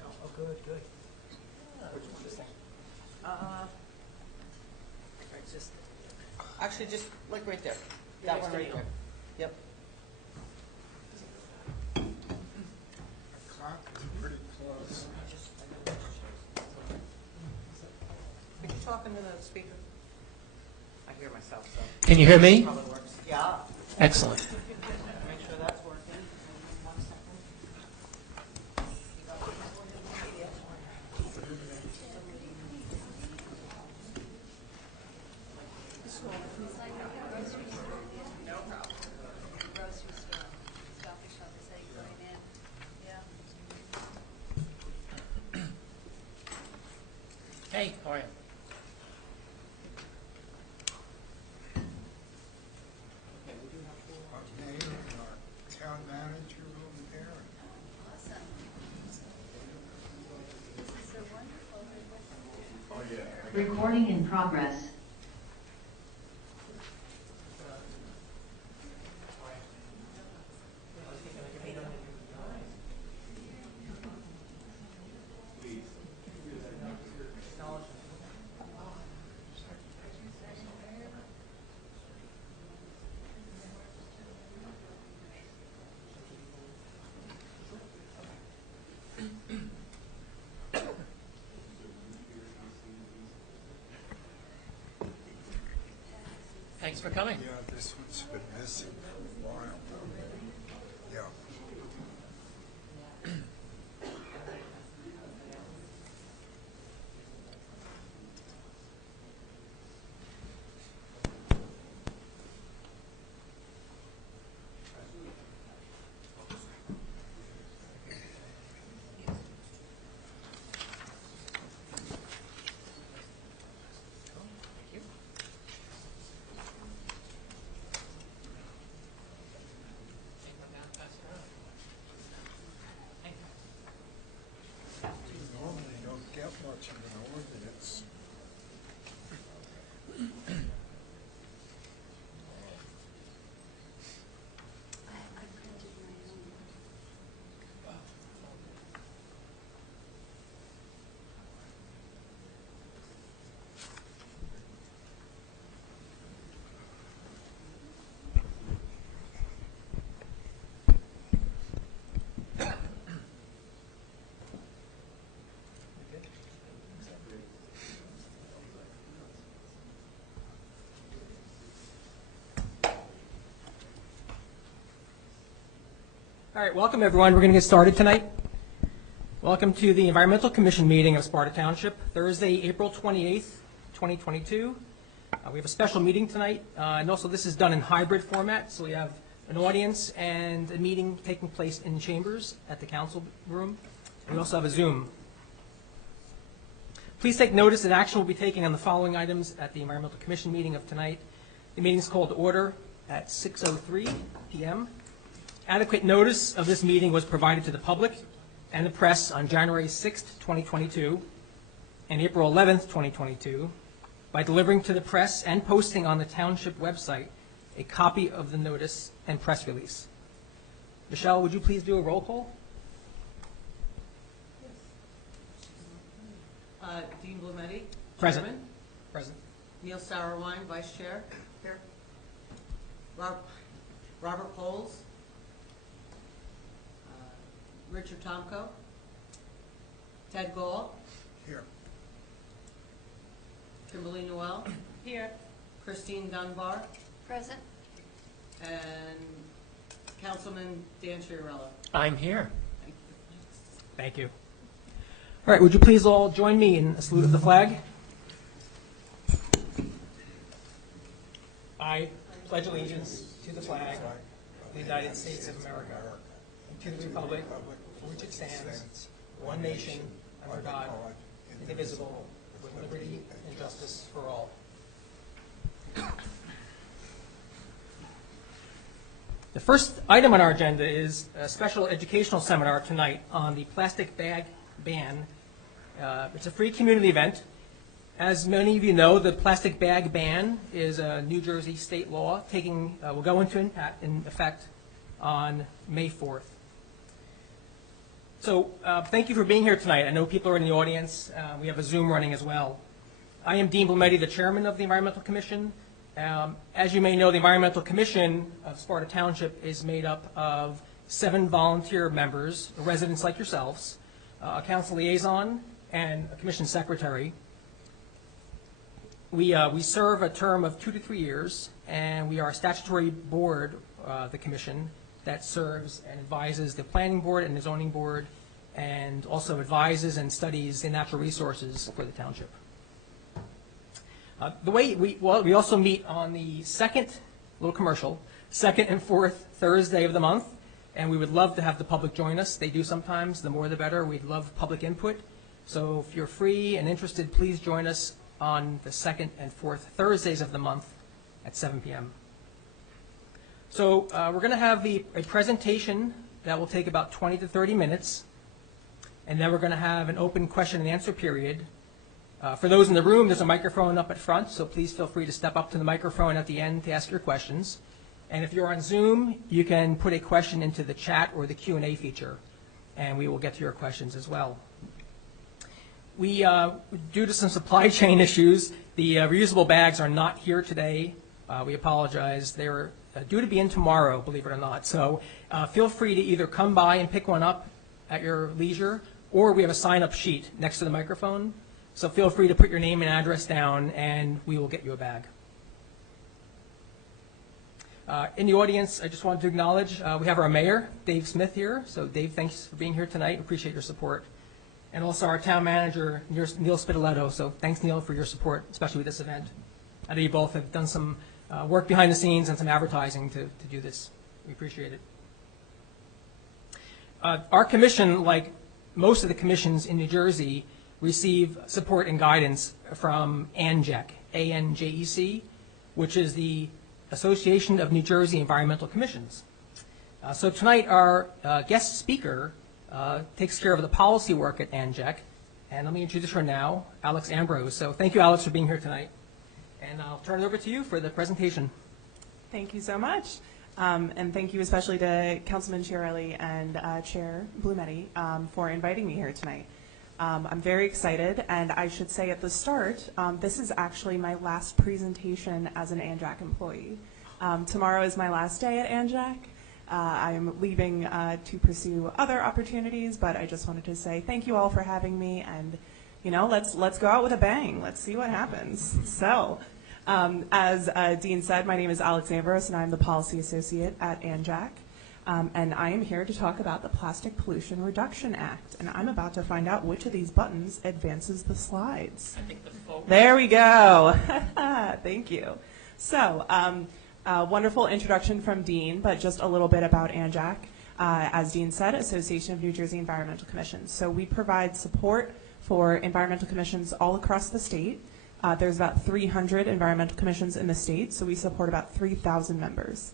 Oh, good, good. Which one's this thing? It's just, actually, just like right there. Yeah, That next one to right you. there. Yep. Clock is pretty close. Are you talking to the speaker? I hear myself, so. Can you hear me? Probably works. Yeah. Excellent. Make sure that's working. 1 second. No problem. Grocery store, Stop and Shop is how you going in. Yeah. Hey, how are you? Our mayor and our town manager over there. Awesome. This is so wonderful. Recording in progress. Thanks for coming. Yeah, this one's been missing for a while. Yeah. Thank you. Take one down, pass it around. Thank you. Normally you don't get much of an ordinance. I printed my own. All right, welcome everyone. We're going to get started tonight. Welcome to the Environmental Commission meeting of Sparta Township, Thursday, April 28th, 2022. We have a special meeting tonight, and also this is done in hybrid format, so we have an audience and a meeting taking place in chambers at the council room. And we also have a Zoom. Please take notice that action will be taken on the following items at the Environmental Commission meeting of tonight. The meeting is called to order at 6:03 p.m. Adequate notice of this meeting was provided to the public and the press on January 6th, 2022, and April 11th, 2022, by delivering to the press and posting on the township website a copy of the notice and press release. Michelle, would you please do a roll call? Dean Blumetti. Present. Chairman. Present. Neil Sauerwein, Vice Chair. Here. Robert Poles. Richard Tomko. Ted Gall. Here. Kimberly Noel. Here. Christine Dunbar. Present. And Councilman Dan Chiarella. I'm here. Thank you. Thank you. All right, would you please all join me in a salute of the flag? I pledge allegiance to the flag of the United States of America and to the republic for which it stands, one nation, under God, indivisible, with liberty and justice for all. The first item on our agenda is a special educational seminar tonight on the plastic bag ban. It's a free community event. As many of you know, the plastic bag ban is a New Jersey state law will go into effect on May 4th. So thank you for being here tonight. I know people are in the audience. We have a Zoom running as well. I am Dean Blumetti, the chairman of the Environmental Commission. As you may know, the Environmental Commission of Sparta Township is made up of 7 volunteer members, residents like yourselves, a council liaison, and a commission secretary. We serve a term of 2 to 3 years, and we are a statutory board, the commission, that serves and advises the planning board and the zoning board, and also advises and studies the natural resources for the township. We also meet on the second and fourth Thursday of the month, and we would love to have the public join us. They do sometimes. The more the better. We'd love public input. So if you're free and interested, please join us on the second and fourth Thursdays of the month at 7 p.m. So we're going to have a presentation that will take about 20 to 30 minutes, and then we're going to have an open question and answer period. For those in the room, there's a microphone up at front, so please feel free to step up to the microphone at the end to ask your questions. And if you're on Zoom, you can put a question into the chat or the Q&A feature, and we will get to your questions as well. Due to some supply chain issues, the reusable bags are not here today. We apologize. They're due to be in tomorrow, believe it or not. So feel free to either come by and pick one up at your leisure, or we have a sign-up sheet next to the microphone. So feel free to put your name and address down, and we will get you a bag. In the audience, I just wanted to acknowledge we have our mayor, Dave Smith, here. So Dave, thanks for being here tonight. Appreciate your support. And also our town manager, Neil Spitaletto. So thanks, Neil, for your support, especially with this event. I know you both have done some work behind the scenes and some advertising to do this. We appreciate it. Our commission, like most of the commissions in New Jersey, receive support and guidance from ANJEC, A-N-J-E-C, which is the Association of New Jersey Environmental Commissions. So tonight our guest speaker takes care of the policy work at ANJEC, and let me introduce her now, Alex Ambrose. So thank you, Alex, for being here tonight. And I'll turn it over to you for the presentation. Thank you so much. And thank you especially to Councilman Chiarelli and Chair Blumetti for inviting me here tonight. I'm very excited, and I should say at the start, this is actually my last presentation as an ANJAC employee. Tomorrow is my last day at ANJAC. I'm leaving to pursue other opportunities, but I just wanted to say thank you all for having me, and let's go out with a bang. Let's see what happens. So, as Dean said, my name is Alex Ambrose, and I'm the Policy Associate at ANJAC. And I am here to talk about the Plastic Pollution Reduction Act, and I'm about to find out which of these buttons advances the slides. I think the forward. There we go. Thank you. So, wonderful introduction from Dean, but just a little bit about ANJAC. As Dean said, Association of New Jersey Environmental Commissions. So we provide support for environmental commissions all across the state. There's about 300 environmental commissions in the state, so we support about 3,000 members.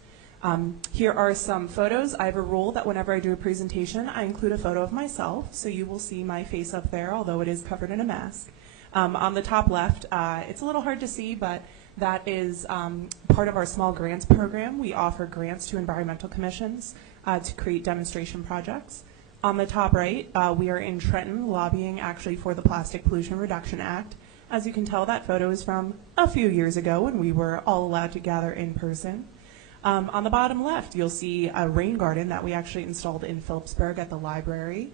Here are some photos. I have a rule that whenever I do a presentation, I include a photo of myself, so you will see my face up there, although it is covered in a mask. On the top left, it's a little hard to see, but that is part of our small grants program. We offer grants to environmental commissions to create demonstration projects. On the top right, we are in Trenton lobbying actually for the Plastic Pollution Reduction Act. As you can tell, that photo is from a few years ago when we were all allowed to gather in person. On the bottom left, you'll see a rain garden that we actually installed in Phillipsburg at the library.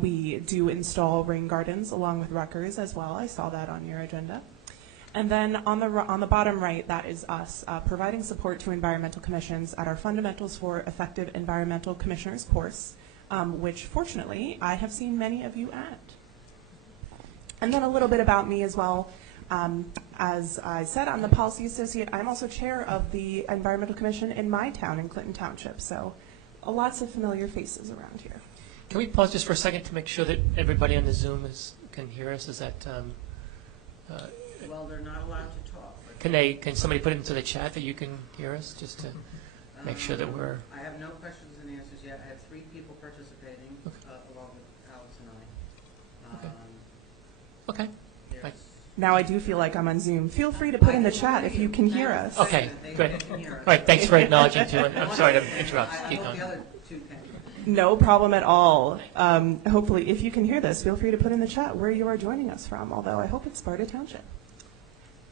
We do install rain gardens along with Rutgers as well. I saw that on your agenda. And then on the bottom right, that is us providing support to environmental commissions at our Fundamentals for Effective Environmental Commissioners course, which fortunately I have seen many of you at. And then a little bit about me as well. As I said, I'm the Policy Associate. I'm also chair of the Environmental Commission in my town, in Clinton Township. So lots of familiar faces around here. Can we pause just for a second to make sure that everybody on the Zoom can hear us? Is that Well, they're not allowed to talk. can somebody put it into the chat that you can hear us, just to make sure that we're... I have no questions and answers yet. I have 3 people participating, along with Alex and I. Okay. There's- Right. Now I do feel like I'm on Zoom. Feel free to put in the chat if you can hear us. Okay, They good. can hear us. All right, thanks for acknowledging too. I'm sorry to interrupt. I Keep hope going. the other 2 can. No problem at all. Hopefully, if you can hear this, feel free to put in the chat where you are joining us from, although I hope it's Sparta Township.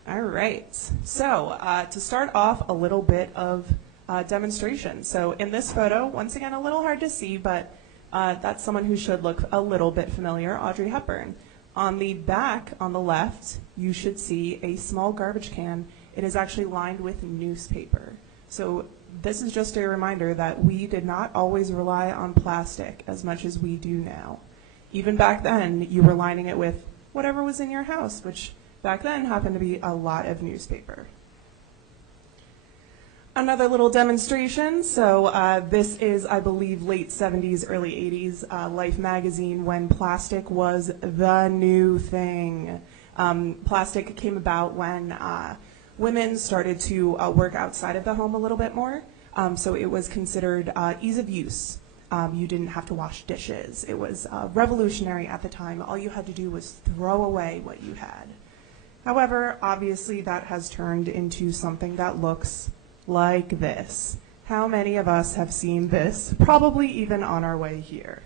All right. So to start off, a little bit of demonstration. So in this photo, once again, a little hard to see, but that's someone who should look a little bit familiar, Audrey Hepburn. On the back, on the left, you should see a small garbage can. It is actually lined with newspaper. So this is just a reminder that we did not always rely on plastic as much as we do now. Even back then, you were lining it with whatever was in your house, which back then happened to be a lot of newspaper. Another little demonstration. So this is, I believe, late 70s, early 80s, Life magazine, when plastic was the new thing. Plastic came about when women started to work outside of the home a little bit more. So it was considered ease of use. You didn't have to wash dishes. It was revolutionary at the time. All you had to do was throw away what you had. However, obviously that has turned into something that looks like this. How many of us have seen this? Probably even on our way here.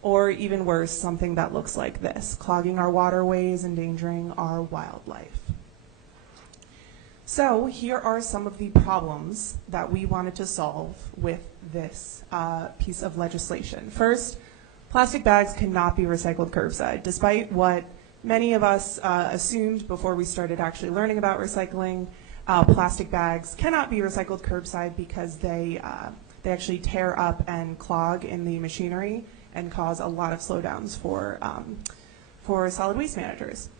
Or even worse, something that looks like this, clogging our waterways, endangering our wildlife. So here are some of the problems that we wanted to solve with this piece of legislation. First, plastic bags cannot be recycled curbside, despite what many of us assumed before we started actually learning about recycling. Plastic bags cannot be recycled curbside because they actually tear up and clog in the machinery and cause a lot of slowdowns for solid waste managers.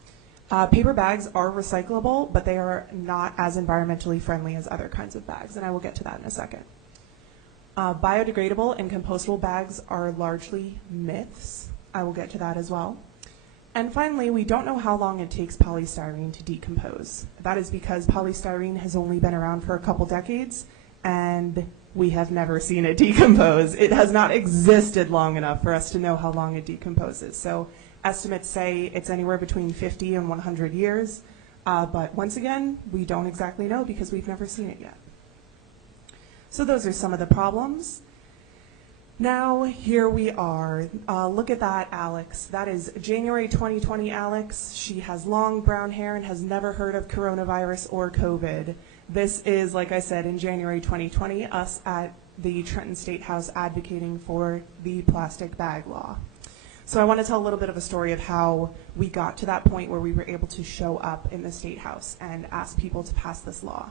Paper bags are recyclable, but they are not as environmentally friendly as other kinds of bags, and I will get to that in a second. Biodegradable and compostable bags are largely myths. I will get to that as well. And finally, we don't know how long it takes polystyrene to decompose. That is because polystyrene has only been around for a couple decades, and we have never seen it decompose. It has not existed long enough for us to know how long it decomposes. So estimates say it's anywhere between 50 and 100 years, but once again, we don't exactly know because we've never seen it yet. So those are some of the problems. Now, here we are. Look at that, Alex. That is January 2020 Alex. She has long brown hair and has never heard of coronavirus or COVID. This is, like I said, in January 2020, us at the Trenton State House advocating for the plastic bag law. So I want to tell a little bit of a story of how we got to that point where we were able to show up in the State House and ask people to pass this law.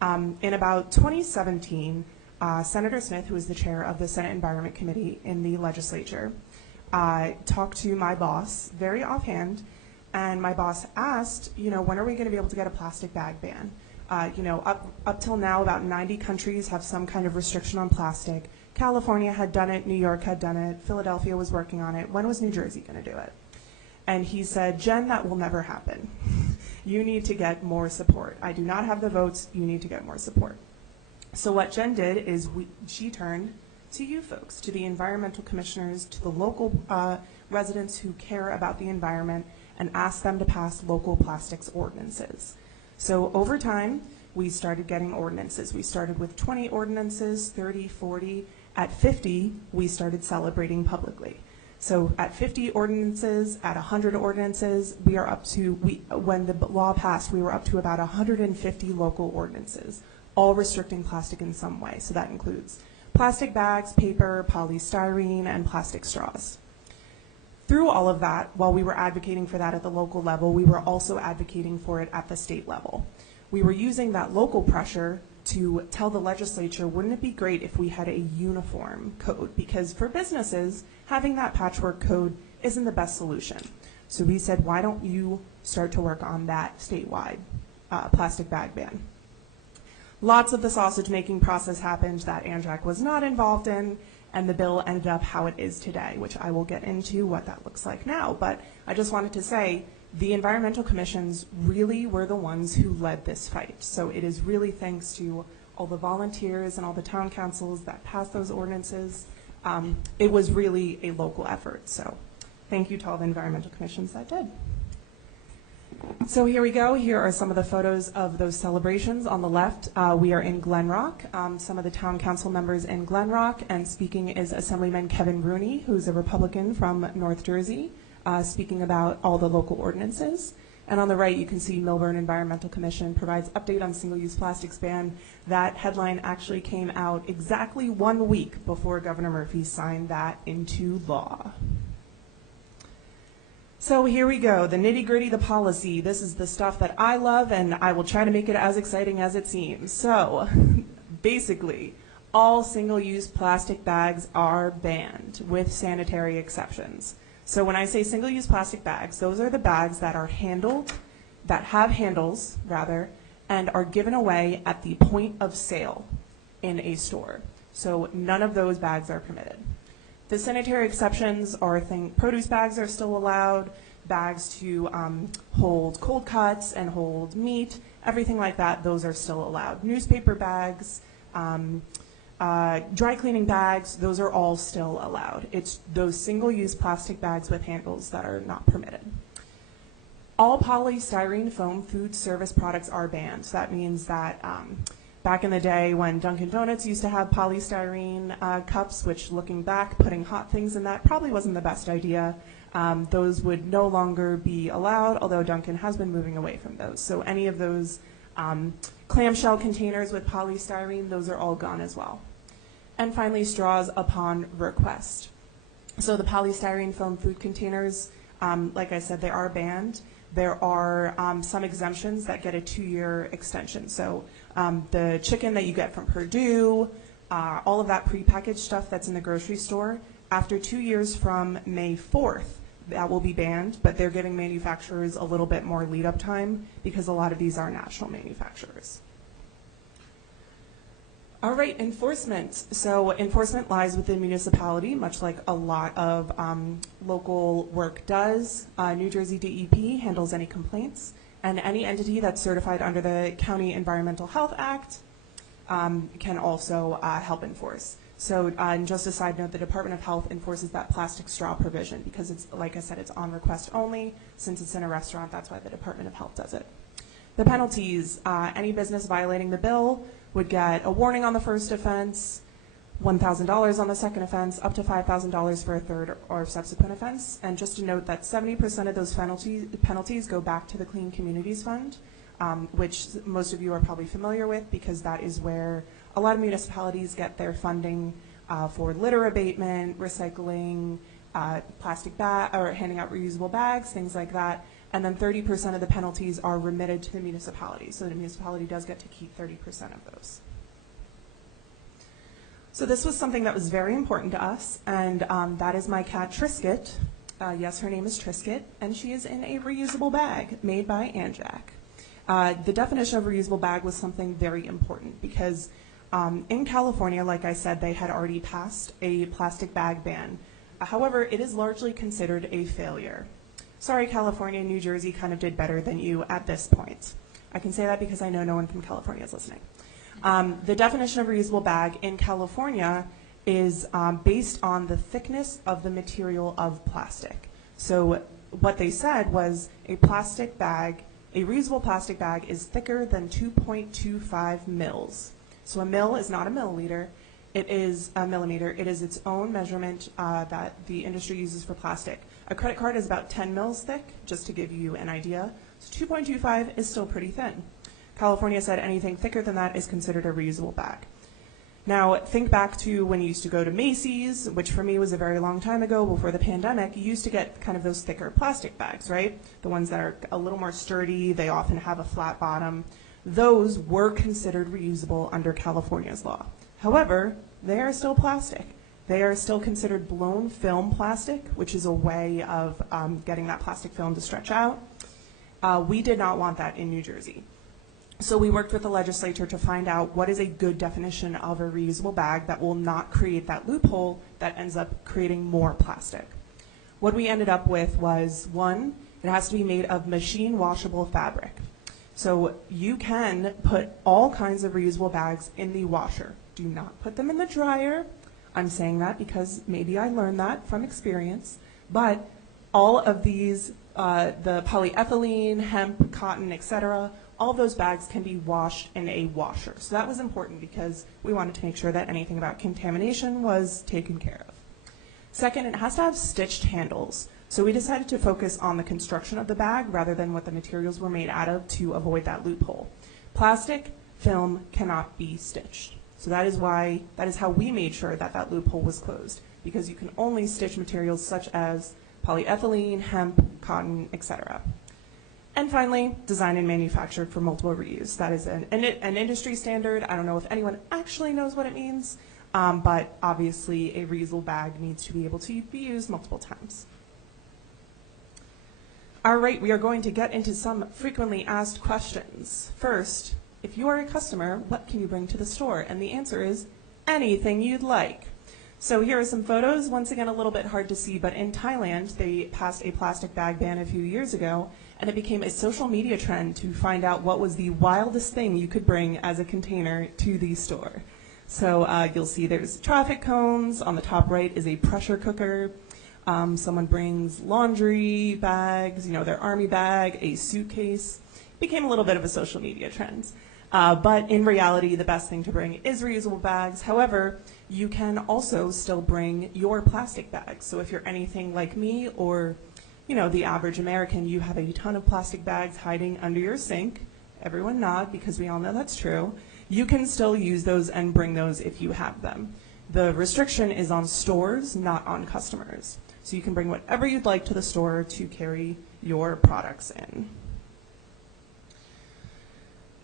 In about 2017, Senator Smith, who is the chair of the Senate Environment Committee in the legislature, talked to my boss very offhand, and my boss asked, when are we going to be able to get a plastic bag ban? Up till now, about 90 countries have some kind of restriction on plastic. California had done it, New York had done it, Philadelphia was working on it. When was New Jersey going to do it? And he said, Jen, that will never happen. You need to get more support. I do not have the votes. You need to get more support. So what Jen did is she turned to you folks, to the environmental commissioners, to the local residents who care about the environment, and asked them to pass local plastics ordinances. So over time, we started getting ordinances. We started with 20 ordinances, 30, 40. At 50, we started celebrating publicly. So at 50 ordinances, at 100 ordinances, we are up to, when the law passed, we were up to about 150 local ordinances, all restricting plastic in some way. So that includes plastic bags, paper, polystyrene, and plastic straws. Through all of that, while we were advocating for that at the local level, we were also advocating for it at the state level. We were using that local pressure to tell the legislature, wouldn't it be great if we had a uniform code? Because for businesses, having that patchwork code isn't the best solution. So we said, why don't you start to work on that statewide plastic bag ban? Lots of the sausage making process happened that ANJAC was not involved in, and the bill ended up how it is today, which I will get into what that looks like now. But I just wanted to say, the environmental commissions really were the ones who led this fight. So it is really thanks to all the volunteers and all the town councils that passed those ordinances. It was really a local effort. So thank you to all the environmental commissions that did. So here we go. Here are some of the photos of those celebrations. On the left, we are in Glen Rock. Some of the town council members in Glen Rock, and speaking is Assemblyman Kevin Rooney, who's a Republican from North Jersey, speaking about all the local ordinances. And on the right, you can see Millburn Environmental Commission provides update on single-use plastics ban. That headline actually came out exactly 1 week before Governor Murphy signed that into law. So here we go, the nitty-gritty, the policy. This is the stuff that I love, and I will try to make it as exciting as it seems. So basically, all single-use plastic bags are banned with sanitary exceptions. So when I say single-use plastic bags, those are the bags that are handled, that have handles, rather, and are given away at the point of sale in a store. So none of those bags are permitted. The sanitary exceptions are produce bags are still allowed, bags to hold cold cuts and hold meat, everything like that, those are still allowed. Newspaper bags, dry cleaning bags, those are all still allowed. It's those single-use plastic bags with handles that are not permitted. All polystyrene foam food service products are banned. So that means that back in the day when Dunkin' Donuts used to have polystyrene cups, which looking back, putting hot things in that probably wasn't the best idea. Those would no longer be allowed, although Dunkin' has been moving away from those. So any of those clamshell containers with polystyrene, those are all gone as well. And finally, straws upon request. So the polystyrene foam food containers, like I said, they are banned. There are some exemptions that get a 2-year extension. So the chicken that you get from Purdue, all of that prepackaged stuff that's in the grocery store, after 2 years from May 4th, that will be banned, but they're giving manufacturers a little bit more lead-up time because a lot of these are national manufacturers. All right, enforcement. So enforcement lies with the municipality, much like a lot of local work does. New Jersey DEP handles any complaints, and any entity that's certified under the County Environmental Health Act can also help enforce. So and just a side note, the Department of Health enforces that plastic straw provision because it's, like I said, it's on request only. Since it's in a restaurant, that's why the Department of Health does it. The penalties, any business violating the bill would get a warning on the first offense, $1,000 on the second offense, up to $5,000 for a third or subsequent offense. And just to note that 70% of those penalties go back to the Clean Communities Fund, which most of you are probably familiar with because that is where a lot of municipalities get their funding for litter abatement, recycling, plastic bag, or handing out reusable bags, things like that. And then 30% of the penalties are remitted to the municipality. So the municipality does get to keep 30% of those. So this was something that was very important to us, and that is my cat Trisket. Yes, her name is Trisket, and she is in a reusable bag made by Anjac. The definition of reusable bag was something very important because in California, like I said, they had already passed a plastic bag ban. However, it is largely considered a failure. Sorry, California, New Jersey kind of did better than you at this point. I can say that because I know no one from California is listening. The definition of reusable bag in California is based on the thickness of the material of plastic. So what they said was a plastic bag, a reusable plastic bag is thicker than 2.25 mils. So a mil is not a milliliter, it is a millimeter. It is its own measurement that the industry uses for plastic. A credit card is about 10 mils thick, just to give you an idea. So 2.25 is still pretty thin. California said anything thicker than that is considered a reusable bag. Now, think back to when you used to go to Macy's, which for me was a very long time ago before the pandemic. You used to get kind of those thicker plastic bags, right? The ones that are a little more sturdy, they often have a flat bottom. Those were considered reusable under California's law. However, they are still plastic. They are still considered blown film plastic, which is a way of getting that plastic film to stretch out. We did not want that in New Jersey. So we worked with the legislature to find out what is a good definition of a reusable bag that will not create that loophole that ends up creating more plastic. What we ended up with was, one, it has to be made of machine washable fabric. So you can put all kinds of reusable bags in the washer. Do not put them in the dryer. I'm saying that because maybe I learned that from experience, but all of these the polyethylene, hemp, cotton, etc., all of those bags can be washed in a washer. So that was important because we wanted to make sure that anything about contamination was taken care of. Second, it has to have stitched handles. So we decided to focus on the construction of the bag rather than what the materials were made out of to avoid that loophole. Plastic film cannot be stitched. So that is how we made sure that that loophole was closed, because you can only stitch materials such as polyethylene, hemp, cotton, etc. And finally, designed and manufactured for multiple reuse. That is an industry standard. I don't know if anyone actually knows what it means, but obviously a reusable bag needs to be able to be used multiple times. All right, we are going to get into some frequently asked questions. First, if you are a customer, what can you bring to the store? And the answer is anything you'd like. So here are some photos. Once again, a little bit hard to see, but in Thailand, they passed a plastic bag ban a few years ago, and it became a social media trend to find out what was the wildest thing you could bring as a container to the store. So you'll see there's traffic cones. On the top right is a pressure cooker. Someone brings laundry bags, their army bag, a suitcase. Became a little bit of a social media trend. But in reality, the best thing to bring is reusable bags. However, you can also still bring your plastic bags. So if you're anything like me or the average American, you have a ton of plastic bags hiding under your sink. Everyone nod, because we all know that's true. You can still use those and bring those if you have them. The restriction is on stores, not on customers. So you can bring whatever you'd like to the store to carry your products in.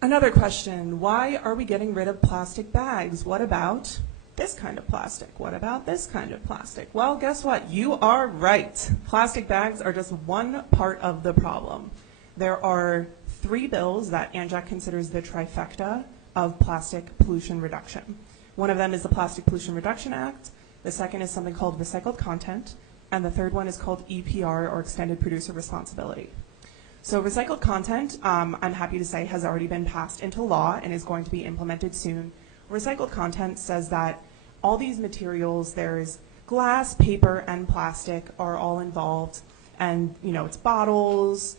Another question, why are we getting rid of plastic bags? What about this kind of plastic? What about this kind of plastic? Well, guess what? You are right. Plastic bags are just one part of the problem. There are 3 bills that ANJAC considers the trifecta of plastic pollution reduction. One of them is the Plastic Pollution Reduction Act. The second is something called recycled content. And the third one is called EPR, or Extended Producer Responsibility. So recycled content, I'm happy to say, has already been passed into law and is going to be implemented soon. Recycled content says that all these materials, there's glass, paper, and plastic are all involved. And, it's bottles,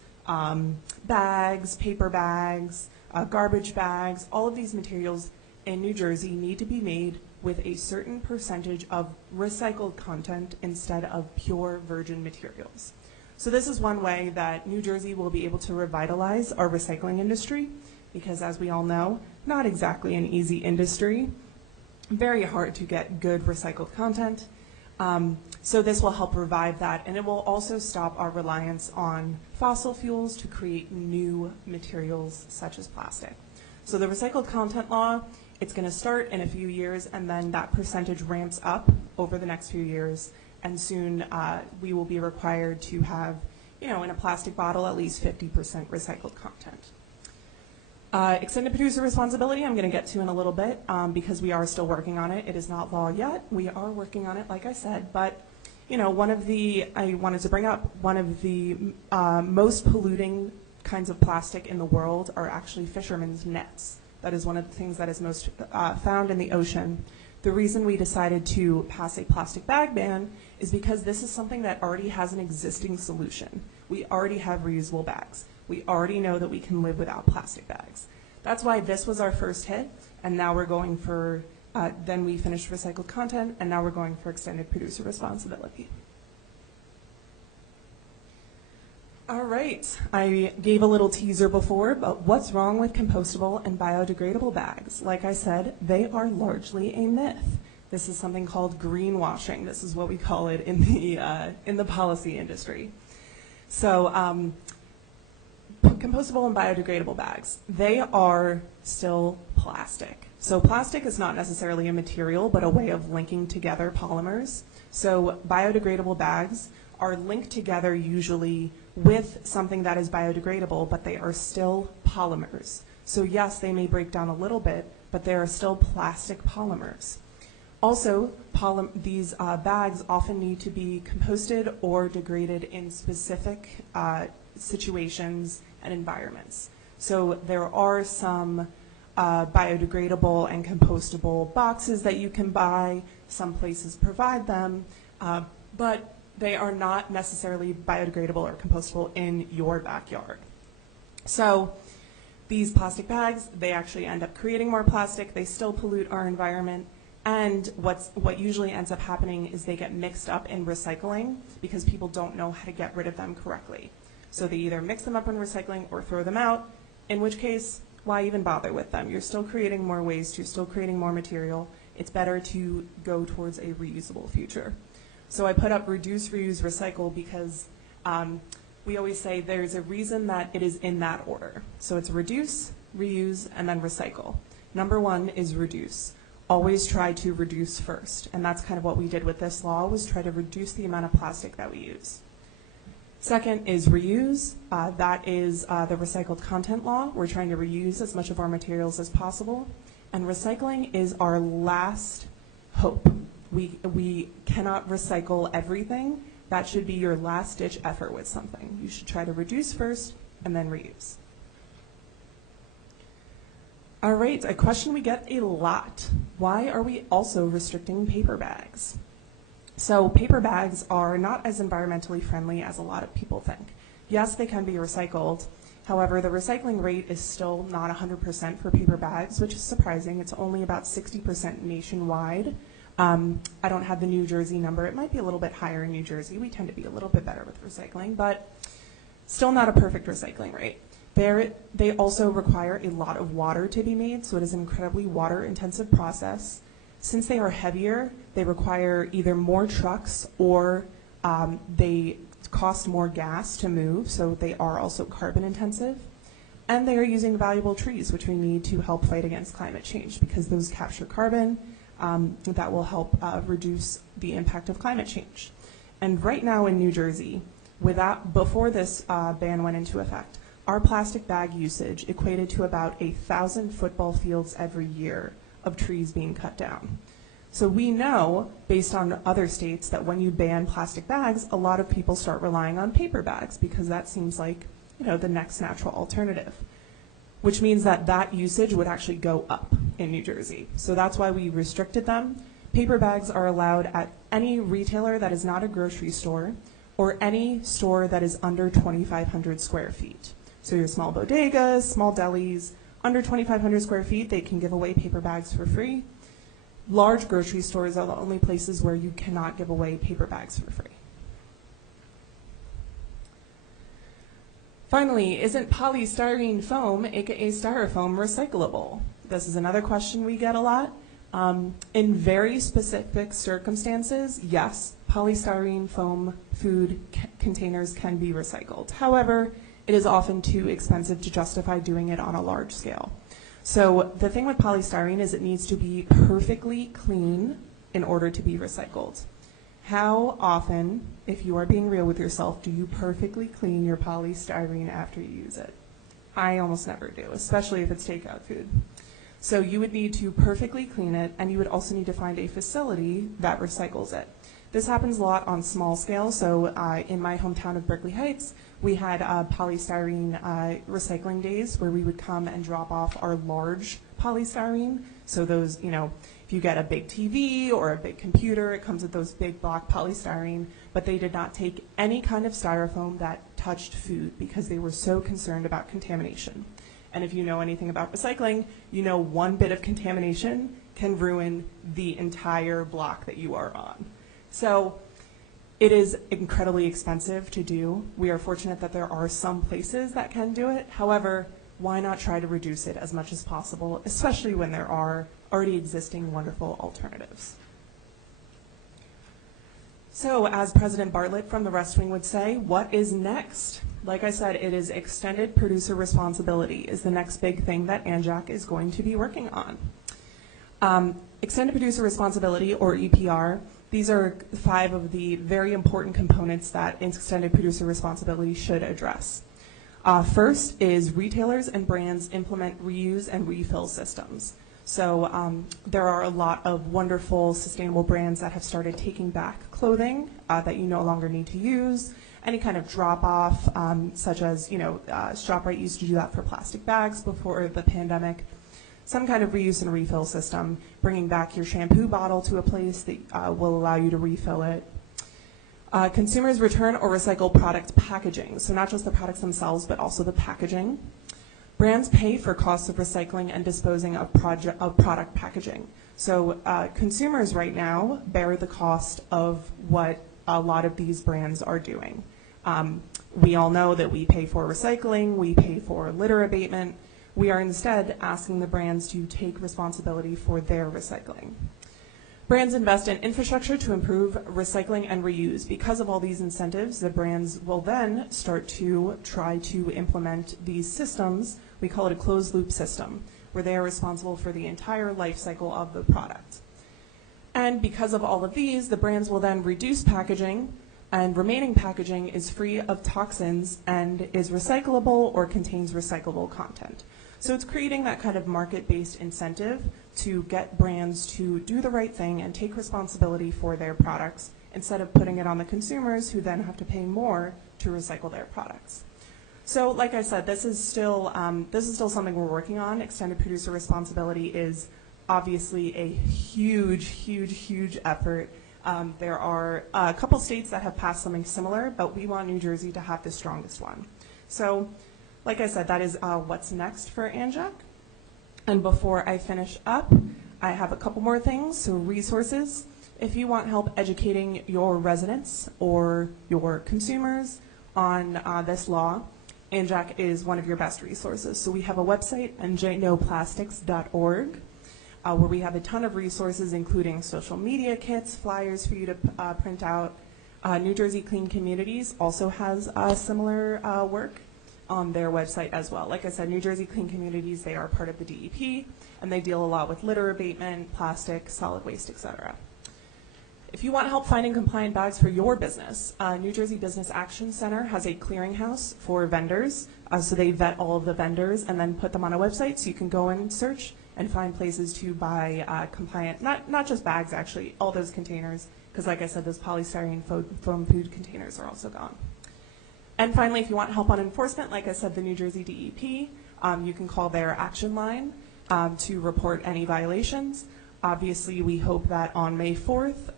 bags, paper bags, garbage bags. All of these materials in New Jersey need to be made with a certain percentage of recycled content instead of pure virgin materials. So this is one way that New Jersey will be able to revitalize our recycling industry, because as we all know, not exactly an easy industry, very hard to get good recycled content. So this will help revive that, and it will also stop our reliance on fossil fuels to create new materials such as plastic. So the recycled content law, it's going to start in a few years, and then that percentage ramps up over the next few years. And soon we will be required to have, in a plastic bottle, at least 50% recycled content. Extended producer responsibility, I'm going to get to in a little bit because we are still working on it. It is not law yet. We are working on it, like I said. But, I wanted to bring up one of the most polluting kinds of plastic in the world are actually fishermen's nets. That is one of the things that is most found in the ocean. The reason we decided to pass a plastic bag ban is because this is something that already has an existing solution. We already have reusable bags. We already know that we can live without plastic bags. That's why this was our first hit, and now we're going for, then we finished recycled content, and now we're going for extended producer responsibility. All right, I gave a little teaser before, but what's wrong with compostable and biodegradable bags? Like I said, they are largely a myth. This is something called greenwashing. This is what we call it in the policy industry. So compostable and biodegradable bags, they are still plastic. So plastic is not necessarily a material, but a way of linking together polymers. So biodegradable bags are linked together usually with something that is biodegradable, but they are still polymers. So yes, they may break down a little bit, but they are still plastic polymers. Also, these bags often need to be composted or degraded in specific situations and environments. So there are some biodegradable and compostable boxes that you can buy. Some places provide them, but they are not necessarily biodegradable or compostable in your backyard. So these plastic bags, they actually end up creating more plastic. They still pollute our environment. And what usually ends up happening is they get mixed up in recycling because people don't know how to get rid of them correctly. So they either mix them up in recycling or throw them out, in which case, why even bother with them? You're still creating more waste, you're still creating more material. It's better to go towards a reusable future. So I put up reduce, reuse, recycle because we always say there's a reason that it is in that order. So it's reduce, reuse, and then recycle. Number one is reduce. Always try to reduce first. And that's kind of what we did with this law, was try to reduce the amount of plastic that we use. Second is reuse. That is the recycled content law. We're trying to reuse as much of our materials as possible. And recycling is our last hope. We cannot recycle everything. That should be your last ditch effort with something. You should try to reduce first and then reuse. All right, a question we get a lot. Why are we also restricting paper bags? So paper bags are not as environmentally friendly as a lot of people think. Yes, they can be recycled. However, the recycling rate is still not 100% for paper bags, which is surprising. It's only about 60% nationwide. I don't have the New Jersey number. It might be a little bit higher in New Jersey. We tend to be a little bit better with recycling, but still not a perfect recycling rate. They also require a lot of water to be made, so it is an incredibly water-intensive process. Since they are heavier, they require either more trucks or they cost more gas to move, so they are also carbon-intensive. And they are using valuable trees, which we need to help fight against climate change because those capture carbon that will help reduce the impact of climate change. And right now in New Jersey, before this ban went into effect, our plastic bag usage equated to about 1,000 football fields every year of trees being cut down. So we know, based on other states, that when you ban plastic bags, a lot of people start relying on paper bags because that seems like, the next natural alternative, which means that that usage would actually go up in New Jersey. So that's why we restricted them. Paper bags are allowed at any retailer that is not a grocery store or any store that is under 2,500 square feet. So your small bodegas, small delis, under 2,500 square feet, they can give away paper bags for free. Large grocery stores are the only places where you cannot give away paper bags for free. Finally, isn't polystyrene foam, aka styrofoam, recyclable? This is another question we get a lot. In very specific circumstances, yes, polystyrene foam food containers can be recycled. However, it is often too expensive to justify doing it on a large scale. So the thing with polystyrene is it needs to be perfectly clean in order to be recycled. How often, if you are being real with yourself, do you perfectly clean your polystyrene after you use it? I almost never do, especially if it's takeout food. So you would need to perfectly clean it, and you would also need to find a facility that recycles it. This happens a lot on small scale. So in my hometown of Berkeley Heights, we had polystyrene recycling days where we would come and drop off our large polystyrene. So those, if you get a big TV or a big computer, it comes with those big block polystyrene, but they did not take any kind of styrofoam that touched food because they were so concerned about contamination. And if you know anything about recycling, you know one bit of contamination can ruin the entire block that you are on. So it is incredibly expensive to do. We are fortunate that there are some places that can do it. However, why not try to reduce it as much as possible, especially when there are already existing wonderful alternatives? So as President Bartlett from the West Wing would say, what is next? Like I said, it is extended producer responsibility is the next big thing that ANJAC is going to be working on. Extended producer responsibility, or EPR, these are 5 of the very important components that extended producer responsibility should address. First is retailers and brands implement reuse and refill systems. So there are a lot of wonderful sustainable brands that have started taking back clothing that you no longer need to use. Any kind of drop-off, such as, ShopRite used to do that for plastic bags before the pandemic. Some kind of reuse and refill system, bringing back your shampoo bottle to a place that will allow you to refill it. Consumers return or recycle product packaging, so not just the products themselves, but also the packaging. Brands pay for costs of recycling and disposing of product packaging. So consumers right now bear the cost of what a lot of these brands are doing. We all know that we pay for recycling, we pay for litter abatement. We are instead asking the brands to take responsibility for their recycling. Brands invest in infrastructure to improve recycling and reuse. Because of all these incentives, the brands will then start to try to implement these systems. We call it a closed loop system, where they are responsible for the entire life cycle of the product. And because of all of these, the brands will then reduce packaging, and remaining packaging is free of toxins and is recyclable or contains recyclable content. So it's creating that kind of market-based incentive to get brands to do the right thing and take responsibility for their products instead of putting it on the consumers who then have to pay more to recycle their products. So like I said, this is still something we're working on. Extended producer responsibility is obviously a huge, huge, huge effort. There are a couple states that have passed something similar, but we want New Jersey to have the strongest one. So like I said, that is what's next for ANJAC. And before I finish up, I have a couple more things. So resources. If you want help educating your residents or your consumers on this law, ANJAC is one of your best resources. So we have a website, njnoplastics.org, where we have a ton of resources, including social media kits, flyers for you to print out. New Jersey Clean Communities also has similar work on their website as well. Like I said, New Jersey Clean Communities, they are part of the DEP, and they deal a lot with litter abatement, plastic, solid waste, etc. If you want help finding compliant bags for your business, New Jersey Business Action Center has a clearinghouse for vendors. So they vet all of the vendors and then put them on a website so you can go and search and find places to buy compliant, not just bags actually, all those containers, because like I said, those polystyrene foam food containers are also gone. And finally, if you want help on enforcement, like I said, the New Jersey DEP, you can call their action line to report any violations. Obviously, we hope that on May 4th,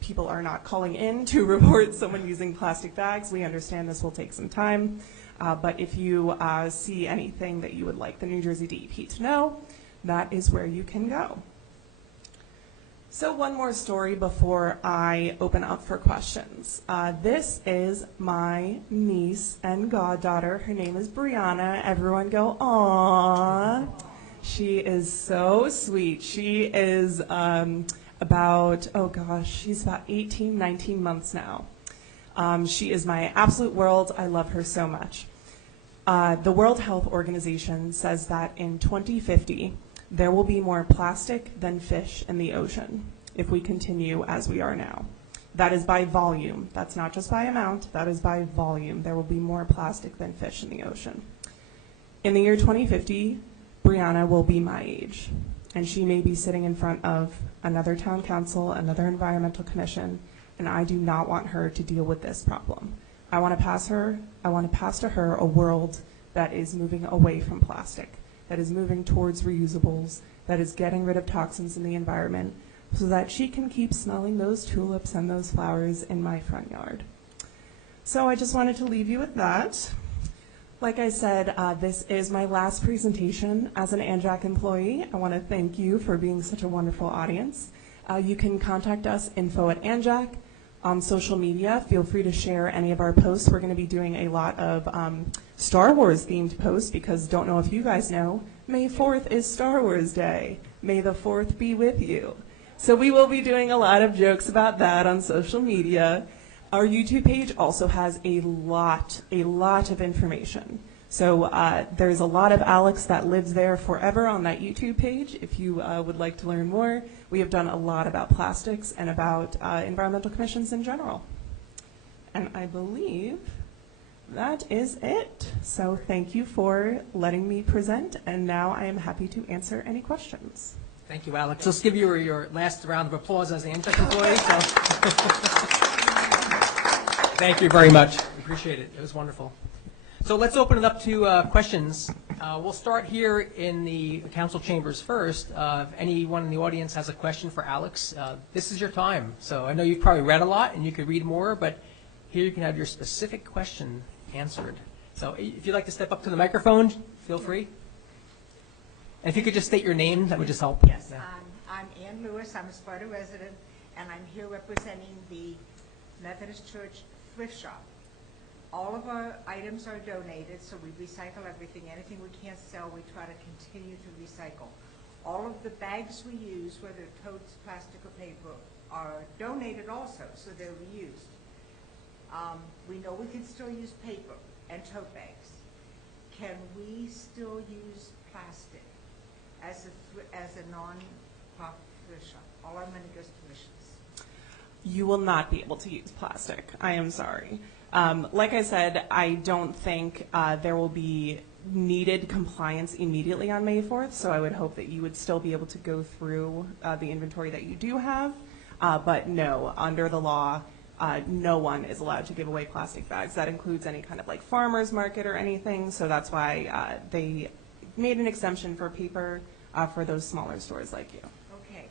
people are not calling in to report someone using plastic bags. We understand this will take some time, but if you see anything that you would like the New Jersey DEP to know, that is where you can go. So one more story before I open up for questions. This is my niece and goddaughter. Her name is Brianna. Everyone go, aww. She is so sweet. She is about, oh gosh, she's about 18, 19 months now. She is my absolute world. I love her so much. The World Health Organization says that in 2050, there will be more plastic than fish in the ocean if we continue as we are now. That is by volume. That's not just by amount. That is by volume. There will be more plastic than fish in the ocean. In the year 2050, Brianna will be my age, and she may be sitting in front of another town council, another environmental commission, and I do not want her to deal with this problem. I want to pass to her a world that is moving away from plastic, that is moving towards reusables, that is getting rid of toxins in the environment, so that she can keep smelling those tulips and those flowers in my front yard. So I just wanted to leave you with that. Like I said, this is my last presentation as an ANJAC employee. I want to thank you for being such a wonderful audience. You can contact us, info@ANJAC. On social media, feel free to share any of our posts. We're going to be doing a lot of Star Wars themed posts because don't know if you guys know, May 4th is Star Wars Day. May the 4th be with you. So we will be doing a lot of jokes about that on social media. Our YouTube page also has a lot of information. So there's a lot of Alex that lives there forever on that YouTube page. If you would like to learn more, we have done a lot about plastics and about environmental commissions in general. And I believe that is it. So thank you for letting me present, and now I am happy to answer any questions. Thank you, Alex. Let's give you your last round of applause as an ANJAC employee. So. Thank you very much. Appreciate it. It was wonderful. So let's open it up to questions We'll start here in the council chambers first. If anyone in the audience has a question for Alex, this is your time. So I know you've probably read a lot and you could read more, but here you can have your specific question answered. So if you'd like to step up to the microphone, feel free. And if you could just state your name, that would just help. Yes, Yeah. I'm Ann Lewis, I'm a Sparta resident, and I'm here representing the Methodist Church Thrift Shop. All of our items are donated, so we recycle everything. Anything we can't sell, we try to continue to recycle. All of the bags we use, whether totes, plastic, or paper, are donated also, so they're reused. We know we can still use paper and tote bags. Can we still use plastic as a non-profit thrift shop? All our money goes to missions. You will not be able to use plastic. I am sorry. Like I said, I don't think there will be needed compliance immediately on May 4th, so I would hope that you would still be able to go through the inventory that you do have. But no, under the law, no one is allowed to give away plastic bags. That includes any kind of like farmer's market or anything, so that's why they made an exemption for paper for those smaller stores like you. Okay,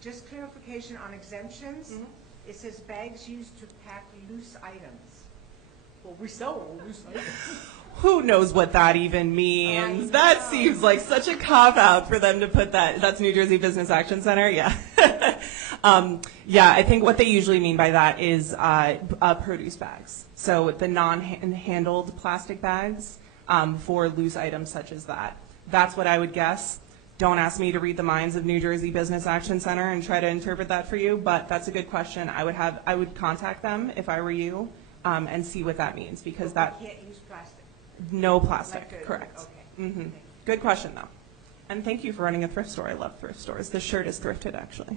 just clarification on exemptions. Mhm. It says bags used to pack loose items. Well, we sell loose items. Who knows what that even means? I That know. seems like such a cop-out for them to put that. That's New Jersey Business Action Center, yeah. Yeah, I think what they usually mean by that is produce bags. So the non-handled plastic bags for loose items such as that. That's what I would guess. Don't ask me to read the minds of New Jersey Business Action Center and try to interpret that for you, but that's a good question. I would contact them if I were you and see what that means, because But we can't use plastic. no plastic, Like the- correct. Okay. Mm-hmm. Thank you. Good question, though. And thank you for running a thrift store. I love thrift stores. This shirt is thrifted, actually.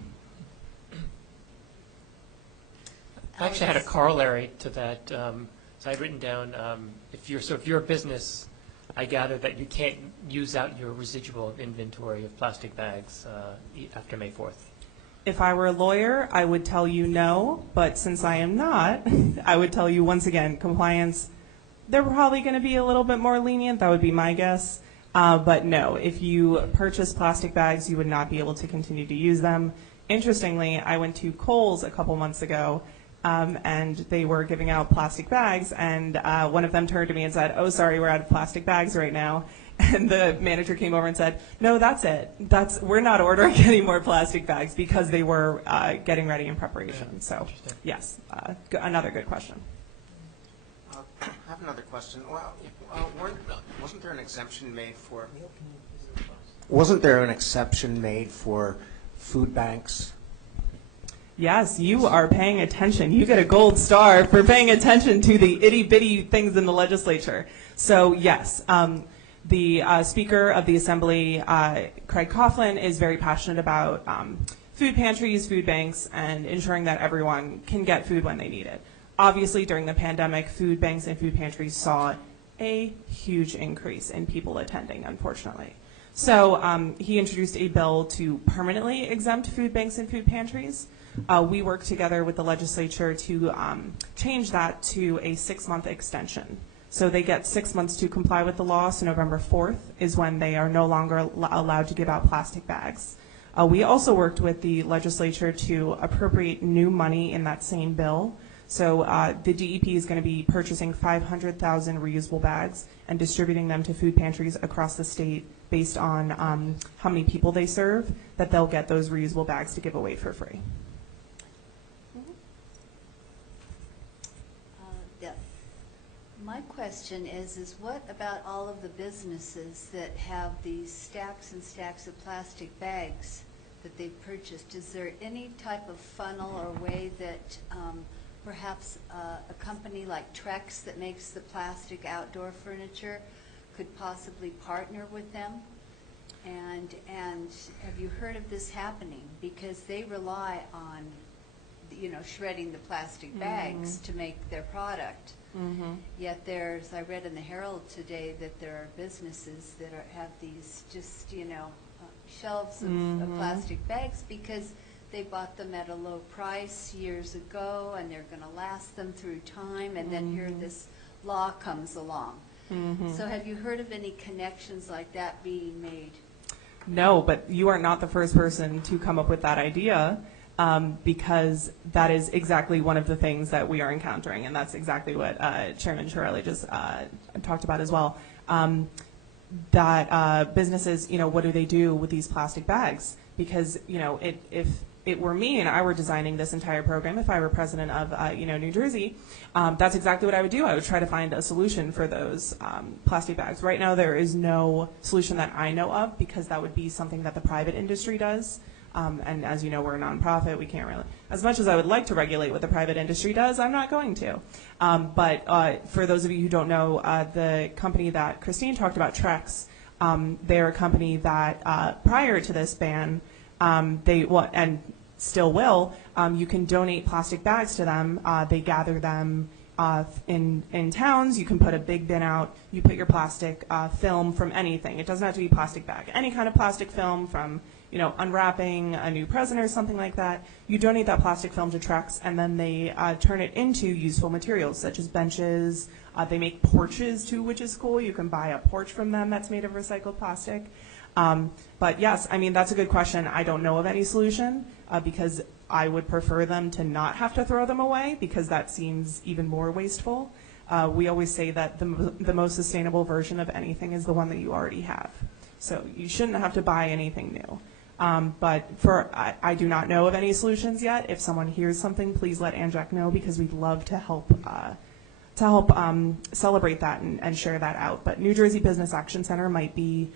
I actually had a corollary to that. So I'd written down, if you're a business, I gather that you can't use out your residual inventory of plastic bags after May 4th. If I were a lawyer, I would tell you no, but since I am not, I would tell you once again, compliance, they're probably going to be a little bit more lenient. That would be my guess. But no, if you purchase plastic bags, you would not be able to continue to use them. Interestingly, I went to Kohl's a couple months ago, and they were giving out plastic bags, and one of them turned to me and said, "Oh, sorry, we're out of plastic bags right now." And the manager came over and said, "No, that's it. We're not ordering any more plastic bags," because they were getting ready in preparation. Yeah, So, interesting. yes, another good question. I have another question. Well, wasn't there an exemption made for? Wasn't there an exception made for food banks? Yes, you are paying attention. You get a gold star for paying attention to the itty-bitty things in the legislature. So, yes, the Speaker of the Assembly, Craig Coughlin, is very passionate about food pantries, food banks, and ensuring that everyone can get food when they need it. Obviously, during the pandemic, food banks and food pantries saw a huge increase in people attending, unfortunately. So he introduced a bill to permanently exempt food banks and food pantries. We worked together with the legislature to change that to a 6-month extension. So they get 6 months to comply with the law, so November 4th is when they are no longer allowed to give out plastic bags. We also worked with the legislature to appropriate new money in that same bill. So the DEP is going to be purchasing 500,000 reusable bags and distributing them to food pantries across the state based on how many people they serve, that they'll get those reusable bags to give away for free. Yeah. My question is what about all of the businesses that have these stacks and stacks of plastic bags that they've purchased? Is there any type of funnel or way that perhaps a company like Trex that makes the plastic outdoor furniture could possibly partner with them? And have you heard of this happening? Because they rely on, shredding the plastic bags to make their product. Mm-hmm. Yet I read in the Herald today that there are businesses that have these just, shelves of plastic bags because they bought them at a low price years ago and they're going to last them through time, and then here this law comes along. So have you heard of any connections like that being made? No, but you are not the first person to come up with that idea, because that is exactly one of the things that we are encountering, and that's exactly what Chairman Chiarelli just talked about as well. That businesses, what do they do with these plastic bags? Because, if it were me and I were designing this entire program, if I were president of, New Jersey, that's exactly what I would do. I would try to find a solution for those plastic bags. Right now, there is no solution that I know of, because that would be something that the private industry does. And as you know, we're a nonprofit. We can't really, as much as I would like to regulate what the private industry does, I'm not going to. But for those of you who don't know, the company that Christine talked about, Trex, they're a company that prior to this ban, and still will, you can donate plastic bags to them. They gather them in towns. You can put a big bin out. You put your plastic film from anything. It doesn't have to be plastic bag. Any kind of plastic film from unwrapping a new present or something like that. You donate that plastic film to Trex, and then they turn it into useful materials such as benches. They make porches too, which is cool. You can buy a porch from them that's made of recycled plastic. But yes, that's a good question. I don't know of any solution because I would prefer them to not have to throw them away, because that seems even more wasteful. We always say that the most sustainable version of anything is the one that you already have. So you shouldn't have to buy anything new. But I do not know of any solutions yet. If someone hears something, please let ANJAC know, because we'd love to help celebrate that and share that out. But New Jersey Business Action Center might be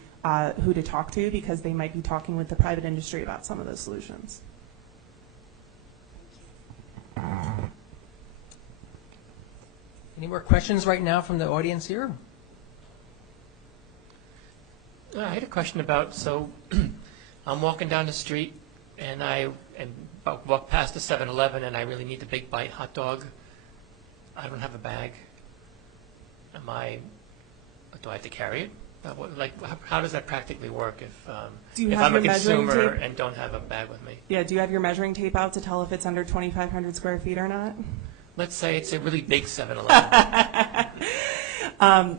who to talk to, because they might be talking with the private industry about some of those solutions. Any more questions right now from the audience here? I had a question about, so I'm walking down the street and I walk past the 7-Eleven and I really need the big bite hot dog. I don't have a bag. Do I have to carry it? How does that practically work if I'm a consumer and don't have a bag with me? Yeah, do you have your measuring tape out to tell if it's under 2,500 square feet or not? Let's say it's a really big 7-Eleven.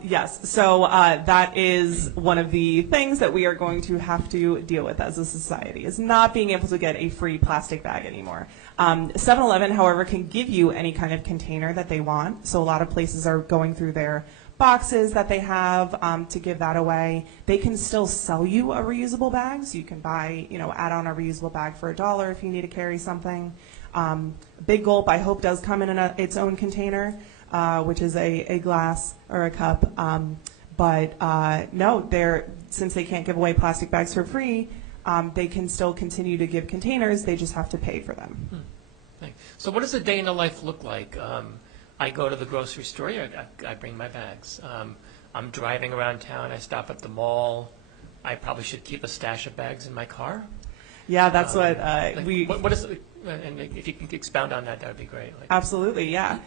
Yes, so that is one of the things that we are going to have to deal with as a society, is not being able to get a free plastic bag anymore. 7-Eleven, however, can give you any kind of container that they want. So a lot of places are going through their boxes that they have to give that away. They can still sell you a reusable bag, so you can buy, add on a reusable bag for $1 if you need to carry something. Big Gulp, I hope, does come in its own container, which is a glass or a cup. But no, since they can't give away plastic bags for free, they can still continue to give containers. They just have to pay for them. Thanks. So what does a day in the life look like? I go to the grocery store, I bring my bags. I'm driving around town, I stop at the mall. I probably should keep a stash of bags in my car. Yeah, that's what What is, and if you can expound on that, that would be great. Absolutely, yeah.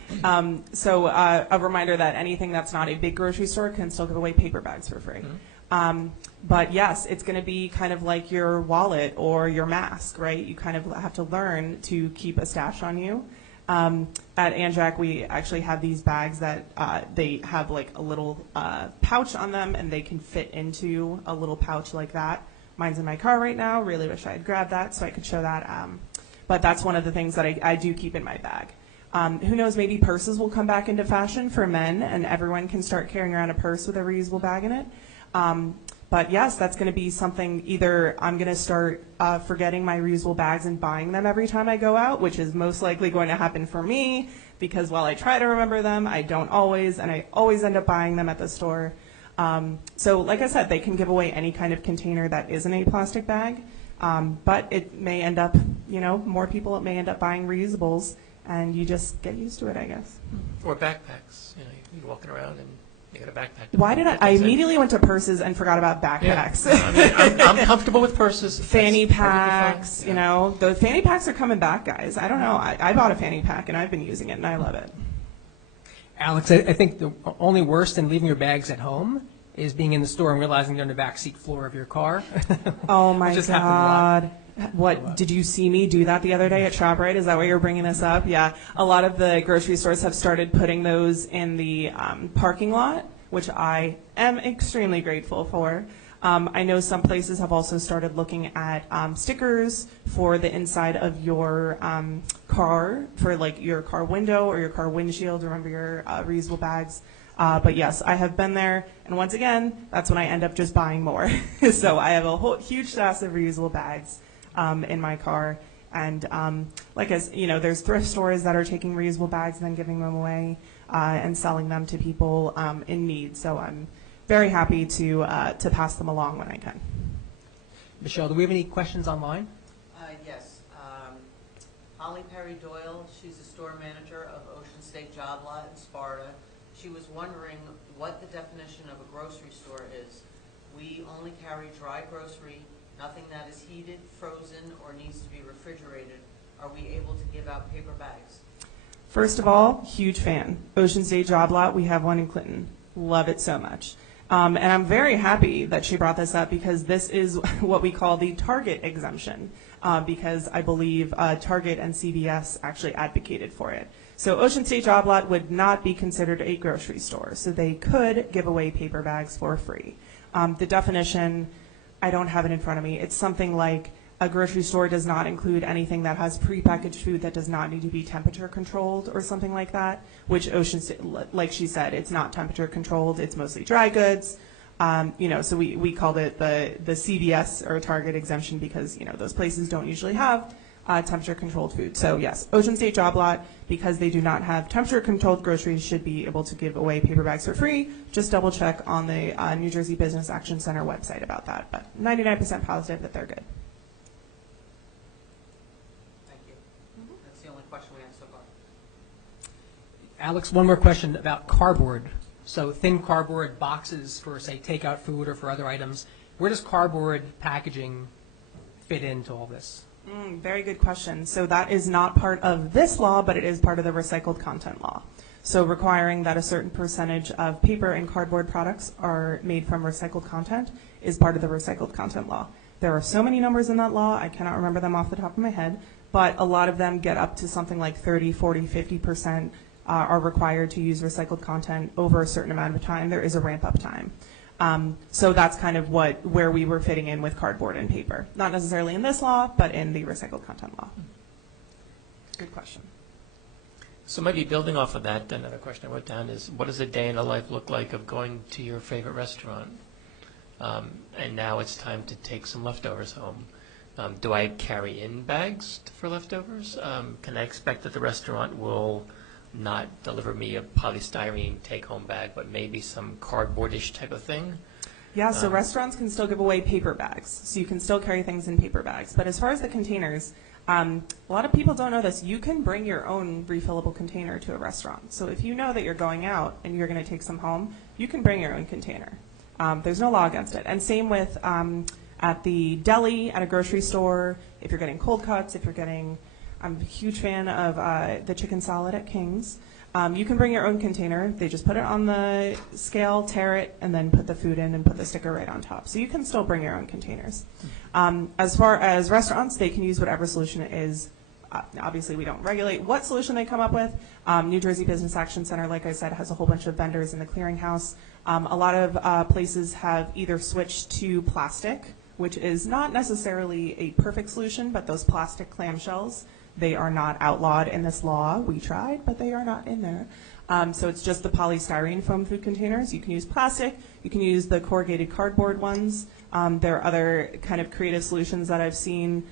So a reminder that anything that's not a big grocery store can still give away paper bags for free. Mm-hmm. But yes, it's going to be kind of like your wallet or your mask, right? You kind of have to learn to keep a stash on you. At ANJAC, we actually have these bags that they have like a little pouch on them, and they can fit into a little pouch like that. Mine's in my car right now. Really wish I had grabbed that so I could show that. But that's one of the things that I do keep in my bag. Who knows, maybe purses will come back into fashion for men, and everyone can start carrying around a purse with a reusable bag in it. But yes, that's going to be something. Either I'm going to start forgetting my reusable bags and buying them every time I go out, which is most likely going to happen for me, because while I try to remember them, I don't always, and I always end up buying them at the store. So like I said, they can give away any kind of container that isn't a plastic bag, but it may end up, more people, it may end up buying reusables, and you just get used to it, I guess. Or backpacks. You're walking around and you got a backpack. Why did I immediately went to purses and forgot about backpacks? Yeah. I'm comfortable with purses. Fanny packs, the fanny packs are coming back, guys. I don't know. I bought a fanny pack and I've been using it and I love it. Alex, I think the only worse than leaving your bags at home is being in the store and realizing they're in the back seat floor of your car. Oh my Which has happened a lot. What, did you see me do that the other day at ShopRite? Is that why you're bringing this up? Yeah. A lot of the grocery stores have started putting those in the parking lot which I am extremely grateful for. I know some places have also started looking at stickers for the inside of your car, for like your car window or your car windshield. Remember your reusable bags. But yes, I have been there, and once again, that's when I end up just buying more. So I have a whole huge stash of reusable bags in my car, and there's thrift stores that are taking reusable bags and then giving them away and selling them to people in need. So I'm very happy to pass them along when I can. Michelle, do we have any questions online? Yes. Holly Perry Doyle, she's the store manager of Ocean State Job Lot in Sparta. She was wondering what the definition of a grocery store is. We only carry dry grocery, nothing that is heated, frozen, or needs to be refrigerated. Are we able to give out paper bags? First of all, huge fan. Ocean State Job Lot, we have one in Clinton. Love it so much. And I'm very happy that she brought this up because this is what we call the Target exemption because I believe Target and CVS actually advocated for it. So Ocean State Job Lot would not be considered a grocery store, so they could give away paper bags for free. The definition, I don't have it in front of me. It's something like a grocery store does not include anything that has prepackaged food that does not need to be temperature controlled or something like that, which Ocean State, like she said, it's not temperature controlled. It's mostly dry goods. So we called it the CVS or Target exemption because, those places don't usually have temperature controlled food. So yes, Ocean State Job Lot, because they do not have temperature controlled groceries, should be able to give away paper bags for free. Just double check on the New Jersey Business Action Center website about that, but 99% positive that they're good. That's the only question we have so far. Alex, one more question about cardboard. So thin cardboard boxes for, say, takeout food or for other items. Where does cardboard packaging fit into all this? Very good question. So that is not part of this law, but it is part of the recycled content law. So requiring that a certain percentage of paper and cardboard products are made from recycled content is part of the recycled content law. There are so many numbers in that law, I cannot remember them off the top of my head, but a lot of them get up to something like 30, 40, 50% are required to use recycled content over a certain amount of time. There is a ramp-up time. So that's kind of where we were fitting in with cardboard and paper. Not necessarily in this law, but in the recycled content law. Good question. So maybe building off of that, another question I wrote down is, what does a day in the life look like of going to your favorite restaurant? And now it's time to take some leftovers home. Do I carry in bags for leftovers? Can I expect that the restaurant will not deliver me a polystyrene take-home bag, but maybe some cardboardish type of thing? Yeah, so restaurants can still give away paper bags, so you can still carry things in paper bags. But as far as the containers, a lot of people don't know this. You can bring your own refillable container to a restaurant. So if you know that you're going out and you're going to take some home, you can bring your own container. There's no law against it. And same with at the deli, at a grocery store, if you're getting cold cuts, if you're getting, I'm a huge fan of the chicken salad at King's. You can bring your own container. They just put it on the scale, tear it, and then put the food in and put the sticker right on top. So you can still bring your own containers. As far as restaurants, they can use whatever solution it is. Obviously, we don't regulate what solution they come up with. New Jersey Business Action Center, like I said, has a whole bunch of vendors in the clearinghouse. A lot of places have either switched to plastic, which is not necessarily a perfect solution, but those plastic clamshells, they are not outlawed in this law. We tried, but they are not in there. So it's just the polystyrene foam food containers. You can use plastic. You can use the corrugated cardboard ones. There are other kind of creative solutions that I've seen.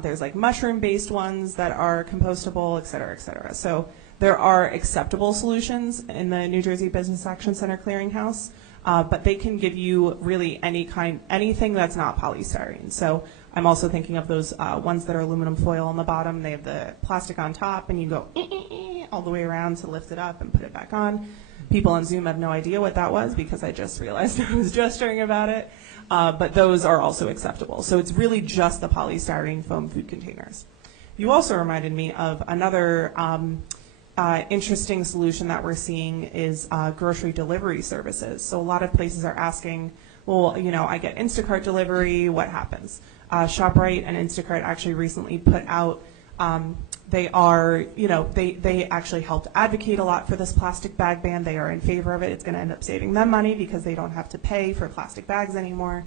There's like mushroom-based ones that are compostable, et cetera, et cetera. So there are acceptable solutions in the New Jersey Business Action Center clearinghouse, but they can give you really anything that's not polystyrene. So I'm also thinking of those ones that are aluminum foil on the bottom. They have the plastic on top, and you go all the way around to lift it up and put it back on. People on Zoom have no idea what that was because I just realized I was gesturing about it. But those are also acceptable. So it's really just the polystyrene foam food containers. You also reminded me of another interesting solution that we're seeing is grocery delivery services. So a lot of places are asking, well, I get Instacart delivery, what happens? ShopRite and Instacart actually recently put out They are, they actually helped advocate a lot for this plastic bag ban. They are in favor of it. It's going to end up saving them money because they don't have to pay for plastic bags anymore.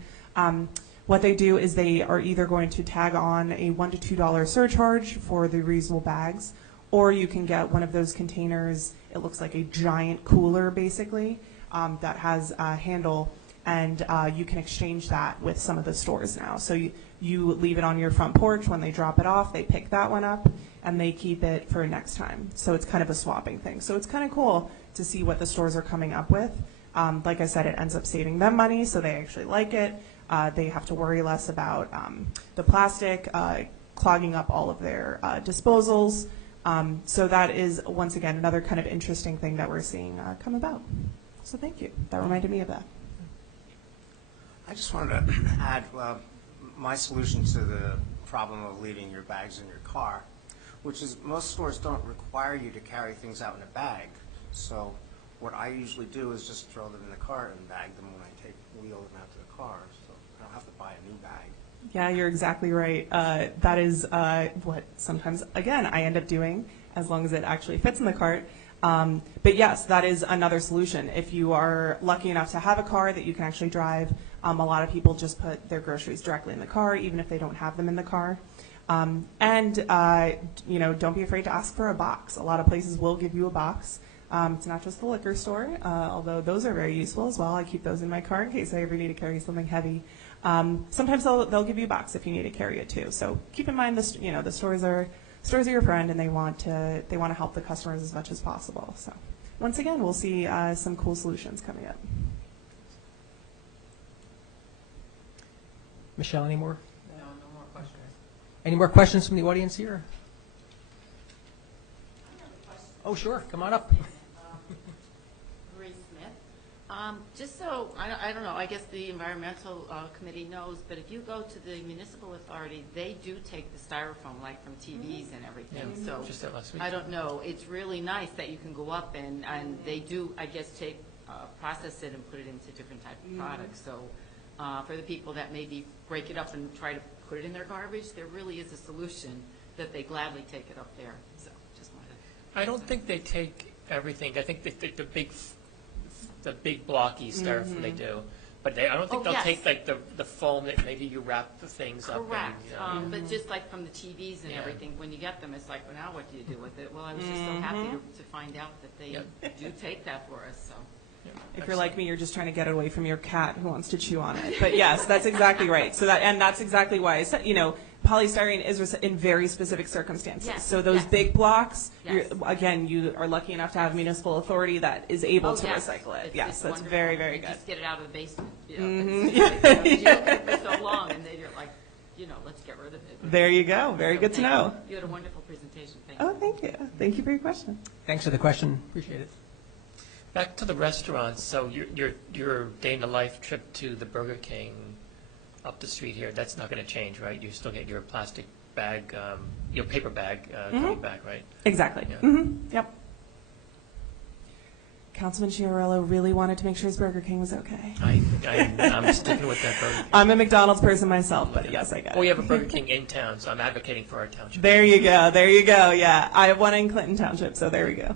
What they do is they are either going to tag on a $1 to $2 surcharge for the reusable bags, or you can get one of those containers. It looks like a giant cooler, basically, that has a handle, and you can exchange that with some of the stores now. So you leave it on your front porch. When they drop it off, they pick that one up, and they keep it for next time. So it's kind of a swapping thing. So it's kind of cool to see what the stores are coming up with. Like I said, it ends up saving them money, so they actually like it. They have to worry less about the plastic clogging up all of their disposals. So that is, once again, another kind of interesting thing that we're seeing come about. So thank you. That reminded me of that. I just wanted to add my solution to the problem of leaving your bags in your car, which is most stores don't require you to carry things out in a bag. So what I usually do is just throw them in the cart and bag them when I wheel them out to the car. So I don't have to buy a new bag. Yeah, you're exactly right. That is what sometimes, again, I end up doing, as long as it actually fits in the cart. But yes, that is another solution. If you are lucky enough to have a car that you can actually drive, a lot of people just put their groceries directly in the car, even if they don't have them in the car. And don't be afraid to ask for a box. A lot of places will give you a box. It's not just the liquor store, although those are very useful as well. I keep those in my car in case I ever need to carry something heavy. Sometimes they'll give you a box if you need to carry it too. So keep in mind, the stores are your friend, and they want to help the customers as much as possible. So once again, we'll see some cool solutions coming up. Michelle, any more? No more questions. Any more questions from the audience here? Oh, sure. Come on up. Marie Smith. Just so, I don't know, I guess the environmental committee knows, but if you go to the municipal authority, they do take the styrofoam, like from TVs and everything. Yeah, So just that last week. I don't know. It's really nice that you can go up and they do, I guess, process it and put it into different type of products. So for the people that maybe break it up and try to put it in their garbage, there really is a solution that they gladly take it up there. So just wanted to. I don't think they take everything. I think the big blocky styrofoam they do, but I don't think they'll yes. take like the foam that maybe you wrap the things up in. Correct. You know. But just like from the TVs and Yeah. everything, when you get them, it's like, well, now what do you do with it? Well, I was just so happy to find out that they do take that for us. So. Yeah, If you're like me, you're just trying to get it away from your cat who wants to chew on it. But yes, that's exactly right. So that's exactly why I said, polystyrene is in very specific circumstances. Yes, So those yes. big blocks, Yes. you are lucky enough to have municipal authority that is able to Yes. recycle it. It's Yes, just that's wonderful. very, very You good. just get it out of the basement. You Mhm. look at it for so long, and then you're like, let's get rid of it. There you go. Very good to thank know. You had a wonderful presentation. Thank you. Oh, thank you. Thank you for your question. Thanks for the question. Appreciate it. Back to the restaurants. So your day in the life trip to the Burger King up the street here, that's not going to change, right? You still get your plastic bag, your paper bag coming back, right? Exactly. Yeah. Yep. Councilman Chiarello really wanted to make sure his Burger King was okay. I'm sticking with that Burger King. I'm a McDonald's person myself, but yes, I get it. We have a Burger King in town, so I'm advocating for our township. There you go. There you go. Yeah, I have one in Clinton Township, so there we go.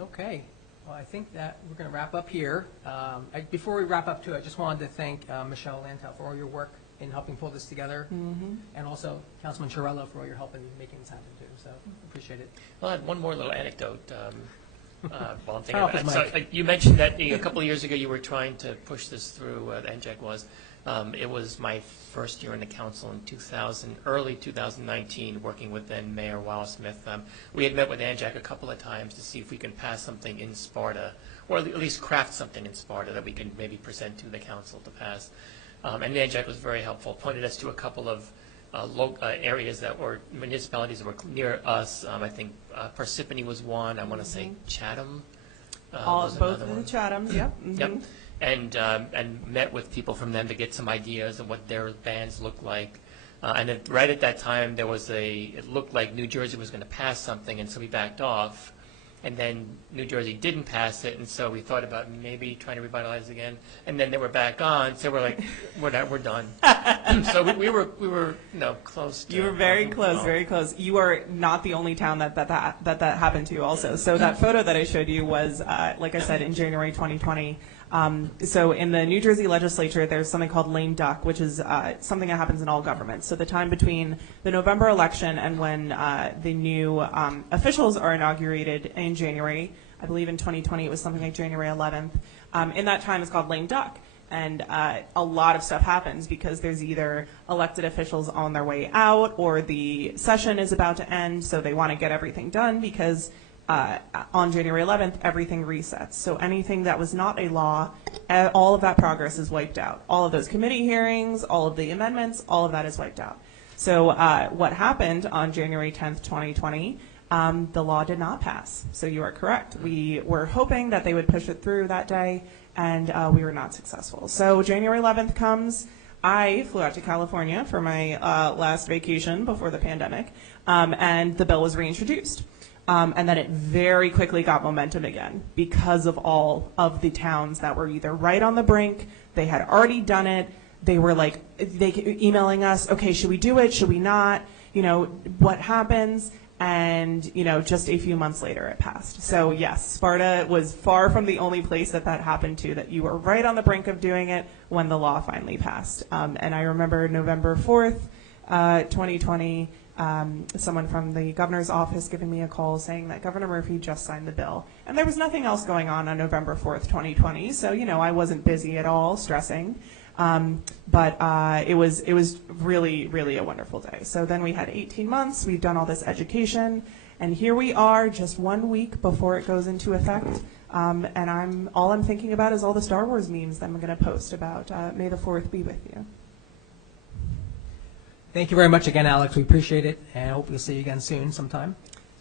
Okay. Well, I think that we're going to wrap up here. Before we wrap up, too, I just wanted to thank Michelle Lantel for all your work in helping pull this together, and also Councilman Chiarello for all your help in making this happen, too. So appreciate it. Well, I had one more little anecdote while I'm thinking Turn off about his it. mic. So you mentioned that a couple of years ago you were trying to push this through, the NJAC was. It was my first year in the council in early 2019, working with then Mayor Wallace Smith. We had met with NJAC a couple of times to see if we can pass something in Sparta, or at least craft something in Sparta that we can maybe present to the council to pass. And NJAC was very helpful, pointed us to a couple of areas that were municipalities that were near us. I think Parsippany was one. I want to say Chatham was Both another of the one. Chathams, yep. Yep. And met with people from them to get some ideas of what their bans look like. And then right at that time, it looked like New Jersey was going to pass something, and so we backed off. And then New Jersey didn't pass it, and so we thought about maybe trying to revitalize it again. And then they were back on, so we're like, we're done. So we were close to. You were very close, very close. You are not the only town that happened to also. So that photo that I showed you was, like I said, in January 2020. So in the New Jersey legislature, there's something called lame duck, which is something that happens in all governments. So the time between the November election and when the new officials are inaugurated in January, I believe in 2020 it was something like January 11th, in that time it's called lame duck. And a lot of stuff happens because there's either elected officials on their way out or the session is about to end, so they want to get everything done because on January 11th, everything resets. So anything that was not a law, all of that progress is wiped out. All of those committee hearings, all of the amendments, all of that is wiped out. So what happened on January 10th, 2020, the law did not pass. So you are correct. We were hoping that they would push it through that day, and we were not successful. So January 11th comes. I flew out to California for my last vacation before the pandemic, and the bill was reintroduced. And then it very quickly got momentum again because of all of the towns that were either right on the brink, they had already done it, they were like, emailing us, okay, should we do it, should we not, what happens? And, just a few months later it passed. So yes, Sparta was far from the only place that happened to, that you were right on the brink of doing it when the law finally passed. And I remember November 4th, 2020, someone from the governor's office giving me a call saying that Governor Murphy just signed the bill. And there was nothing else going on November 4th, 2020. So, I wasn't busy at all, stressing. But it was really, really a wonderful day. So then we had 18 months. We've done all this education. And here we are just 1 week before it goes into effect. And all I'm thinking about is all the Star Wars memes that I'm going to post about May the 4th be with you. Thank you very much again, Alex. We appreciate it, and I hope we'll see you again soon sometime.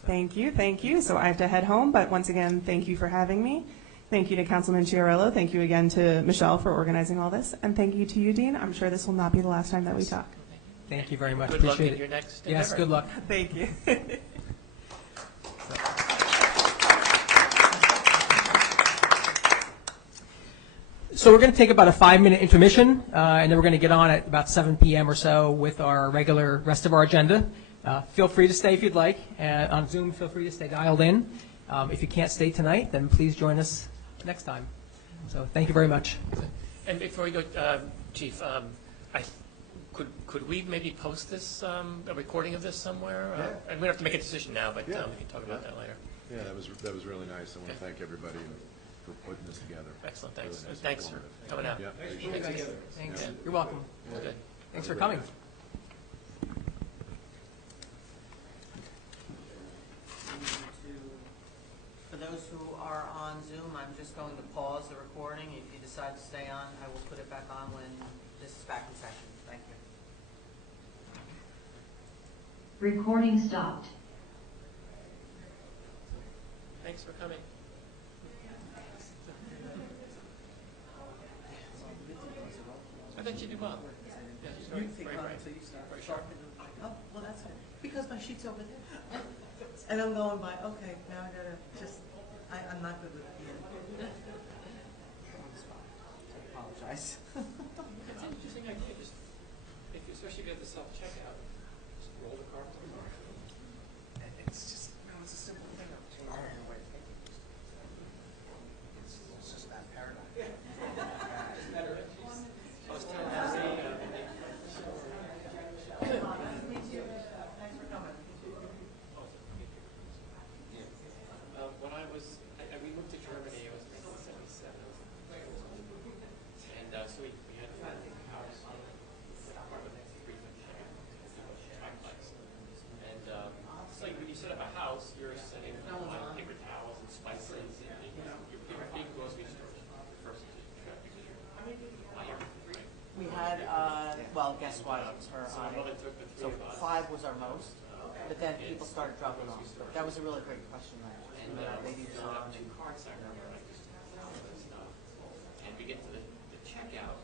Thank you. So I have to head home, but once again, thank you for having me. Thank you to Councilman Chiarello. Thank you again to Michelle for organizing all this. And thank you to you, Dean. I'm sure this will not be the last time that we talk. Thank you very much. Good luck Appreciate in it. your next Yes, endeavor. good luck. Thank you. So we're going to take about a 5-minute intermission, and then we're going to get on at about 7 p.m. or so with our regular rest of our agenda. Feel free to stay if you'd like. On Zoom, feel free to stay dialed in. If you can't stay tonight, then please join us next time. So thank you very much. And before we go, Chief, could we maybe post this, a recording of this somewhere? And we don't have to make a decision now, but we can talk about that later. Yeah, that was really nice. I want to thank everybody for putting this together. Excellent, thanks. Really nice, Thanks for informative. coming out. Yeah, Thanks. Thanks. Yeah. You're welcome. Good. Thanks for coming. For those who are on Zoom, I'm just going to pause the recording. If you decide to stay on, I will put it back on when this is back in session. Thank you. Recording stopped. Thanks for coming. I thought you did well. Yeah, she's very, very bright. Very sharp. Oh, well, that's good. Because my sheet's over there. And I'm going by, okay, now I gotta just, I'm not good with the on the spot. I apologize. It's an interesting idea, especially if you have the self-checkout, just roll the cart. It's just, it's a simple thing. It's just that paradigm. When we moved to Germany, it was 1977. And so we had a house, apartment, triplex. And so when you set up a house, you're setting up paper towels and spices. And you're a big grocery store first trip. We had, well, guess what? So 5 was our most, but then people started dropping off. That was a really great question. And Lady we filled out 2 carts, I remember, like just all this stuff. And we get to the checkout,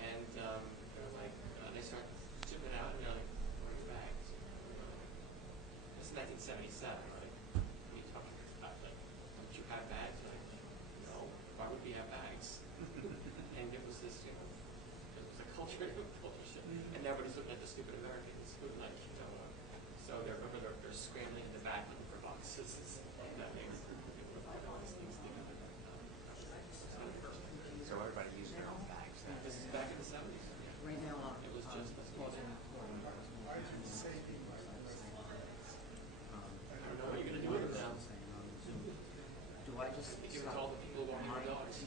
and they're like, they start shipping out, and they're like, where are your bags? This is 1977, right? We talked about like have bags? Like, no, why would we have bags? And it was this, you know, it was a culture shift. And everybody's looking at the stupid Americans who like, you know, so they're scrambling in the back looking for boxes and stuff like that. Makes people look at all these things together. So everybody used their own bags then. This is back in the 70s. Right now, It was just a small thing. I am saving my investments. I don't know what you're going to do with them now. do I just Give it to all the people who want $100. she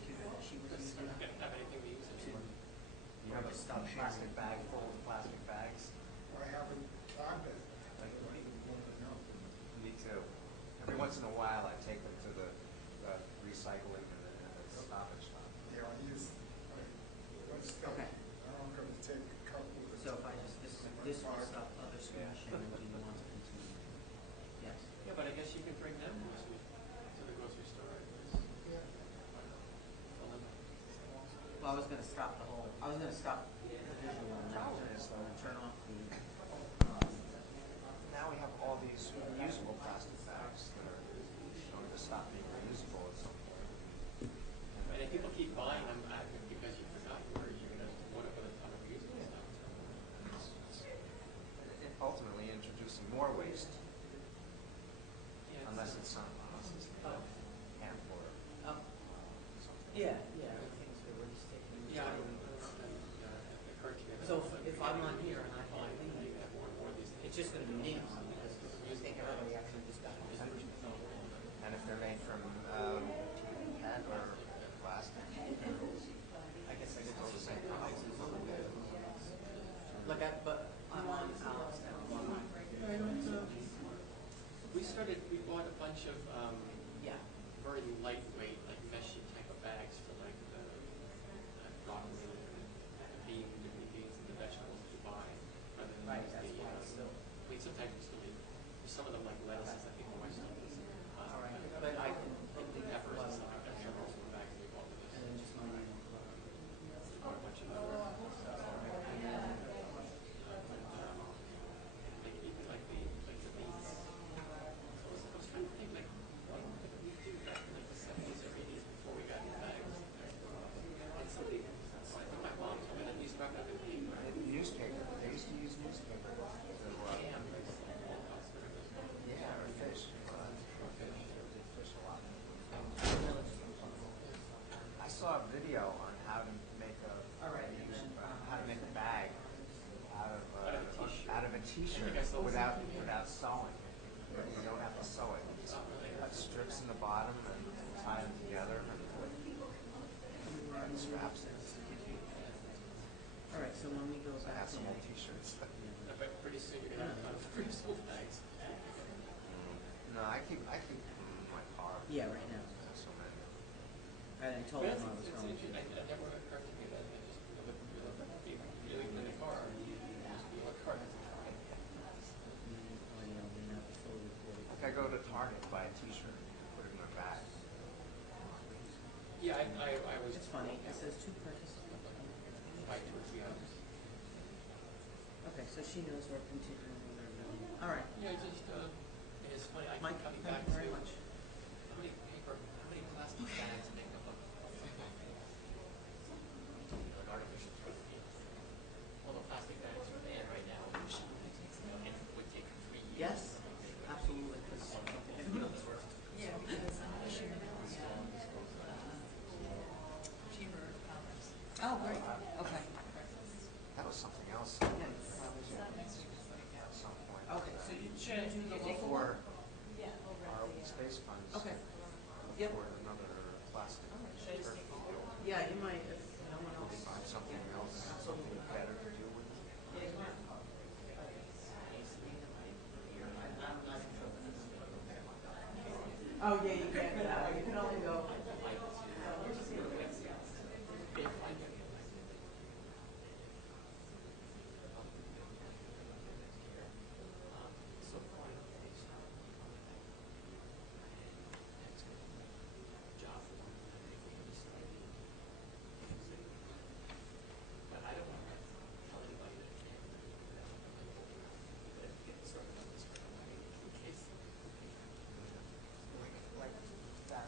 was Because using I'm not going to have anything to use it for. You have a stuffed plastic bag full of plastic bags? I haven't done it. Me too. Every once in a while, I take them to the recycling and the Stop and Shop. Yeah, let's go. Okay. I'm gonna take a couple of. So if I just, this will stop other scratch, and then do you want to continue? Yes. Yeah, but I guess you can bring them to the grocery store. Well, I was gonna stop the whole, I was gonna stop the visual now, so I'm gonna turn off the, Now we have all these reusable plastic bags that are going to stop being reusable at some point. And if people keep buying them because you forgot where you're going to put up with a ton of reusable stuff. Ultimately introducing more waste, Yeah, unless it's not can't afford it. yeah, things are really sticking. Yeah, I don't know if that occurred to me. So if I'm on here and I buy You these, have more and more of these things. it's just gonna be me, because I think everybody actually just got this. And if they're made from PET or plastic, I guess they still the same price. Look at, but I'm on Alex now, I'm on mine. We bought a bunch of Yeah. very lightweight, like meshy type of bags for like the broccoli and the beans and the vegetables that you buy. Rather than Right, use that's the, why it's still. I mean, sometimes you still need, some of them like lettuces, I think, always still use. All right, but I can pick the Peppers and plus stuff like that, some of the bags we bought with and this. then just my name. We bought a bunch of them. Like even like the beans. So I was trying to think like, what did we do back in like the 70s or 80s before we got these bags? And somebody, I think my mom told me that these back up in paper. Newspaper. They used to use newspaper. Yeah, or fish. They fish a lot. I saw a video on how to make a bag out of a t-shirt without sewing. You don't have to sew it. You just cut strips in the bottom and tie them together and put straps in. All right, so when we go I back have some in, old t-shirts. I bet pretty soon you're gonna have a ton of reusable bags. No, I keep them in my car. yeah, right now, I have so many. and I told But them I was it's going to. interesting, it never occurred to me that it just, you know, leaving in the car, you just be in the car. Like I go to Target, buy a t-shirt, put it in my bag. Yeah, I was. It's funny, it says two participants. By 2 or 3 hours. Okay, so she knows we're continuing with our meeting. All right, Yeah, just, it's funny, I Mike, keep coming thank back you to very much. how many plastic bags make up an artificial throat. All the plastic bags are banned right now, and it would take 3 years. Yes, absolutely. Oh, great, okay. That was something else. Yeah, At some point. okay, so you should do the local Before one? our open space funds. Okay. Yep. For another plastic turkey. Yeah, you might, if no one else. Find something else, something better to do with it. Yeah, you might. Oh, yeah, you can't, you can only go. So far, job for them. But I don't want to tell anybody that I can't. But get started on this right away in case. Like that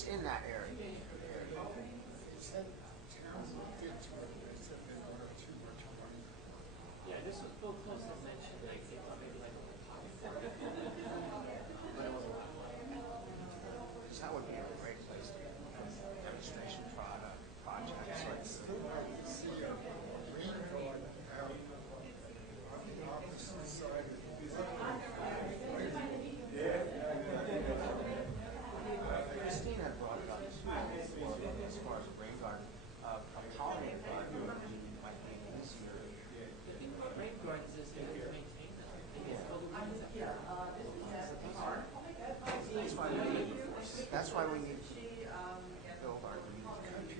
it's in that area. Yeah, this was Bill Close mentioned, I think, maybe like a pocket park. That would be a great place to demonstration projects like Christine had brought it up too, as far as a rain garden, a pollinator garden might be easier. Rain gardens is to maintain them. That's why we need to build our new country.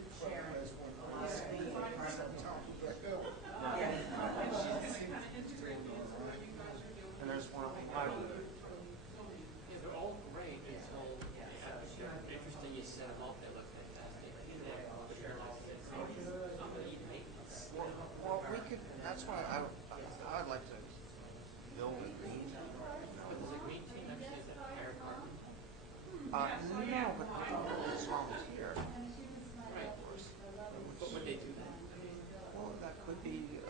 And there's one of them. Yeah, they're all great until they're interesting. You set them up, they look fantastic. But they're need maintenance. Well, we could. That's why I would like to build a green. But does a green team actually is that higher carbon? No, but it's volunteer. Right. But would they do that? Well, that could be a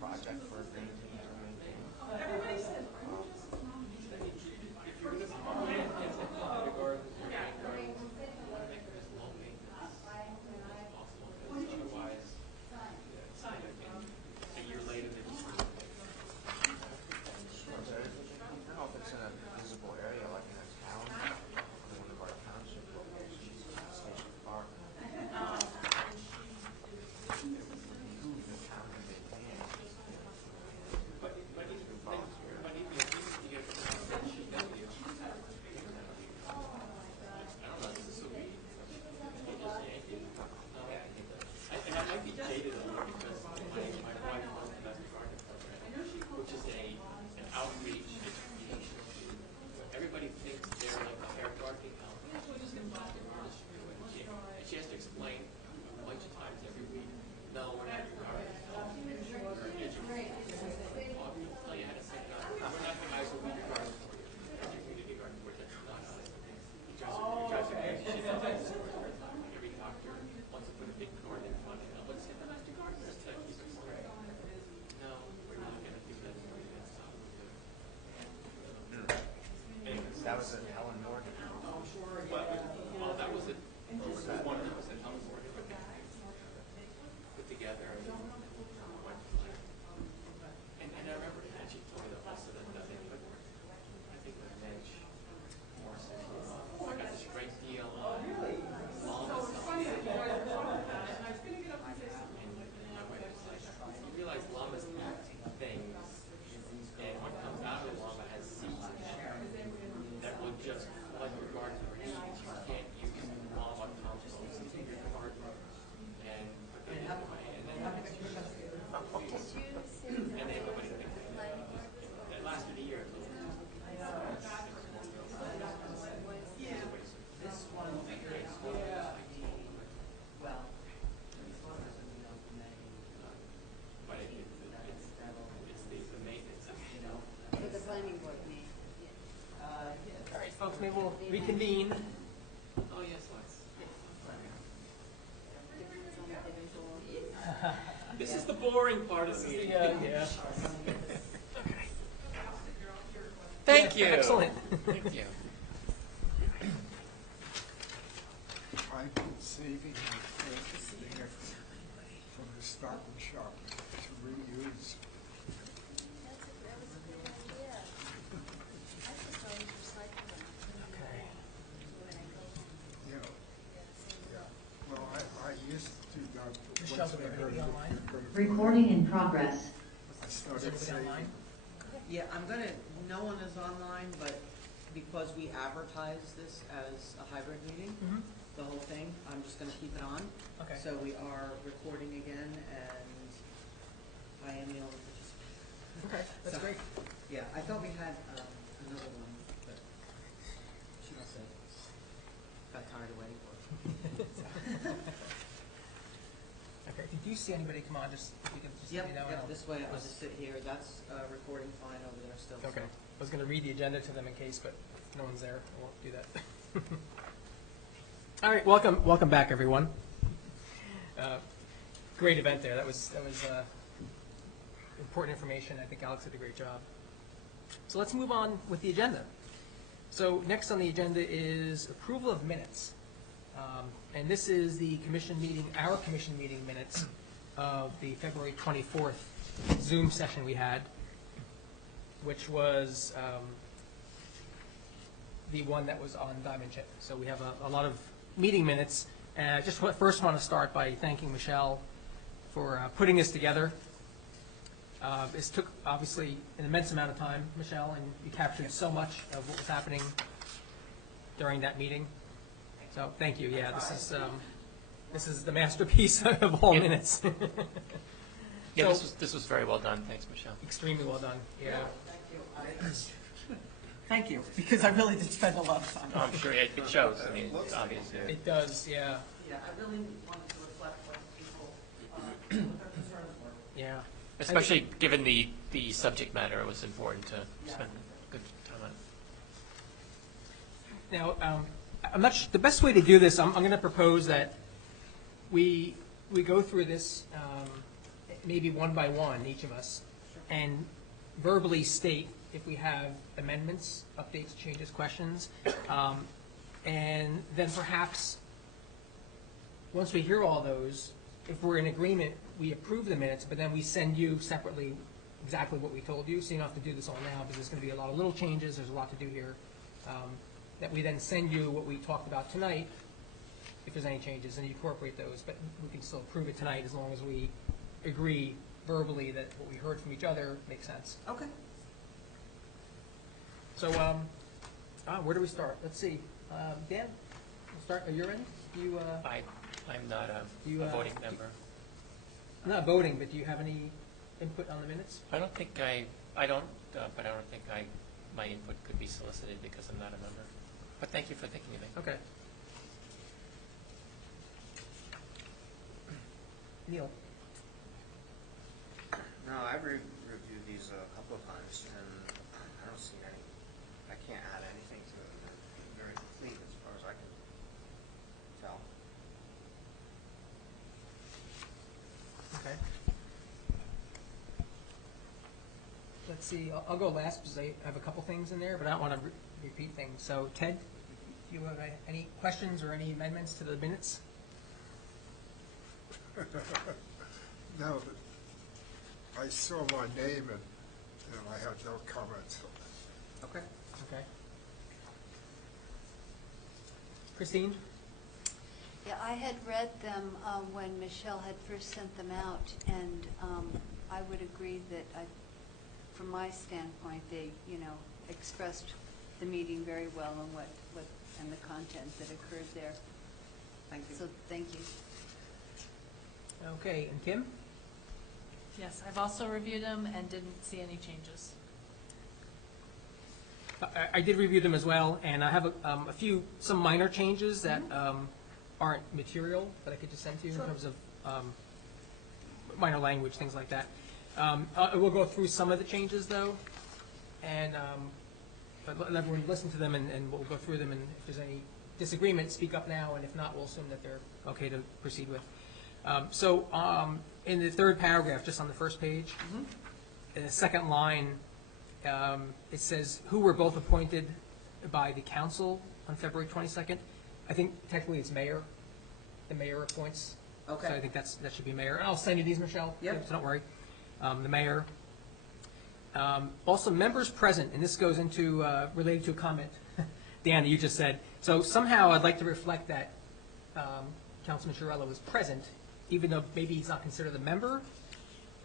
project for a green team to maintain. If you're going to the gardens, your rain gardens, you want to make them as low maintenance as possible. Because otherwise, it's like a year later they just Sure, but I don't know if it's in a visible area like in a town, one of our township locations, Station Park. Move the town to maintain it. But even if you get a CW, I don't know, this is so weird. It just yanked it. And I might be jaded on it because my wife runs the Domestic Garden Program, which is an outreach education. Everybody thinks they're like a hair gardening company. Well, just in plastic industry. And she has to explain a bunch of times every week, no, we're not your gardening company. We're an education. I'll tell you how to set it up. We're not the guys who weed your garden for you. That's your community garden for you. That's not us. You guys are crazy. She does that every doctor wants to put a big garden in front of it. Let's get domestic gardeners to keep it straight. No, we're not going to do that for you. That's not what we're doing. Anyways, That was at Helen Morgan. well, that was it. One of them was at Helen Morgan. Put together and went from there. And I remember, and she told me that also that they put, I think with Mitch Morrison, I got this great deal on llamas. And my wife was like, you realize llamas eat things, and what comes out of the llama has seeds in it that will just flood your garden for seeds. You can't use llama compost in your garden. And put that in away, and then it's Did you say and then everybody thinks that lasted a year. This one, well, But it's the maintenance. for the planning board meeting? All right, folks, maybe we'll reconvene. Oh, yes, let's. This is the boring part of the meeting. Yeah. Thank you. Excellent. Thank you. I've been saving my first there from the Stop and Shop to reuse. That was a good idea. I just always recycle them Okay. when I go home. You know, yeah. Well, I used to do that. but Michelle, once do we I have heard anybody that online? you're gonna- Recording in progress. I Is started everybody saving. online? yeah, no one is online, but because we advertise this as a hybrid meeting, Mm-hmm. the whole thing, I'm just gonna keep it on. Okay. So we are recording again, and I am the only participant. Okay, that's So- great. Yeah, I thought we had another one, but she must have got tired of waiting for it. Okay, if you do see anybody come on, just, if you can just let Yep, me know. and yep, I'll- this way, I'll just sit here. That's recording fine over there still. so. Okay, I was gonna read the agenda to them in case, but if no one's there, I won't do that. All right, welcome back, everyone. Great event there. That was important information. I think Alex did a great job. So let's move on with the agenda. So next on the agenda is approval of minutes. And this is the commission meeting, our commission meeting minutes of the February 24th Zoom session we had, which was the one that was on Diamond Chip. So we have a lot of meeting minutes. Just first want to start by thanking Michelle for putting this together. This took, obviously, an immense amount of time, Michelle, and you captured so much of what was happening during that meeting. So, thank you. Yeah, this is the masterpiece of all minutes. Yeah, So- this was very well done. Thanks, Michelle. Extremely well done. Yeah. Thank you, because I really did spend a lot of time. Oh, I'm sure it shows. I mean, it's obvious. Yeah. It does. Yeah. Yeah, I really wanted to reflect what people, what their concerns were. Yeah. Especially given the subject matter, it was important to spend good time on it. Now, I'm not the best way to do this. I'm going to propose that we go through this maybe one by one, each of us, and verbally state if we have amendments, updates, changes, questions, and then perhaps once we hear all those, if we're in agreement, we approve the minutes, but then we send you separately exactly what we told you, so you don't have to do this all now, because there's going to be a lot of little changes, there's a lot to do here, that we then send you what we talked about tonight, if there's any changes, and you incorporate those, but we can still approve it tonight as long as we agree verbally that what we heard from each other makes sense. Okay. So, where do we start? Let's see. Dan, we'll start at your end. You, I'm not You, a voting member. I'm not voting, but do you have any input on the minutes? I don't think I don't, but I don't think my input could be solicited because I'm not a member. But thank you for thinking of me. Okay. Neil? No, I've reviewed these a couple of times, and I don't see any, I can't add anything to it. They're very complete as far as I can tell. Okay. Let's see, I'll go last because I have a couple things in there, but I don't want to repeat things. So Ted, do you have any questions or any amendments to the minutes? No, I saw my name and I had no comments. Okay. Okay. Christine? Yeah, I had read them when Michelle had first sent them out, and I would agree that from my standpoint, they, expressed the meeting very well and the content that occurred there. Thank you. So, thank you. Okay, and Kim? Yes, I've also reviewed them and didn't see any changes. I did review them as well, and I have some minor changes that aren't material that I could just send to you in terms of minor language, things like that. We'll go through some of the changes, though, and let everyone listen to them, and we'll go through them, and if there's any disagreement, speak up now, and if not, we'll assume that they're okay to proceed with. So in the third paragraph, just on the first page, in the second line, it says, who were both appointed by the council on February 22nd. I think technically it's mayor. The mayor appoints. Okay. So I think that should be mayor. And I'll send you these, Michelle. Yep. So don't worry. The mayor. Also, members present, and this goes into related to a comment, Dan, that you just said. So somehow I'd like to reflect that Councilman Chiarella was present, even though maybe he's not considered a member.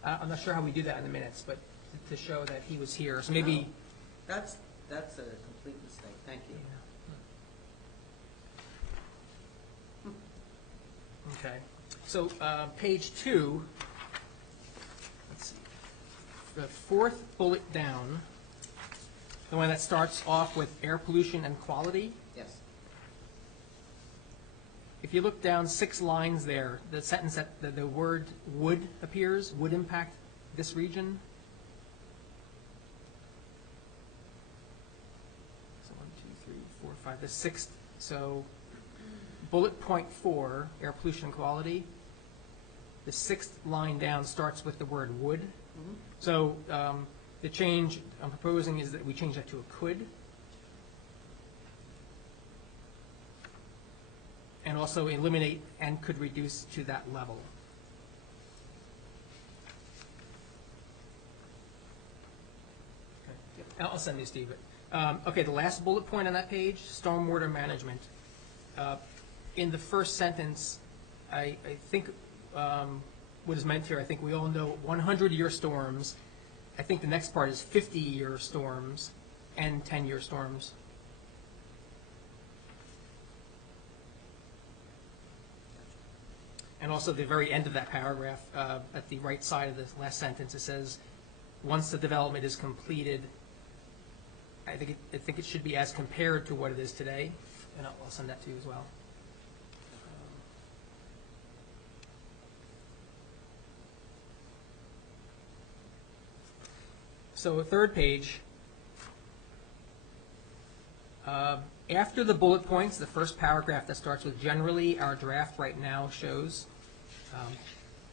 I'm not sure how we do that in the minutes, but to show that he was here. So maybe. That's a complete mistake. Thank you. Okay. So page 2. Let's see. The fourth bullet down, the one that starts off with air pollution and quality. Yes. If you look down 6 lines there, the sentence that the word would appears, would impact this region. So 1, 2, 3, 4, 5. The sixth So bullet point 4, air pollution and quality, the 6th line down starts with the word would. So the change I'm proposing is that we change that to a could. And also eliminate and could reduce to that level. Okay. I'll send these to you. Okay, the last bullet point on that page, stormwater management. In the first sentence, I think what is meant here, I think we all know 100-year storms. I think the next part is 50-year storms and 10-year storms. And also the very end of that paragraph, at the right side of the last sentence, it says, once the development is completed, I think it should be as compared to what it is today, and I'll send that to you as well. So a third page, after the bullet points, the first paragraph that starts with generally, our draft right now shows.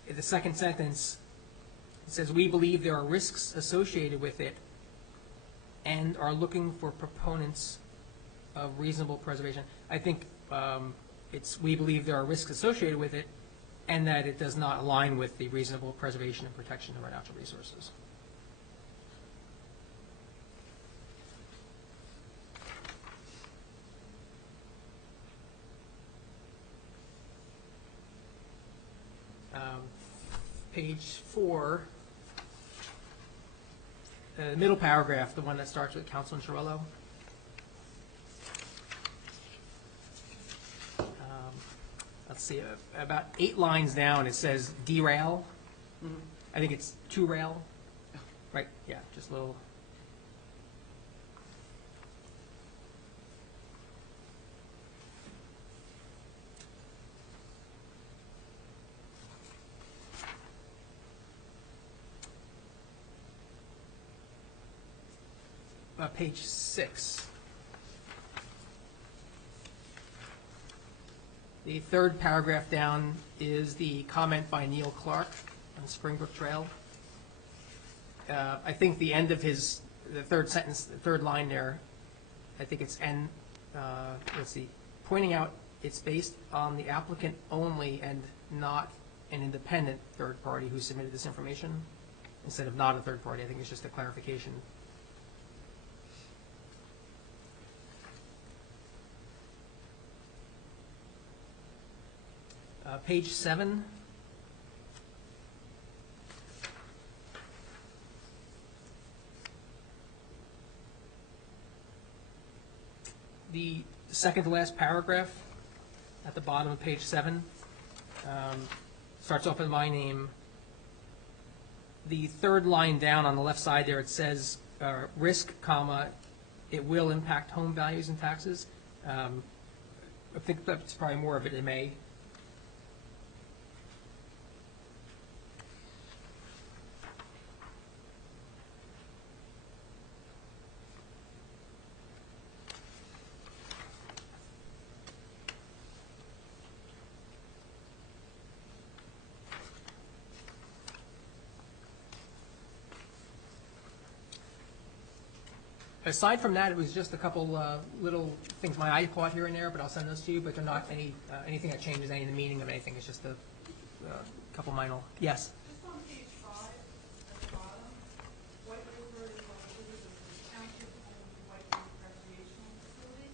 In the second sentence, it says, we believe there are risks associated with it and are looking for proponents of reasonable preservation. I think it's we believe there are risks associated with it and that it does not align with the reasonable preservation and protection of our natural resources. Page 4, the middle paragraph, the one that starts with Councilman Chiarello. Let's see, about 8 lines down, it says derail. I think it's to rail, right? Yeah, just a little. Page 6. The third paragraph down is the comment by Neil Clark on Springbrook Trail. I think the end of the third sentence, the third line there, I think it's let's see, pointing out it's based on the applicant only and not an independent third party who submitted this information instead of not a third party. I think it's just a clarification. Page 7. The second to last paragraph at the bottom of page 7 starts off with my name. The third line down on the left side there, it says risk, comma, it will impact home values and taxes. I think that's probably more of it may. Aside from that, it was just a couple little things my eye caught here and there, but I'll send those to you. But they're not anything that changes any of the meaning of anything. It's just a couple minor. Yes. Just on page 5 at the bottom, White River is located as the township-owned White River Recreational Facility.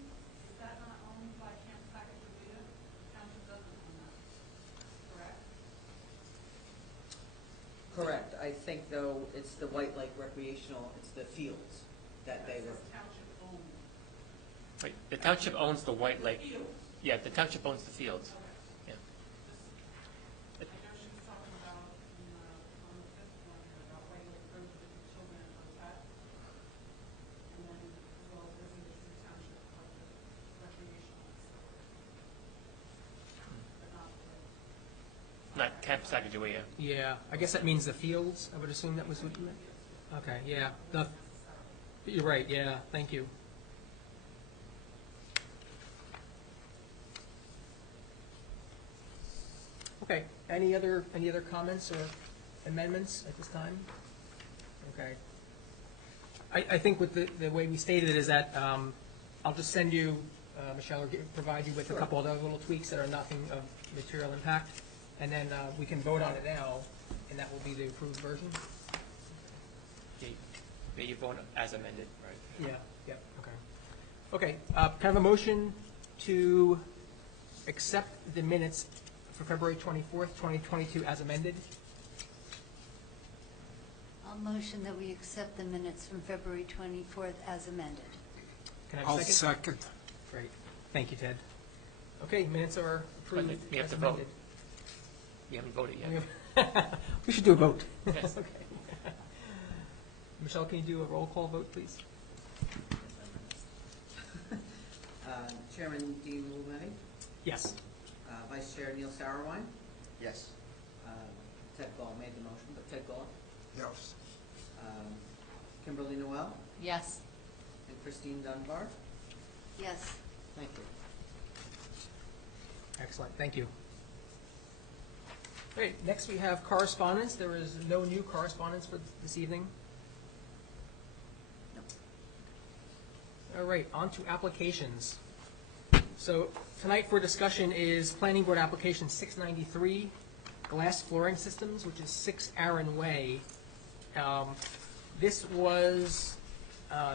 Is that not owned by Camp Sacagawea? The township doesn't own that, correct? Correct. I think, though, it's the White Lake Recreational, it's the fields that they were. It says township owned. Right, the township owns the White Lake. Fields. Yeah, the township owns the fields. Okay. Yeah. I know she was talking about on the 5th one here about White Lake Road for the children and for pets. And then as well as visitors to the township White Lake recreational facility. But not the road. Not Camp Sacagawea. Yeah, I guess that means the fields. I would assume that was what you meant. Okay. Yeah. You're right. Yeah. Thank you. Okay, any other comments or amendments at this time? Okay. I think with the way we stated it is that I'll just send you, Michelle, or provide you with a couple of other little tweaks that are nothing of material impact, and then we can vote on it now, and that will be the approved version? Yeah, you vote as amended, right? Yeah, okay. Okay, can I have a motion to accept the minutes for February 24th, 2022 as amended? I'll motion that we accept the minutes from February 24th as amended. Can I have I'll a second? second. Great, thank you, Ted. Okay, minutes are approved We have as to vote. amended. We haven't voted We yet. have- We should do a vote. Yes. Okay. Michelle, can you do a roll call vote, please? Chairman Dean Mulvaney, Yes. Vice Chair Neil Sauerwein, Yes. Ted Gall made the motion, but Ted Gall, Yes. Kimberly Noel, Yes. and Christine Dunbar. Yes. Thank you. Excellent, thank you. Great, next we have correspondence. There is no new correspondence for this evening. All right, on to applications. So tonight for discussion is Planning Board Application 693, Glass Flooring Systems, which is 6 Aaron Way. This was,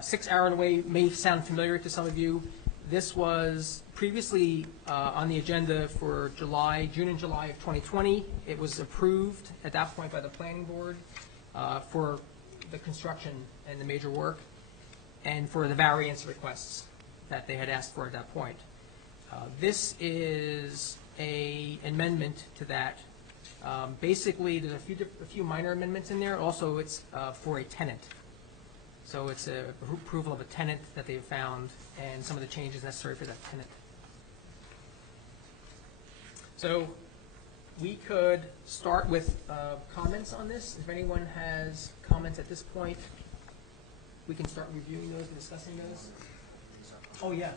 6 Aaron Way may sound familiar to some of you. This was previously on the agenda for June and July of 2020. It was approved at that point by the Planning Board for the construction and the major work, and for the variance requests that they had asked for at that point. This is an amendment to that. Basically, there's a few minor amendments in there. Also, it's for a tenant. So it's a approval of a tenant that they've found and some of the changes necessary for that tenant. So we could start with comments on this. If anyone has comments at this point, we can start reviewing those and discussing those. Oh, yeah.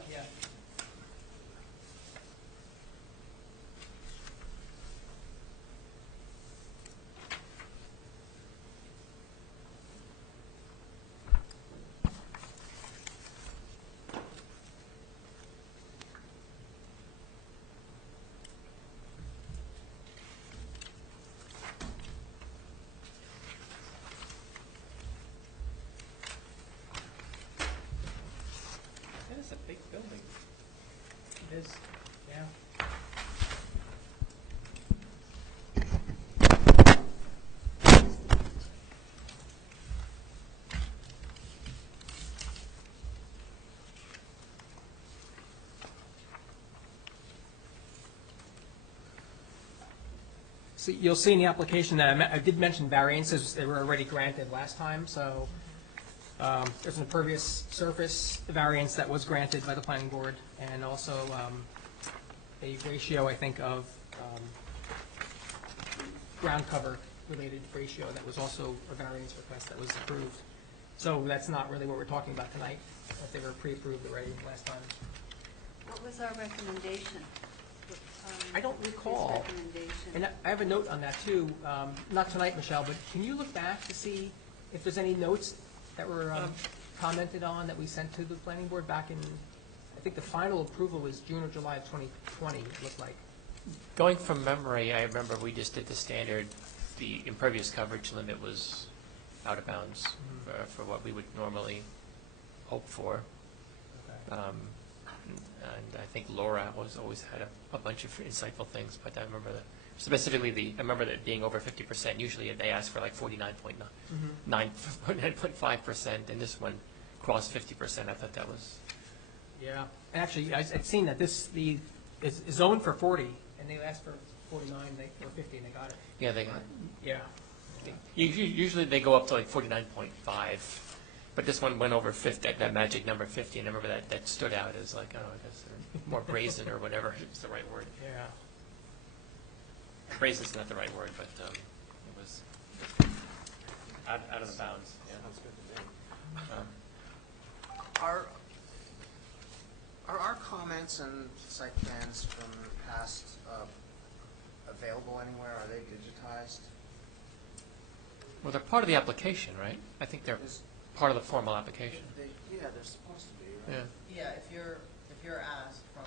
That is a big building. It is, yeah. So you'll see in the application that I did mention variances. They were already granted last time, so there's an impervious surface variance that was granted by the planning board, and also a ratio, I think, of ground cover related ratio that was also a variance request that was approved. So that's not really what we're talking about tonight, if they were pre-approved already last time. What was our recommendation? I don't His recall. recommendation. And I have a note on that too, not tonight, Michelle, but can you look back to see if there's any notes that were commented on that we sent to the planning board back in, I think the final approval was June or July of 2020, it looked like. Going from memory, I remember we just did the standard, the impervious coverage limit was out of bounds for what we would normally hope for. Okay. And I think Laura always had a bunch of insightful things, but I remember specifically I remember that being over 50%. Usually they ask for like 49.9, 9.5%, and this one crossed 50%. I thought that was. Yeah, actually, I'd seen that this is zoned for 40, and they asked for 49 or 50, and they got it. Yeah, they got. Yeah. Usually they go up to like 49.5, but this one went over 50, that magic number 50, and I remember that stood out as like, oh, I guess they're more brazen or whatever is the right word. Yeah. Brazen's not the right word, but it was out of the bounds. Yeah. Sounds good to me. Are our comments and site plans from past available anywhere? Are they digitized? Well, they're part of the application, right? I think they're Is- part of the formal application. Yeah, they're supposed to be, right? Yeah. Yeah, if you're asked from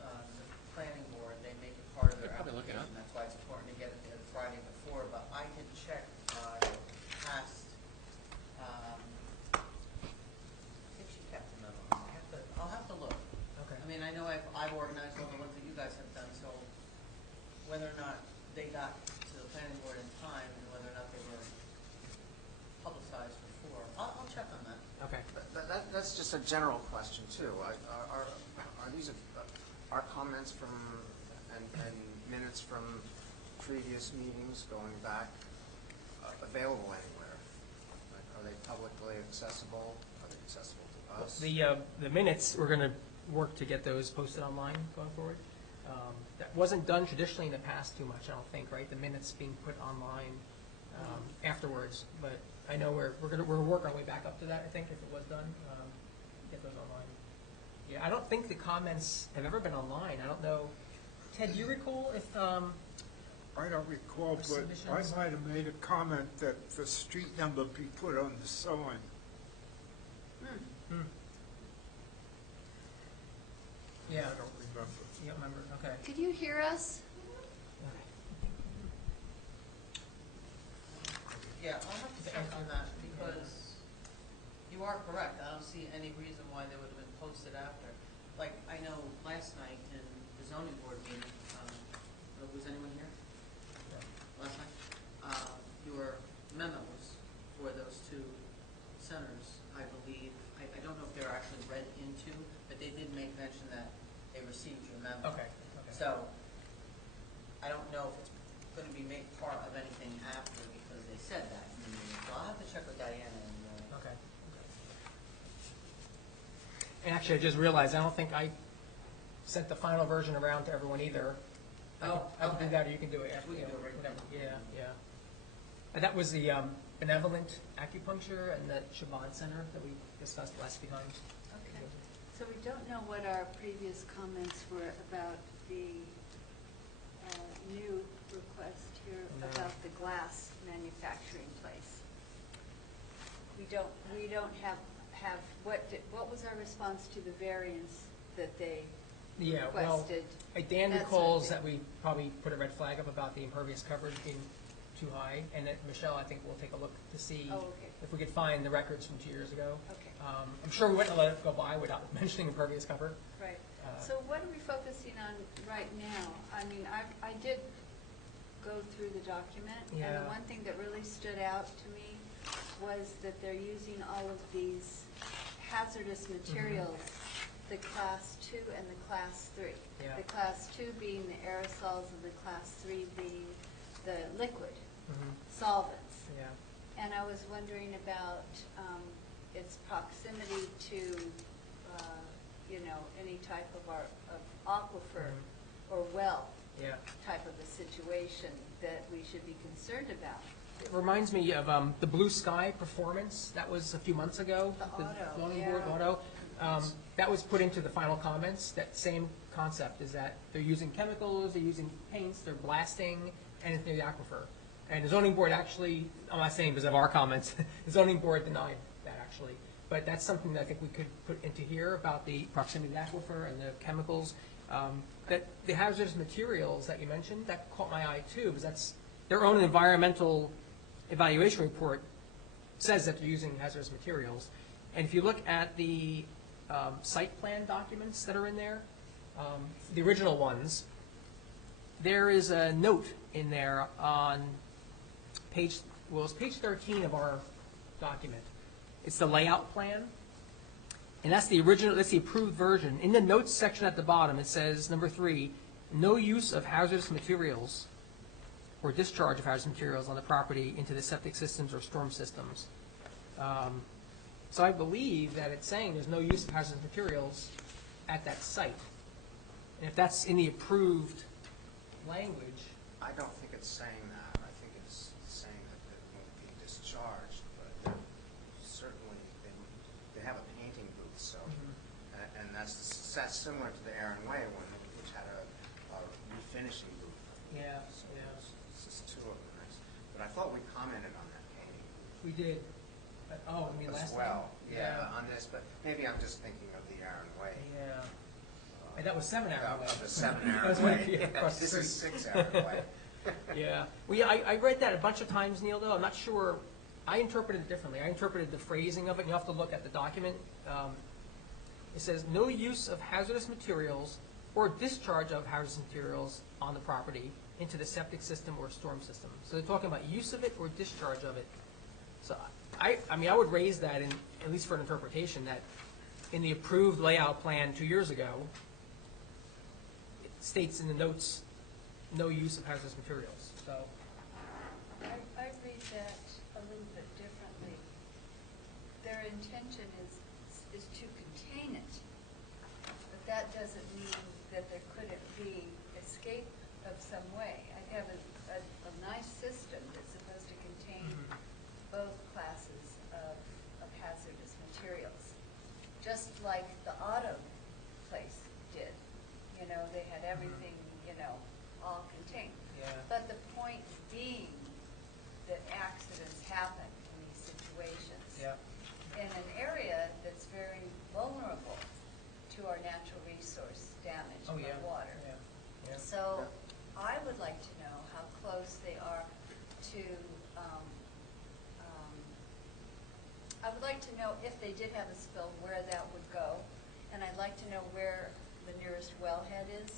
the planning board, they make it part of their Could probably look it application. up. That's why it's important to get it the Friday before, but I can check past, I think she kept the memo. I'll have to look. Okay. I mean, I know I've organized all the ones that you guys have done, so whether or not they got to the planning board in time and whether or not they were publicized before, I'll check on that. Okay. That's just a general question too. Are these, our comments from, and minutes from previous meetings going back available anywhere? Like, are they publicly accessible? Are they accessible to us? The minutes, we're going to work to get those posted online going forward. That wasn't done traditionally in the past too much, I don't think, right? The minutes being put online afterwards, but I know we're working our way back up to that, I think, if it was done, get those online. Yeah, I don't think the comments have ever been online. I don't know. Ted, do you recall if, I don't recall, but Submissions? I might have made a comment that the street number be put on the sign. yeah, I don't remember. you don't remember, okay. Could you hear us? Yeah, I'll have to check on that because you are correct. I don't see any reason why they would have been posted after. Like, I know last night in the zoning board meeting, was anyone here last night? Your memos for those two centers, I believe, I don't know if they were actually read into, but they did make mention that they received your memo. Okay. So, I don't know if it's going to be made part of anything after because they said that in the meeting. So I'll have to check with Diana and, Okay. And actually, I just realized, I don't think I sent the final version around to everyone either. I can okay. do that, or you can do it after. We can do it right whatever. now. Yeah. And that was the benevolent acupuncture and the Shabbat Center that we discussed last time. Okay. So we don't know what our previous comments were about the new request here No. about the glass manufacturing place. We don't have, what was our response to the variance that they Yeah, well, requested? Dan That's recalls okay. that we probably put a red flag up about the impervious coverage being too high, and that Michelle, I think, will take a look to see Oh, okay. if we could find the records from 2 years ago. Okay. I'm sure we wouldn't let it go by without mentioning impervious cover. Right. Uh, So what are we focusing on right now? I mean, I did go through the document, and Yeah. the one thing that really stood out to me was that they're using all of these hazardous materials, the class 2 and the class 3. Yeah. The class 2 being the aerosols and the class 3 being the liquid Mhm. solvents. Yeah. And I was wondering about its proximity to, any type of aquifer or well Yeah. type of a situation that we should be concerned about. It reminds me of the Blue Sky performance. That was a few months ago. The auto, zoning board yeah. auto. That was put into the final comments. That same concept is that they're using chemicals, they're using paints, they're blasting anything in the aquifer. And the zoning board actually, I'm not saying because of our comments, the zoning board denied that actually. But that's something that I think we could put into here about the proximity to the aquifer and the chemicals. That the hazardous materials that you mentioned, that caught my eye too, because that's their own environmental evaluation report says that they're using hazardous materials. And if you look at the site plan documents that are in there, the original ones, there is a note in there on it's page 13 of our document. It's the layout plan. And that's the original, that's the approved version. In the notes section at the bottom, it says, number 3, no use of hazardous materials or discharge of hazardous materials on the property into the septic systems or storm systems. So I believe that it's saying there's no use of hazardous materials at that site. And if that's in the approved language, I don't think it's saying that. I think it's saying that it won't be discharged, but certainly they have a painting booth, so, and that's similar to the Aaron Way one, which had a refinishing booth. Yeah, So yeah, it's just two of them. But I thought we commented on that painting we did. But, oh, I mean, as last time? well. Yeah, on this, but maybe I'm just thinking of the Aaron Way. Yeah. And that was 7 Aaron Way. Of the 7 That Aaron was Way. yeah, across the This is street. 6 Aaron Way. Yeah. Well, I read that a bunch of times, Neil, though. I'm not sure. I interpreted it differently. I interpreted the phrasing of it. You have to look at the document. It says, no use of hazardous materials or discharge of hazardous materials on the property into the septic system or storm system. So they're talking about use of it or discharge of it. So I mean, I would raise that, at least for an interpretation, that in the approved layout plan 2 years ago, it states in the notes, no use of hazardous materials. So, I read that a little bit differently. Their intention is to contain it, but that doesn't mean that there couldn't be escape of some way. I have a nice system that's supposed to contain both classes of hazardous materials, just like the auto place did. You know, they had everything, you know, all contained. yeah. But the point being that accidents happen in these situations. Yeah. In an area that's very vulnerable to our natural resource damage Oh, by yeah. water. Yeah. Yeah. So I would like to know how close they are to, I would like to know if they did have a spill, where that would go. And I'd like to know where the nearest wellhead is.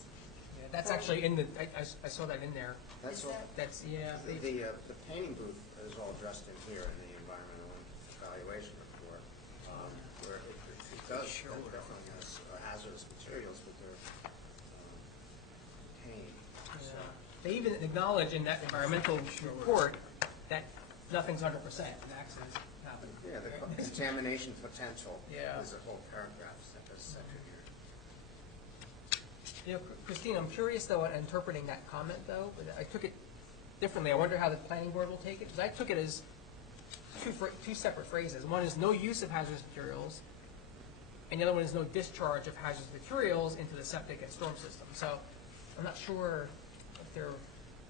Yeah, that's actually in the, I saw that in there. That's Is all. that- That's, yeah. The painting booth is all addressed in here in the environmental evaluation report, where it does show definitely hazardous materials, but they're contained. So, They even acknowledge in that environmental report that nothing's 100%, and accidents happen. yeah, the contamination potential Yeah. is a whole paragraph that's centered here. You know, Christine, I'm curious though on interpreting that comment though, but I took it differently. I wonder how the planning board will take it, because I took it as two separate phrases. One is no use of hazardous materials, and the other one is no discharge of hazardous materials into the septic and storm system. So I'm not sure if they're,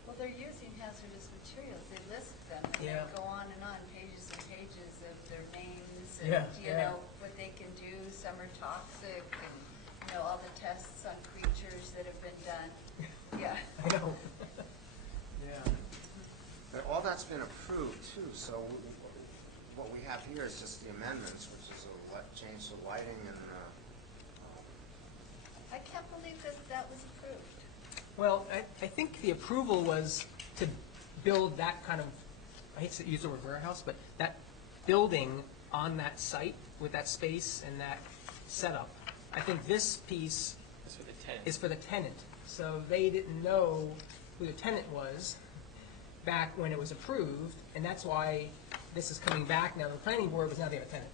Well, they're using hazardous materials. They list them and Yeah. they go on, pages and pages of their names Yeah, and, you yeah. know, what they can do. Some are toxic and, you know, all the tests on creatures that have been done. Yeah. I know. Yeah. But all that's been approved too, so what we have here is just the amendments, which is change the lighting and, I can't believe that was approved. Well, I think the approval was to build that kind of, I hate to use the word warehouse, but that building on that site with that space and that setup. I think this piece That's for the tenant. is for the tenant. So they didn't know who the tenant was back when it was approved, and that's why this is coming back now to the planning board, because now they have a tenant.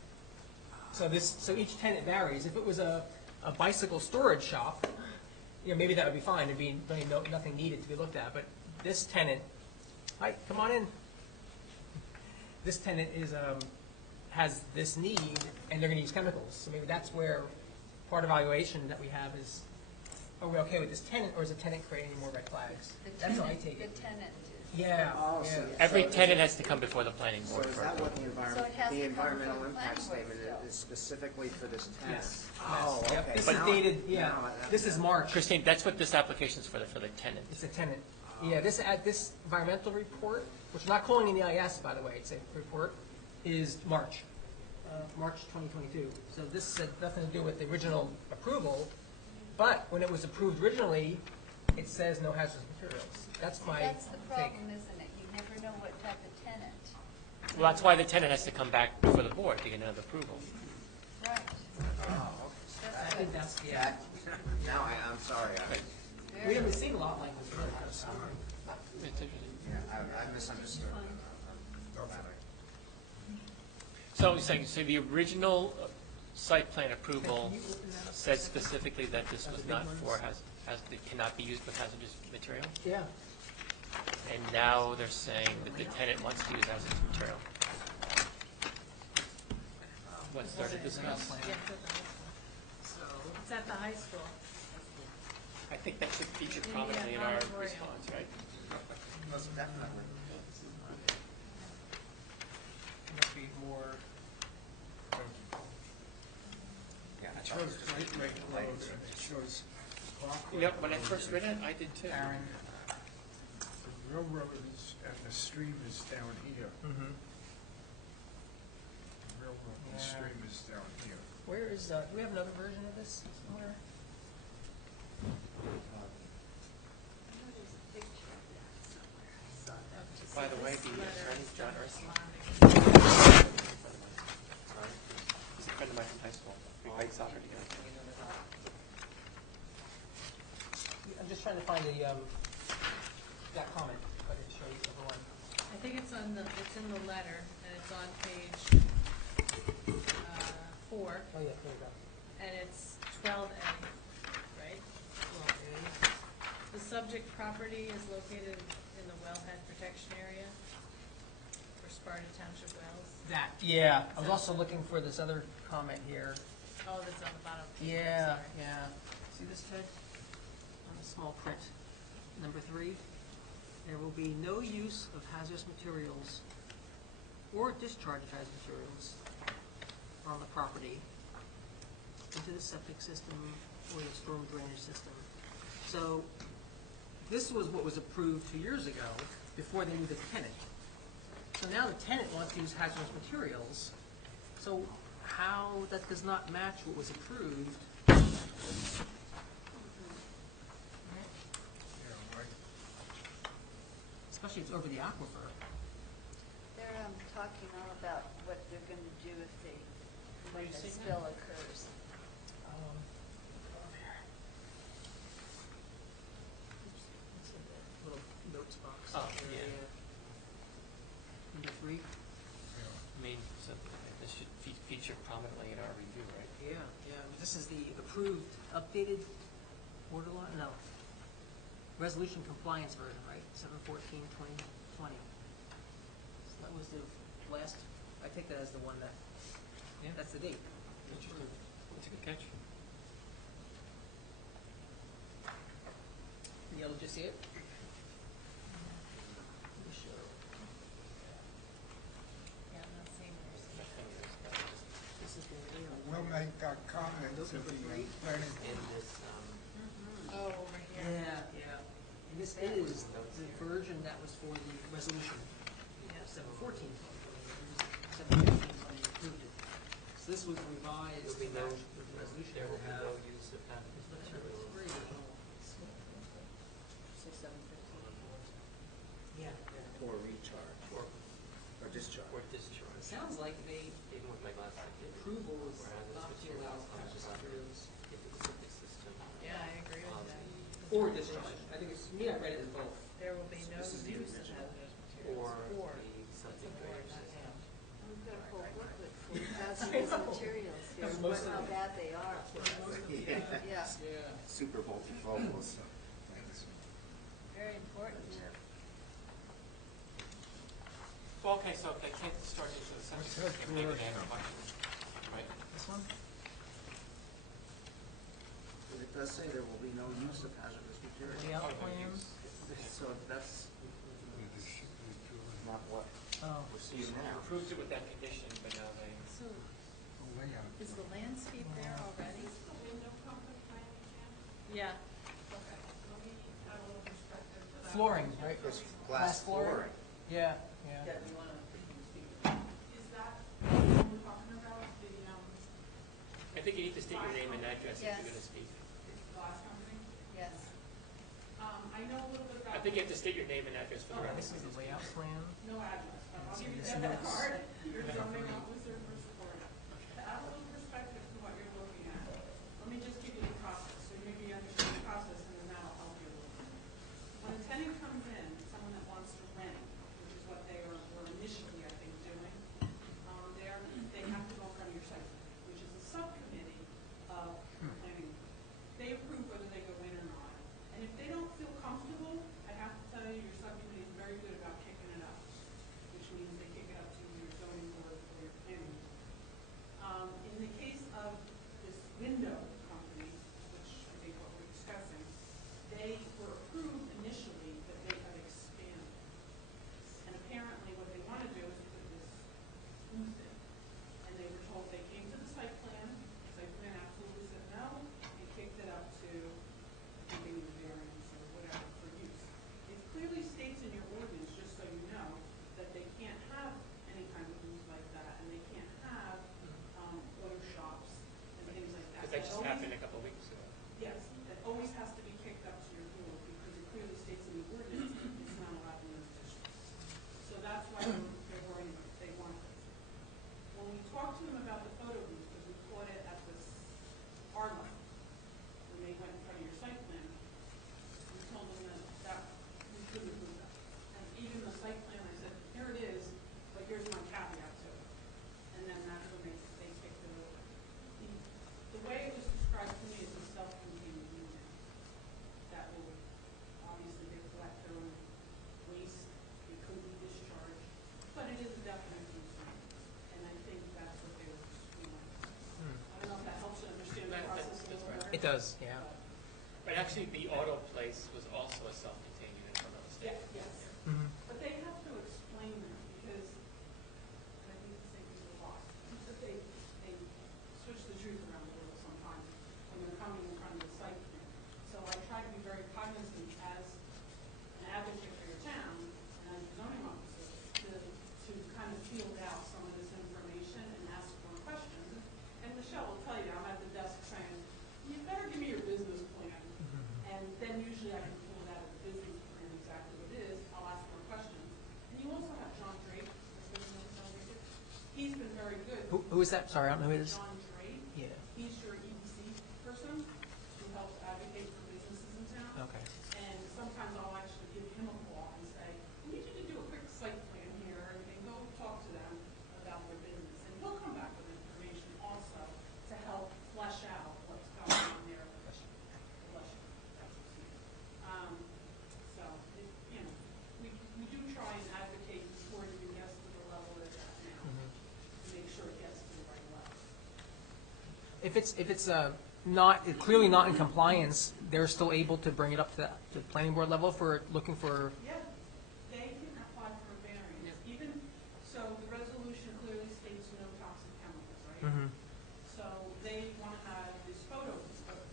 So each tenant varies. If it was a bicycle storage shop, you know, maybe that would be fine. There'd be really nothing needed to be looked at. But this tenant, hi, come on in. This tenant has this need, and they're going to use chemicals. So maybe that's where part of evaluation that we have is, are we okay with this tenant, or is the tenant creating more red flags? That's how I take it. The tenant is. Yeah. Oh, yeah. so- Every tenant has to come before the planning so board is for that what approval. the So it has to come environmental from the impact planning board statement still. is specifically for this tenant? Yes. Oh, Yes. Yep. okay. This is Now- dated, yeah. now I- This is March. Christine, that's what this application is for the tenant. It's a tenant. Yeah, this environmental report, which we're not calling an EIS, by the way, it's a report, is March 2022. So this had nothing to do with the original approval, but when it was approved originally, it says no hazardous materials. That's my That's the take. problem, isn't it? You never know what type of tenant. Well, that's why the tenant has to come back before the board to get another approval. Right. Oh, I think that's, okay. yeah. Now I'm sorry. We haven't seen a lot like this, really. It's interesting. I misunderstood. So you're saying, so the original site plan approval said specifically that this was not for, it cannot be used with hazardous material? Yeah. And now they're saying that the tenant wants to use hazardous material. What's there to discuss? It's at the high school. I think that should feature In the prominently in our auditorium. response, right? Most definitely. Must be more, Yeah, I It thought it was shows just Great Lake the Road, lights. and it shows Parkway. Yep, when I first read it, I did too. Aaron. The railroad is, and the stream is down here. Mm-hmm. The railroad, the Yeah. stream is down here. Where is, do we have another version of this somewhere? By the way, the attorney, John Ursi, he's a friend of mine from high school. We played soccer together. I'm just trying to find the, that comment, but it shows everyone. I think it's in the letter, and it's on page 4, Oh, yeah, there you go. and it's 12A, right? The subject property is located in the wellhead protection area for Sparta Township wells. That, yeah, I was also looking for this other comment here. Oh, that's on the bottom page. Yeah, Sorry. yeah. See this, Ted? On the small print, number 3. There will be no use of hazardous materials or discharge of hazardous materials on the property into the septic system or the storm drainage system. So this was what was approved 2 years ago before they knew the tenant. So now the tenant wants to use hazardous materials. So how that does not match what was approved? Yeah, right. Especially if it's over the aquifer. They're talking all about what they're going to do if when a spill occurs. Over here. Oops, it's in the little notes box. Oh, area. yeah. Number 3? I mean, so this should feature prominently in our review, right? Yeah, yeah. This is the approved, updated order law? No. Resolution compliance version, right? 7/14/2020. So that was the last, I take that as the one that, Yeah. that's the date. Interesting. That's a good catch. Neil, did you see it? Let me show. Yeah, I'm not seeing yours. This is the, We'll make that comment to the planning. Oh, over here. yeah, yeah. And this is the version that was for the resolution. Yeah. 7/14. 7/15 when we approved it. So this was revised. There'll be no, with the resolution. there will be no Have- use of hazardous Number materials. 3. Say 7/15. Yeah. Or recharge, Or discharge. or discharge. It sounds like they, Even with my glasses, I the can't read. approval is Whereas not this to allow material comes hazardous up materials into the septic system. Yeah, I agree on with that. the- or discharge. I think it's, to me, I read it as both. There will be no This is the use of original. hazardous Or materials. the septic Or, drainage not system. and. We've got a whole booklet full of hazardous materials here, Most of how them. bad they are. Yeah. Yeah, Yeah. Super multifocals. Very important. Well, okay, so if they can't discharge into the septic What's that system, they can drawing add a now? bunch of, right? This one? But it does say there will be no use of hazardous materials. Layout Oh, plan? use. So that's not what Oh. we're seeing now. Approved it with that condition, but now they, So The layout. is the landscape there already? Window compass by any chance? Yeah. Okay, let me add a little perspective to that. Flooring, right? It's glass flooring. Yeah, yeah. Yeah, you wanna, Is that what we're talking about, the, I think you need to state your name and address if Yes. you're gonna speak. glass company? yes. I know a little bit about. I think you have to state your name and address for the Yeah, record. this is the layout plan. No address, but I'll give you This that notes. card, your zoning officer for Sparta. To add a little perspective to what you're looking at, let me just give you the process, so maybe you understand the process, and then that'll help you a little bit. When a tenant comes in, someone that wants to rent, which is what they were initially, I think, doing, they have to go in front of your site committee, which is a subcommittee of the planning board. They approve whether they go in or not, and if they don't feel comfortable, I have to tell you, your subcommittee is very good about kicking it out, which means they kick it up to your zoning board or your planning board. happened a couple of weeks ago. Yes, it always has to be kicked up to your board because it clearly states in the ordinance it's not allowed in those districts. So that's why they're worrying, they want this. When we talked to them about the photo booth, because we caught it at this R level, when they went in front of your site plan, we told them that we couldn't approve that. And even the site plan, I said, here it is, but here's my caveat to it. And then that's when they kicked it over. The way it was described to me is a self-contained unit that will obviously they collect their own waste, it could be discharged, but it is a definite concern. And I think that's what they were pursuing. I don't know if that helps you understand the process a little better. It does, yeah. But actually, the auto place was also a self-contained unit, if I'm not mistaken. Yes. Mhm. But they have to explain that because, and I think the same thing with loss, that they switch the truth around a little sometimes when they're coming in front of the site plan. So I try to be very cognizant as an advocate for your town and as a zoning officer to kind of field out some of this information and ask more questions. And Michelle will tell you, I'm at the desk saying, you better give me your business plan. And then usually I can pull it out of the business plan exactly what it is. I'll ask more questions. And you also have John Drake. He's been very good. Who is that? Sorry, I don't know who it is. John Drake. Yeah, He's your EDC person who helps advocate for businesses in town. okay. And sometimes I'll actually give him a call and say, I need you to do a quick site plan here and go talk to them about their business. And he'll come back with information also to help flesh out what's going on there. Bless you. So, you know, we do try and advocate before it even gets to the level it's at now, to make sure it gets to the right level. If it's not, clearly not in compliance, they're still able to bring it up to the planning board level for looking for, Yeah, they can apply for a variance, even, so the resolution clearly states no toxic chemicals, right? Mhm. So they want to have this photo, this sort of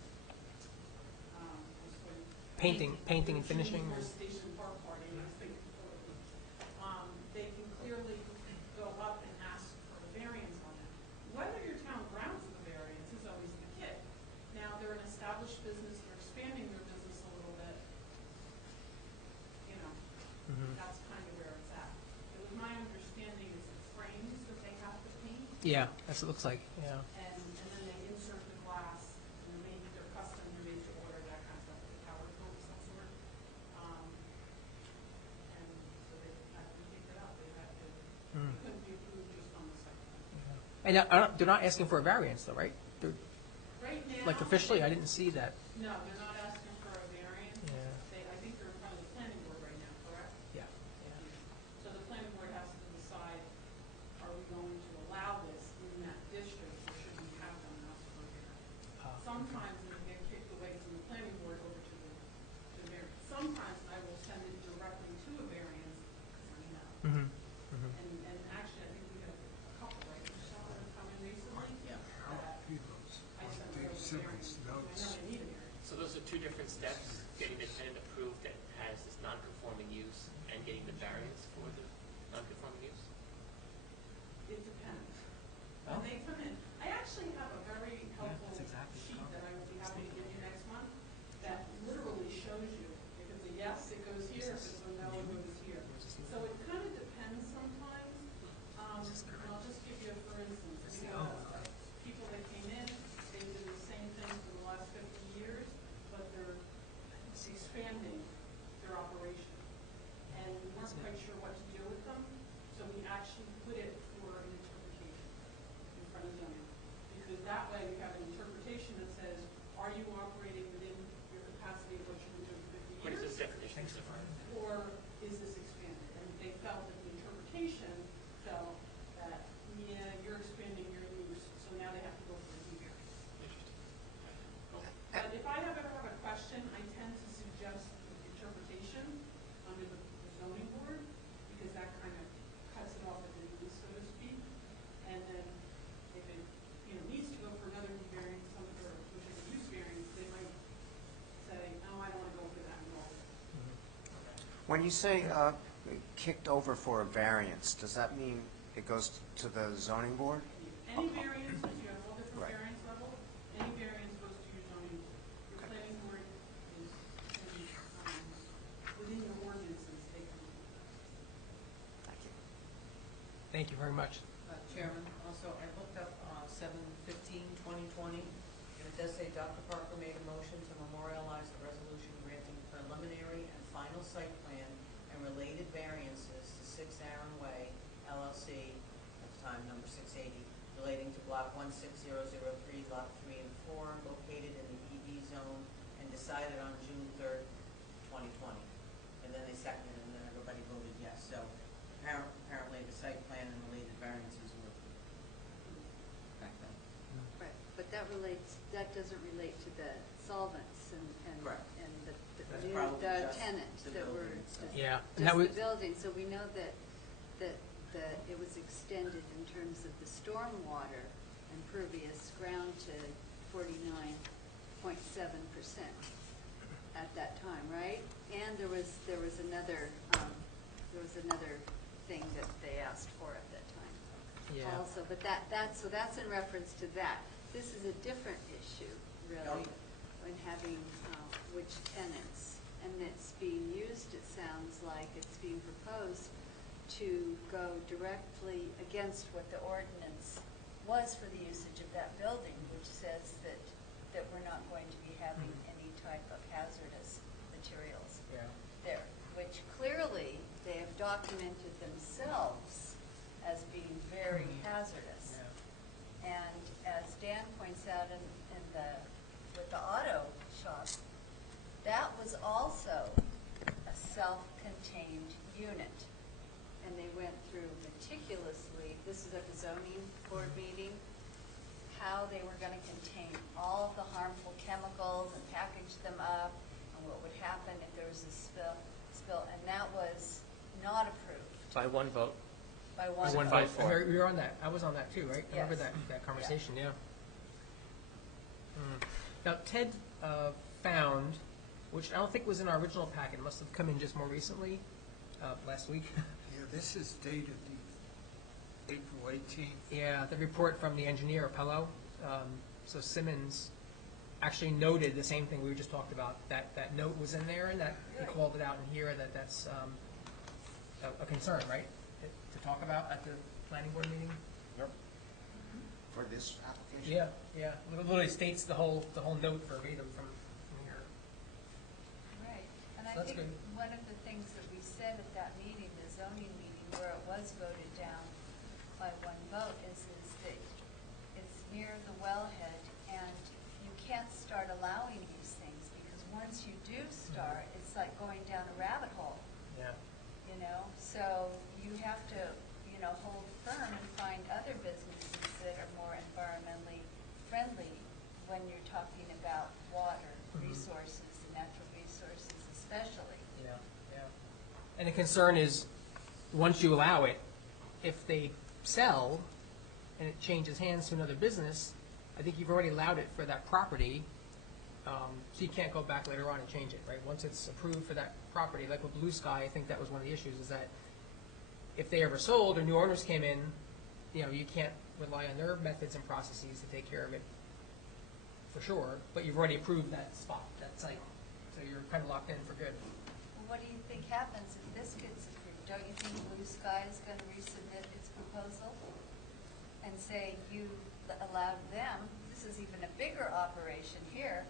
Painting and finishing, Or or- station park party, I think the photo booth. They can clearly go up and ask for a variance on that. Whether your town grants the variance is always the kid. Now, they're an established business, they're expanding their business a little bit. You know, that's kind of where it's at. It was my understanding it's the frames that they have to paint, yeah, that's what it looks like, yeah. and then they insert the glass, and maybe they're custom, made to order, that kind of stuff, with power tool of some sort. And so they have to pick it up, they have to, it couldn't be approved just on the site plan. And they're not asking for a variance though, right? They're, Right now. like officially, I didn't see that. No, they're not asking for a variance. Yeah. I think they're in front of the planning board right now, correct? Yeah. So the planning board has to decide, are we going to allow this in that district, or should we have them ask for a variance? Sometimes they get kicked away from the planning board over to the variance. Sometimes I will send it directly to a variance, because I know. Mm-hmm. And actually, I think we have a couple, right, Michelle, that have come in recently. Yeah. That I sent them over variance, because I know they need a variance. So those are two different steps, getting the tenant approved that has this non-conforming use and getting the variance for the non-conforming use? It depends. When they come in, I actually have a very helpful sheet that I would be happy to give you next month that literally shows you if it's a yes, it goes here, if it's a no, it goes here. So it kind of depends sometimes. And I'll just give you a for instance. We have people that came in, they did the same thing for the last 50 years, but they're expanding their operation. And we weren't quite sure what to do with them, so we actually put it for an interpretation in front of zoning. Because that way we have an interpretation that says, are you operating within your capacity of what you've been doing for 50 What years? is this definition defined? Or is this expanded? And they felt that the interpretation felt that, yeah, you're expanding your use, so now they have to go for a new variance. But if I ever have a question, I tend to suggest interpretation under the zoning board, because that kind of cuts it off at the knees, so to speak. And then if it, needs to go for another new variance, which is a use variance, they might say, oh, I don't want to go for that at all. When you say kicked over for a variance, does that mean it goes to the zoning board? Any variances, you have all different Right. variance levels, any variance goes Thank you very much. Chairman, also, I looked up 7/15/2020, and it does say Dr. Parker made a motion to memorialize the resolution granting preliminary and final site plan and related variances to 6 Aaron Way LLC, at the time number 680, relating to block 16003, lot 3 and 4, located in the EB zone, and decided on June 3rd, 2020. And then they seconded, and then everybody voted yes. So apparently the site plan and related variances were back then. Right, but that doesn't relate to the solvents and Correct. and That's the probably the just tenants the that were, building itself. Yeah, and that just was, the building. So we know that it was extended in terms of the stormwater impervious ground to 49.7% at that time, right? And there was another thing that they asked for at that time. yeah. Also, but that's in reference to that. This is a different issue, really, when having which tenants, and it's being used, it sounds like it's being proposed to go directly against what the ordinance was for the usage of that building, which says that we're not going to be having any type of hazardous materials Yeah. there, which clearly they have documented themselves as being very hazardous. Yeah. And as Dan points out with the auto shop, that was also a self-contained unit. And they went through meticulously, this is at the zoning board meeting, how they were gonna contain all the harmful chemicals and package them up, and what would happen if there was a spill, and that was not approved By one vote. by By one one vote. vote. We were on that. I was on that too, right? I remember Yes. that conversation, yeah. Now, Ted found, which I don't think was in our original packet, it must have come in just more recently, last week. Yeah, this is dated the April 18th. Yeah, the report from the engineer, Pello. So Simmons actually noted the same thing we just talked about, that note was in there, and that he Really? called it out in here, that's a concern, right? To talk about at the planning board meeting? Yep. For this application? Yeah, yeah. Literally states the whole note verbatim from here. Right, and So I that's think good. one of the things that we said at that meeting, the zoning meeting, where it was voted down by one vote, is that it's near the wellhead, and you can't start allowing these things, because once you do start, it's like going down a rabbit hole, Yeah. you know? So you have to, hold firm and find other businesses that are more environmentally friendly when you're talking about water resources and natural resources especially. Yeah, yeah. And the concern is, once you allow it, if they sell and it changes hands to another business, I think you've already allowed it for that property, so you can't go back later on and change it, right? Once it's approved for that property, like with Blue Sky, I think that was one of the issues, is that if they ever sold or new owners came in, you can't rely on their methods and processes to take care of it for sure, but you've already approved that spot, that site, so you're kind of locked in for good. Well, what do you think happens if this gets approved? Don't you think Blue Sky is going to resubmit its proposal and say you allowed them, this is even a bigger operation here,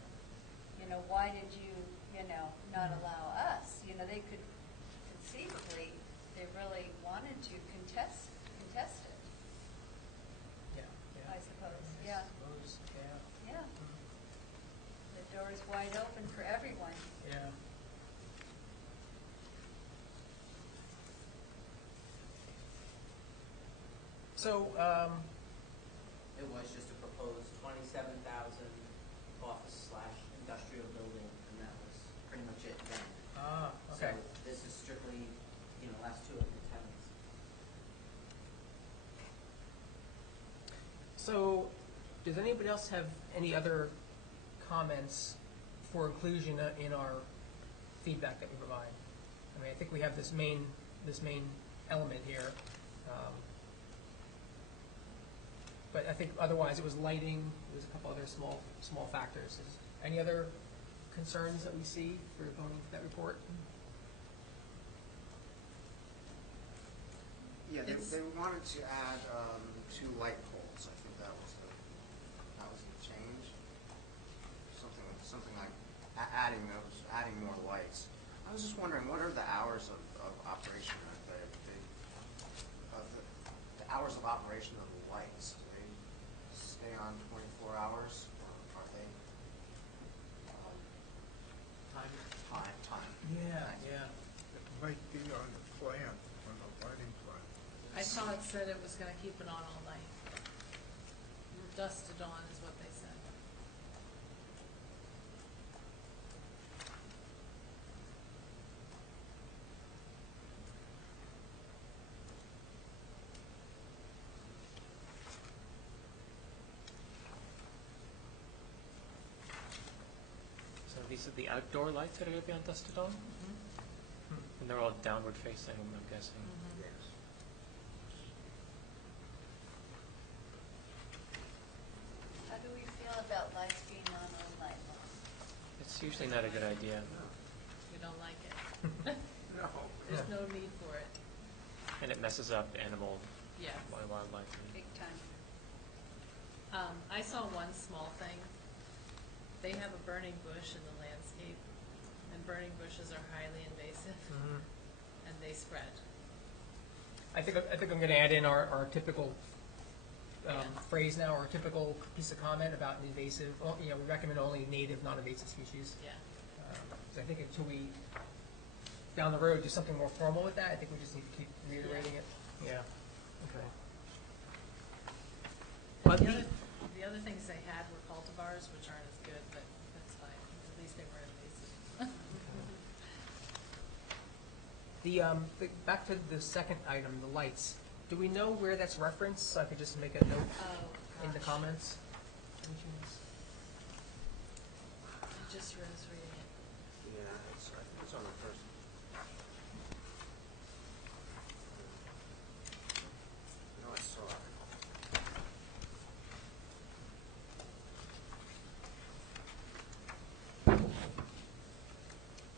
why did you, not allow us? They could conceivably, they really wanted to contest it, Yeah, yeah. I suppose, yeah. Suppose, yeah, Yeah. The door is wide open for everyone. yeah. So, It was just a proposed 27,000 office/industrial building, and that was pretty much it then. okay. So this is strictly, last two of the tenants. So, does anybody else have any other comments for inclusion in our feedback that we provide? I mean, I think we have this main element here. But I think otherwise it was lighting, there's a couple other small factors. Any other concerns that we see for going into that report? Yeah, It's- they wanted to add 2 light poles. I think that was the change. Something like adding more lights. I was just wondering, what are the hours of operation? The hours of operation of the lights, do they stay on 24 hours, or are they? Time. Yeah. It might be on the plan, on the lighting plan. I saw it said it was gonna keep it on all night. Dusk to dawn is what they said. So these are the outdoor lights that are going to be on dusk to dawn? And they're all downward facing, I'm guessing. Yes. How do we feel about lights being on all night long? It's usually not a good idea. We don't like it. No. There's no need for it. And it messes up animal Yes. wildlife. Big time. I saw one small thing. They have a burning bush in the landscape, and burning bushes are highly invasive, and they spread. I think I'm going to add in our typical Yeah. phrase now, our typical piece of comment about invasive. We recommend only native, non-invasive species. Yeah. So I think until we, down the road, do something more formal with that, I think we just need to keep reiterating it. Yeah. Okay. But The other things they had were cultivars, which aren't as good, but that's fine. At least they were invasive. Back to the second item, the lights. Do we know where that's referenced? So I could just make a note in the comments. I just was reading it. Yeah, I think it's on the first. No, I saw it.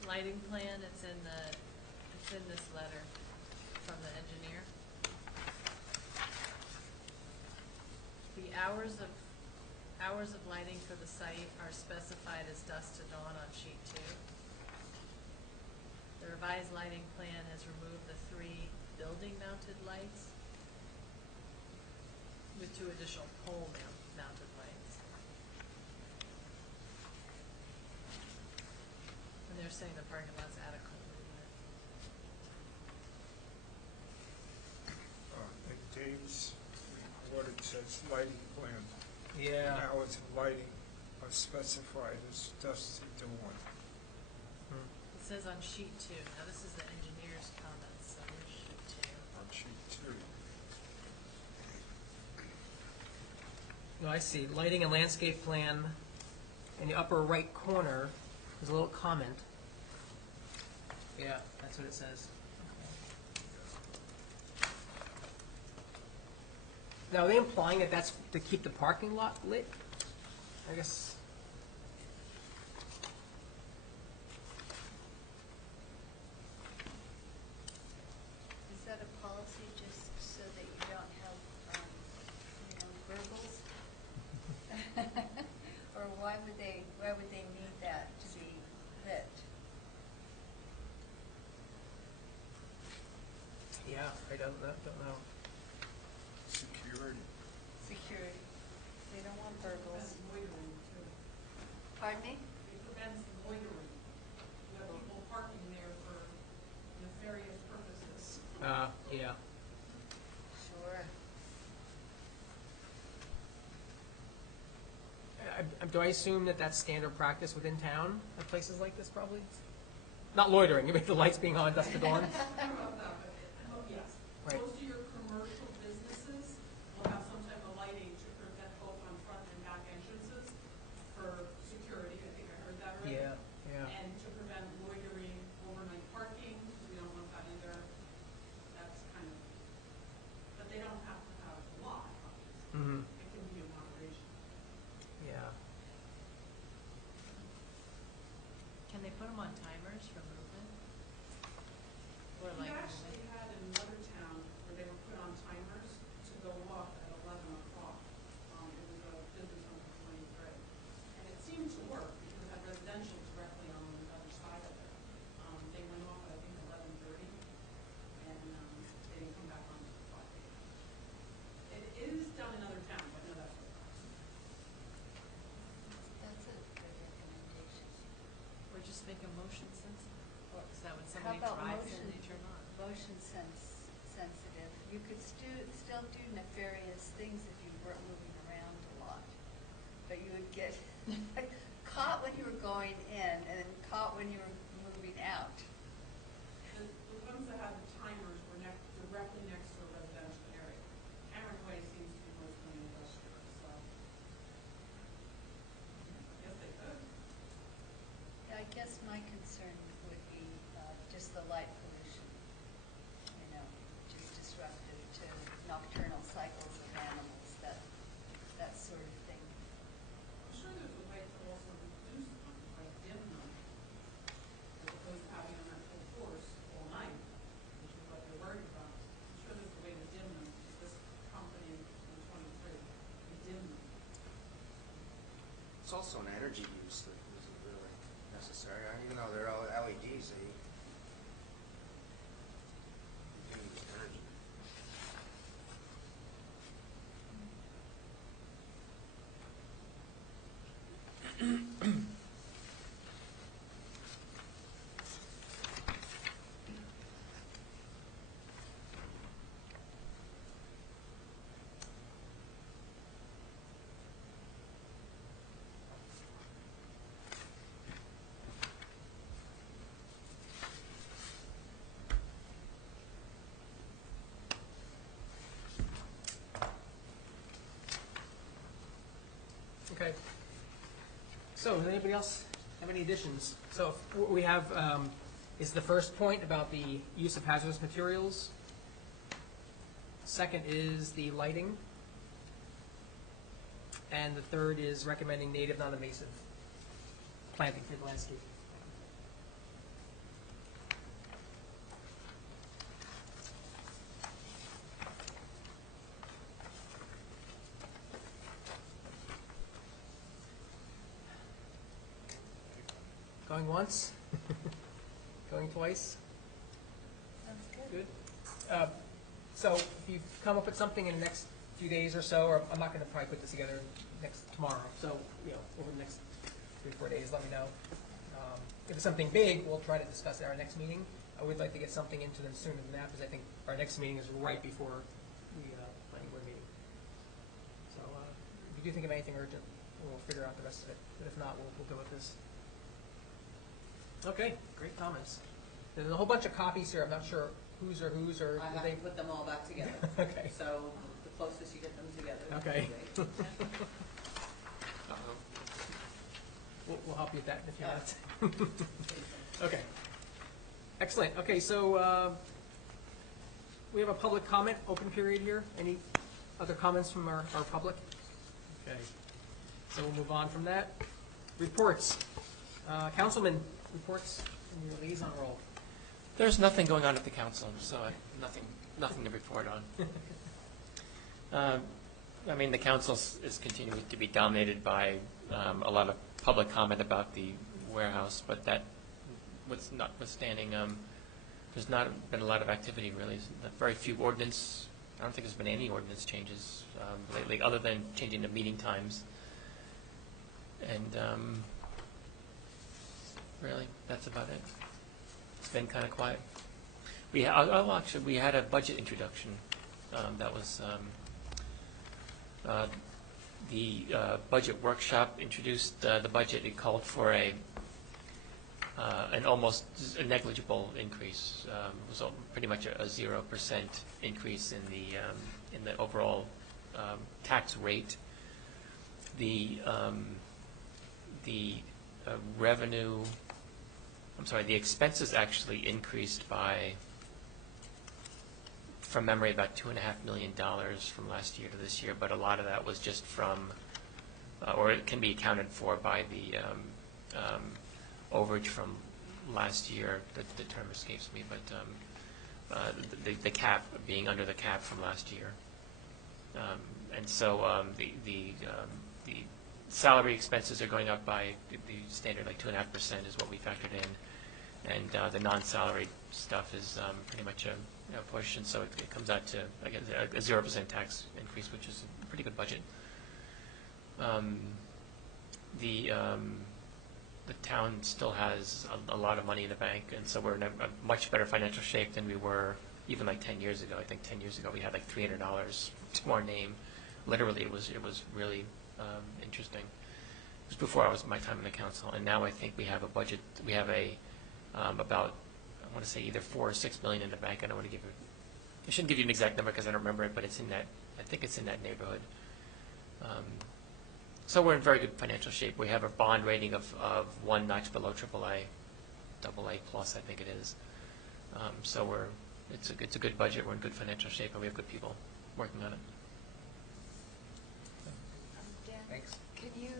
Lighting plan, it's in this letter from the engineer. The hours of lighting for the site are specified as dusk to dawn on sheet 2. The revised lighting plan has removed the 3 building-mounted lights with 2 additional pole-mounted lights. And they're saying the parking lot's adequately lit. In Dave's report, it says lighting plan. Yeah. Hours of lighting are specified as dusk to dawn. It says on sheet 2. Now, this is the engineer's comments, so where's sheet 2? On sheet 2. No, I see. Lighting and landscape plan. In the upper right corner, there's a little comment. Yeah, that's what it says. Now, are they implying that that's to keep the parking lot lit? I guess. Is that a policy just so that you don't have, burgles? Or why would they need that to be lit? Yeah, I don't know. Security. Security. They don't want burgles. Prevents loitering too. Pardon me? It prevents loitering. You have people parking there for nefarious purposes. Yeah. Sure. Do I assume that that's standard practice within town at places like this, probably? Not loitering, you mean the lights being on dusk to dawn? I don't know about that, but yes. Right. Most of your commercial businesses will have some type of lighting to prevent both on front and back entrances for security. I think I heard that already. Yeah. And to prevent loitering, overnight parking, we don't want that either. That's kind of, but they don't have to have a lot, obviously. Mm-hmm. It can be in moderation. Yeah. Can they put them on timers for movement? Or We like actually had in another town where sensitive. You could still do nefarious things if you weren't moving around a lot. But you would get caught when you were going in and then caught when you were moving out. The ones that have the timers were directly next to a residential area. Cameron Way seems to be mostly industrial, so. Yes, they could. I guess my concern would be just the light pollution, just disruptive to nocturnal cycles of animals, that sort of thing. I'm sure there's a way to also reduce them, like dim them, as opposed to having them at full force all night, which is what they're worried about. I'm sure there's a way to dim them, because this company in 23, they dim them. It's also an energy use that isn't really necessary. Even though they're LEDs, they use energy. Okay. So, does anybody else have any additions? So, what we have is the first point about the use of hazardous materials. Second is the lighting. And the third is recommending native non-invasive planting for the landscape. Going once? Going twice? Sounds good. Good. So if you come up with something in the next few days or so, or I'm not going to probably put this together tomorrow, so over the next 3 or 4 days, let me know. If it's something big, we'll try to discuss it at our next meeting. I would like to get something into them sooner than that, because I think our next meeting is right before the planning board meeting. So if you do think of anything urgent, we'll figure out the rest of it. But if not, we'll go with this. Okay, great comments. There's a whole bunch of copies here. I'm not sure whose or whose, or I have to put them all back together. Okay. So the closest you get them together. Okay. the better. We'll help you with that in a few minutes. Okay. Excellent. Okay, so we have a public comment open period here. Any other comments from our public? Okay. So we'll move on from that. Reports. Councilman, reports in your liaison role. There's nothing going on at the council, so nothing to report on. I mean, the council is continuing to be dominated by a lot of public comment about the warehouse, but that, notwithstanding, there's not been a lot of activity really. Very few ordinance. I don't think there's been any ordinance changes lately, other than changing the meeting times. And really, that's about it. It's been kind of quiet. Actually, we had a budget introduction. That was the budget workshop introduced the budget. It called for an almost negligible increase. It was pretty much a 0% increase in the overall tax rate. The revenue. I'm sorry, the expenses actually increased by, from memory, about $2.5 million from last year to this year, but a lot of that was just from, or it can be accounted for by the overage from last year. The term escapes me, but the cap, being under the cap from last year. And so the salary expenses are going up by the standard, like 2.5% is what we factored in. And the non-salary stuff is pretty much a push, and so it comes out to, I guess, a 0% tax increase, which is a pretty good budget. the town still has a lot of money in the bank, and so we're in a much better financial shape than we were even like 10 years ago. I think 10 years ago we had like $300 to our name. Literally, it was really interesting. It was before my time in the council, and now I think we have a budget. We have about, I want to say, either $4 or $6 million in the bank. I don't want to give you. I shouldn't give you an exact number because I don't remember it, but it's in that. I think it's in that neighborhood. So we're in very good financial shape. We have a bond rating of one notch below AAA, AA plus, I think it is. So it's a good budget. We're in good financial shape, and we have good people working on it. Dan, Thanks. could you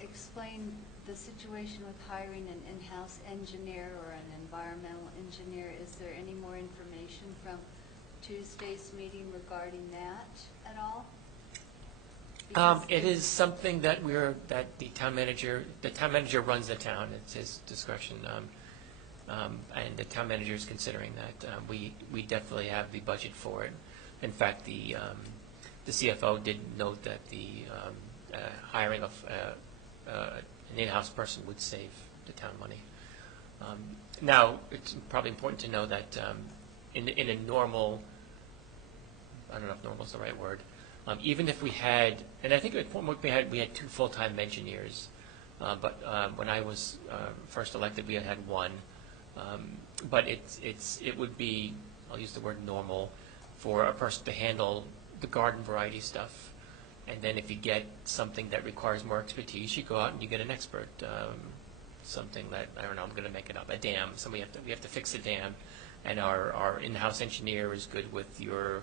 explain the situation with hiring an in-house engineer or an environmental engineer? Is there any more information from Tuesday's meeting regarding that at all? It is something that the town manager runs the town. It's his discretion, and the town manager is considering that. We definitely have the budget for it. In fact, the CFO did note that the hiring of an in-house person would save the town money. Now, it's probably important to know that in a normal, I don't know if normal is the right word. Even if we had, and I think at one point we had 2 full-time engineers, but when I was first elected, we had one. But it would be, I'll use the word normal, for a person to handle the garden variety stuff, and then if you get something that requires more expertise, you go out and you get an expert. Something that, I don't know, I'm going to make it up, a dam. So we have to fix a dam, and our in-house engineer is good with your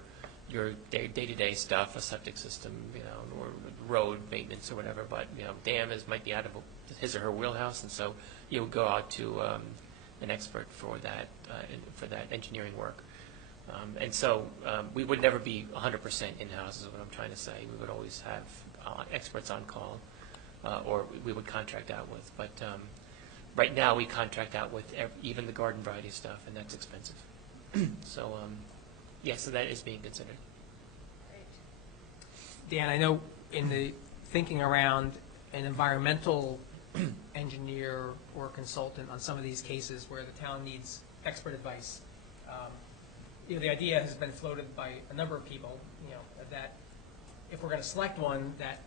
day-to-day stuff, a septic system, or road maintenance or whatever. But dam might be out of his or her wheelhouse, and so you'll go out to an expert for that engineering work. And so we would never be 100% in-house, is what I'm trying to say. We would always have experts on call, or we would contract out with. But right now we contract out with even the garden variety stuff, and that's expensive. So. Yes, so that is being considered. Dan, I know in the thinking around an environmental engineer or consultant on some of these cases where the town needs expert advice, the idea has been floated by a number of people, that if we're going to select one, that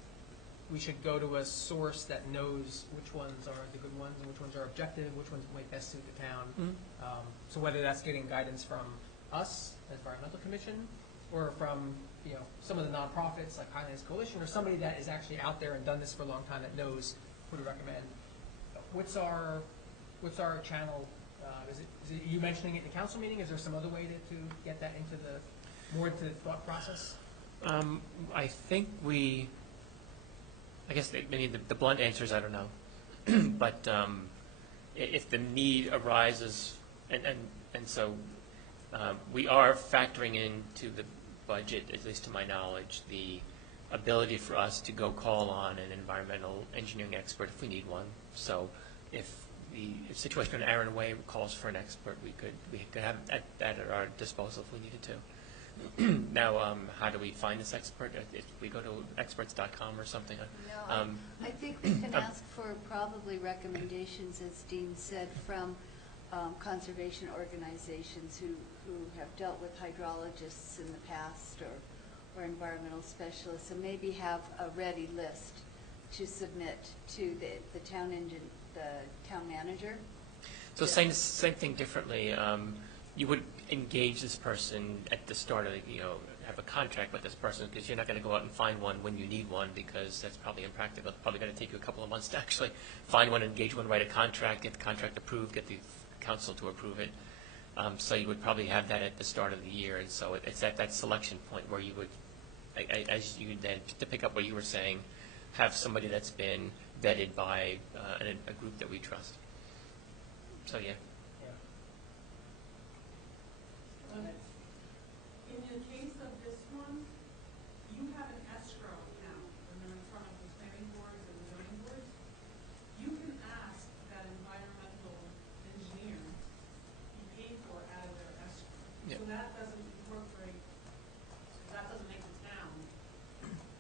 we should go to a source that knows which ones are the good ones and which ones are objective, which ones might best suit the town. Mm-hmm. So whether that's getting guidance from us, Environmental Commission, or from some of the nonprofits like Highlands Coalition, or somebody that is actually out there and done this for a long time that knows who to recommend. What's our channel? Is it you mentioning it in the council meeting? Is there some other way to get that into the thought process? I think I guess maybe the blunt answer is I don't know, but if the need arises, and so. We are factoring into the budget, at least to my knowledge, the ability for us to go call on an environmental engineering expert if we need one. So if the situation in Aaron Way calls for an expert, we could have that at our disposal if we needed to. Now, how do we find this expert? If we go to experts.com or something? No, I think we can ask for probably recommendations, as Dean said, from conservation organizations who have dealt with hydrologists in the past, or environmental specialists, and maybe have a ready list to submit to the town manager. So same thing differently. You would engage this person at the start of have a contract with this person, because you're not going to go out and find one when you need one, because that's probably impractical. It's probably going to take you a couple of months to actually find one, engage one, write a contract, get the contract approved, get the council to approve it. So you would probably have that at the start of the year, and so it's at that selection point where you would, as you then, to pick up what you were saying, have somebody that's been vetted by a group that we trust. So yeah. In the case of this one, you have an escrow account when they're in front of the planning boards and the zoning boards. You can ask that environmental engineer be paid for out of their escrow. Yep. So that doesn't make the town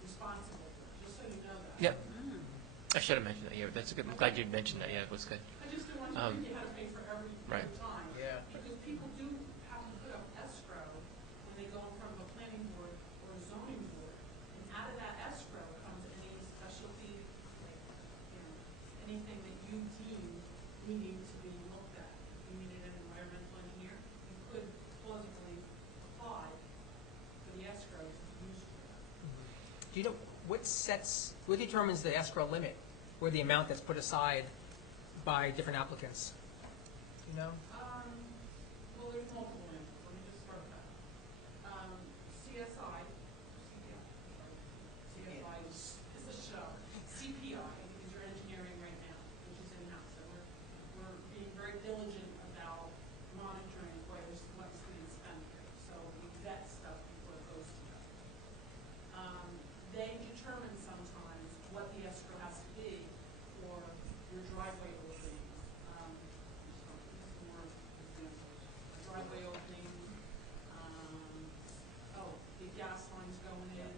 responsible for it, just so you know that. Yep. I should have mentioned that, yeah, that's a good, I'm glad you mentioned that, yeah, it was good. I just didn't want you to think you had to pay for every Right. time. Yeah. Because people do have to put up escrow when they go in front of a planning board or a zoning board. And out of that escrow comes any specialty, like, you know, anything that you deem needing to be looked at. If you needed an environmental engineer, you could plausibly apply for the escrow to be used for that. Do you know what determines the escrow limit, or the amount that's put aside by different applicants? Do you know? Well, there's multiple answers. Let me just start with that. CSI, CSI is a show. CPI is your engineering right now, which is in-house. So we're being very diligent about monitoring what's being spent here. So we vet stuff before it goes to them. They determine sometimes what the escrow has to be for your driveway openings. Just some more examples. Driveway openings, the gas lines going in,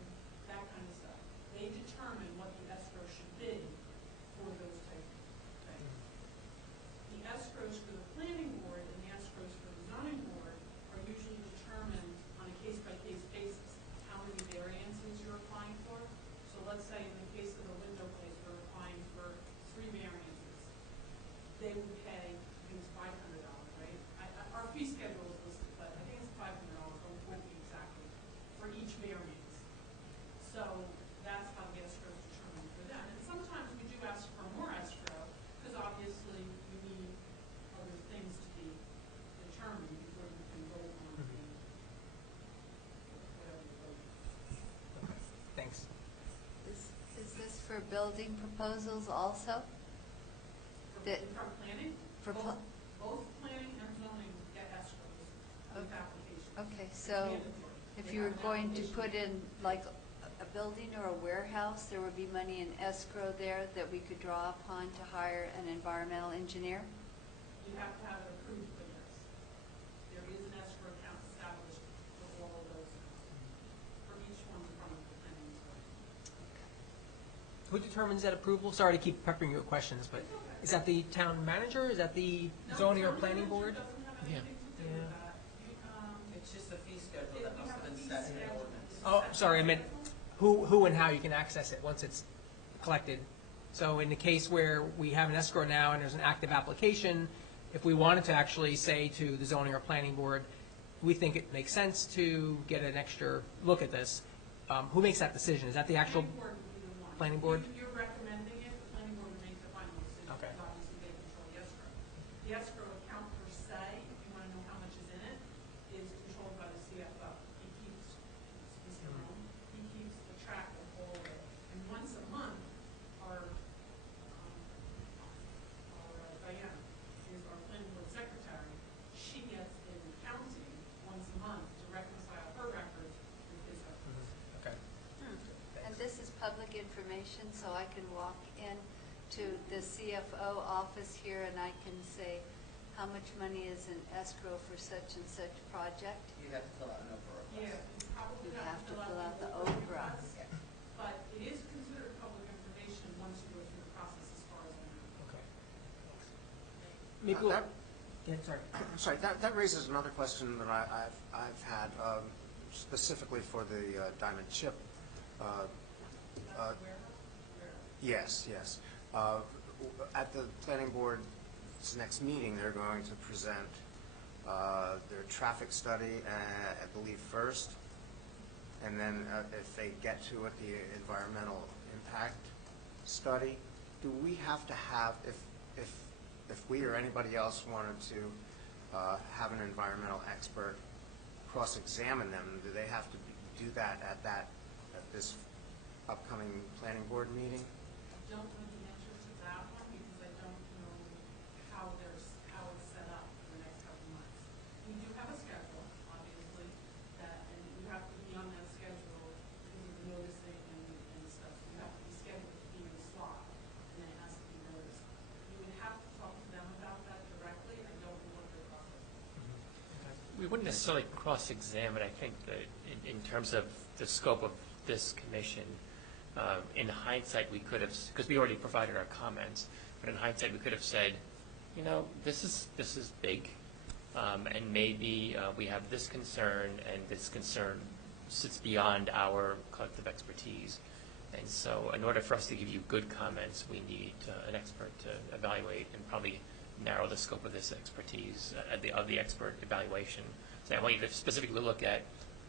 that kind of stuff. They determine what the escrow should be for those type of things. The escrows for the planning board and the escrows for the zoning board are usually determined on a case-by-case basis. How many variances you're applying for. So let's say in the case of the window place, we're applying for 3 variances. They would pay, I think it's $500, right? Our fee schedule is listed, but I think it's $500, don't quote me exactly, for each variance. So that's how the escrow is determined for them. And sometimes we do ask for more escrow, because obviously you need other things to be determined before you can go on and whatever you vote. Thanks. Is this for building proposals also? For planning, For both planning and zoning get escrows with applications. Okay, It's so mandatory. if They you were have an going to application. put in like a building or a warehouse, there would be money in escrow there that we could draw upon to hire an environmental engineer? You have to have it approved, but yes. There is an escrow account established for all of those, for each one in front of the planning and zoning. Who determines that approval? Sorry to keep peppering you with questions, but is that the town manager? Is that the zoning or planning board? No, town manager doesn't have anything to do with that. It's just a fee schedule If that we must have have a been fee set in the schedule. ordinance. Oh, sorry, I meant who and how you can access it once it's collected. So in the case where we have an escrow now and there's an active application, if we wanted to actually say to the zoning or planning board, we think it makes sense to get an extra look at this, who makes that decision? Is that the actual Planning board would be the one. planning board? You're recommending it, the planning board would make the final decision, Okay. because obviously they control the escrow. The escrow account per se, if you want to know how much is in it, is controlled by the CFO. He keeps, Mr. Rome, he keeps the track of all of it. And once a month, our Diana is our planning board secretary. She gets an accounting once a month to reconcile her records with his records. Okay. And this is public information, so I can walk in to the CFO office here and I can say, how much money is in escrow for such and such project? You have to fill out an overall Yeah, request. you probably You have to fill out the OPRA. request, but it is considered public information once you go through the process as far as I know. Okay. Maybe we'll, yeah, sorry. Sorry, that raises another question that I've had, specifically for the diamond chip. Yes, yes. At the planning board's next meeting, they're going to present their traffic study, I believe, first. And then if they get to it, the environmental impact study. Do we have to have, if we or anybody else wanted to have an environmental expert cross-examine them, do they have to do that at this upcoming planning board meeting? I don't know the answer to that one because I don't know how it's set up for the next couple of months. We do have a schedule, obviously, and you have to be on that schedule because of the noticing and stuff. You have to be scheduled to be in the slot, and it has to be noticed. You would have to talk to them about that directly. I don't know what their process is. We wouldn't necessarily cross-examine. I think that in terms of the scope of this commission, in hindsight, we could have, because we already provided our comments, but in hindsight, we could have said, you know, this is big, and maybe we have this concern, and this concern sits beyond our collective expertise. And so in order for us to give you good comments, we need an expert to evaluate and probably narrow the scope of this expertise, of the expert evaluation. So I want you to specifically look at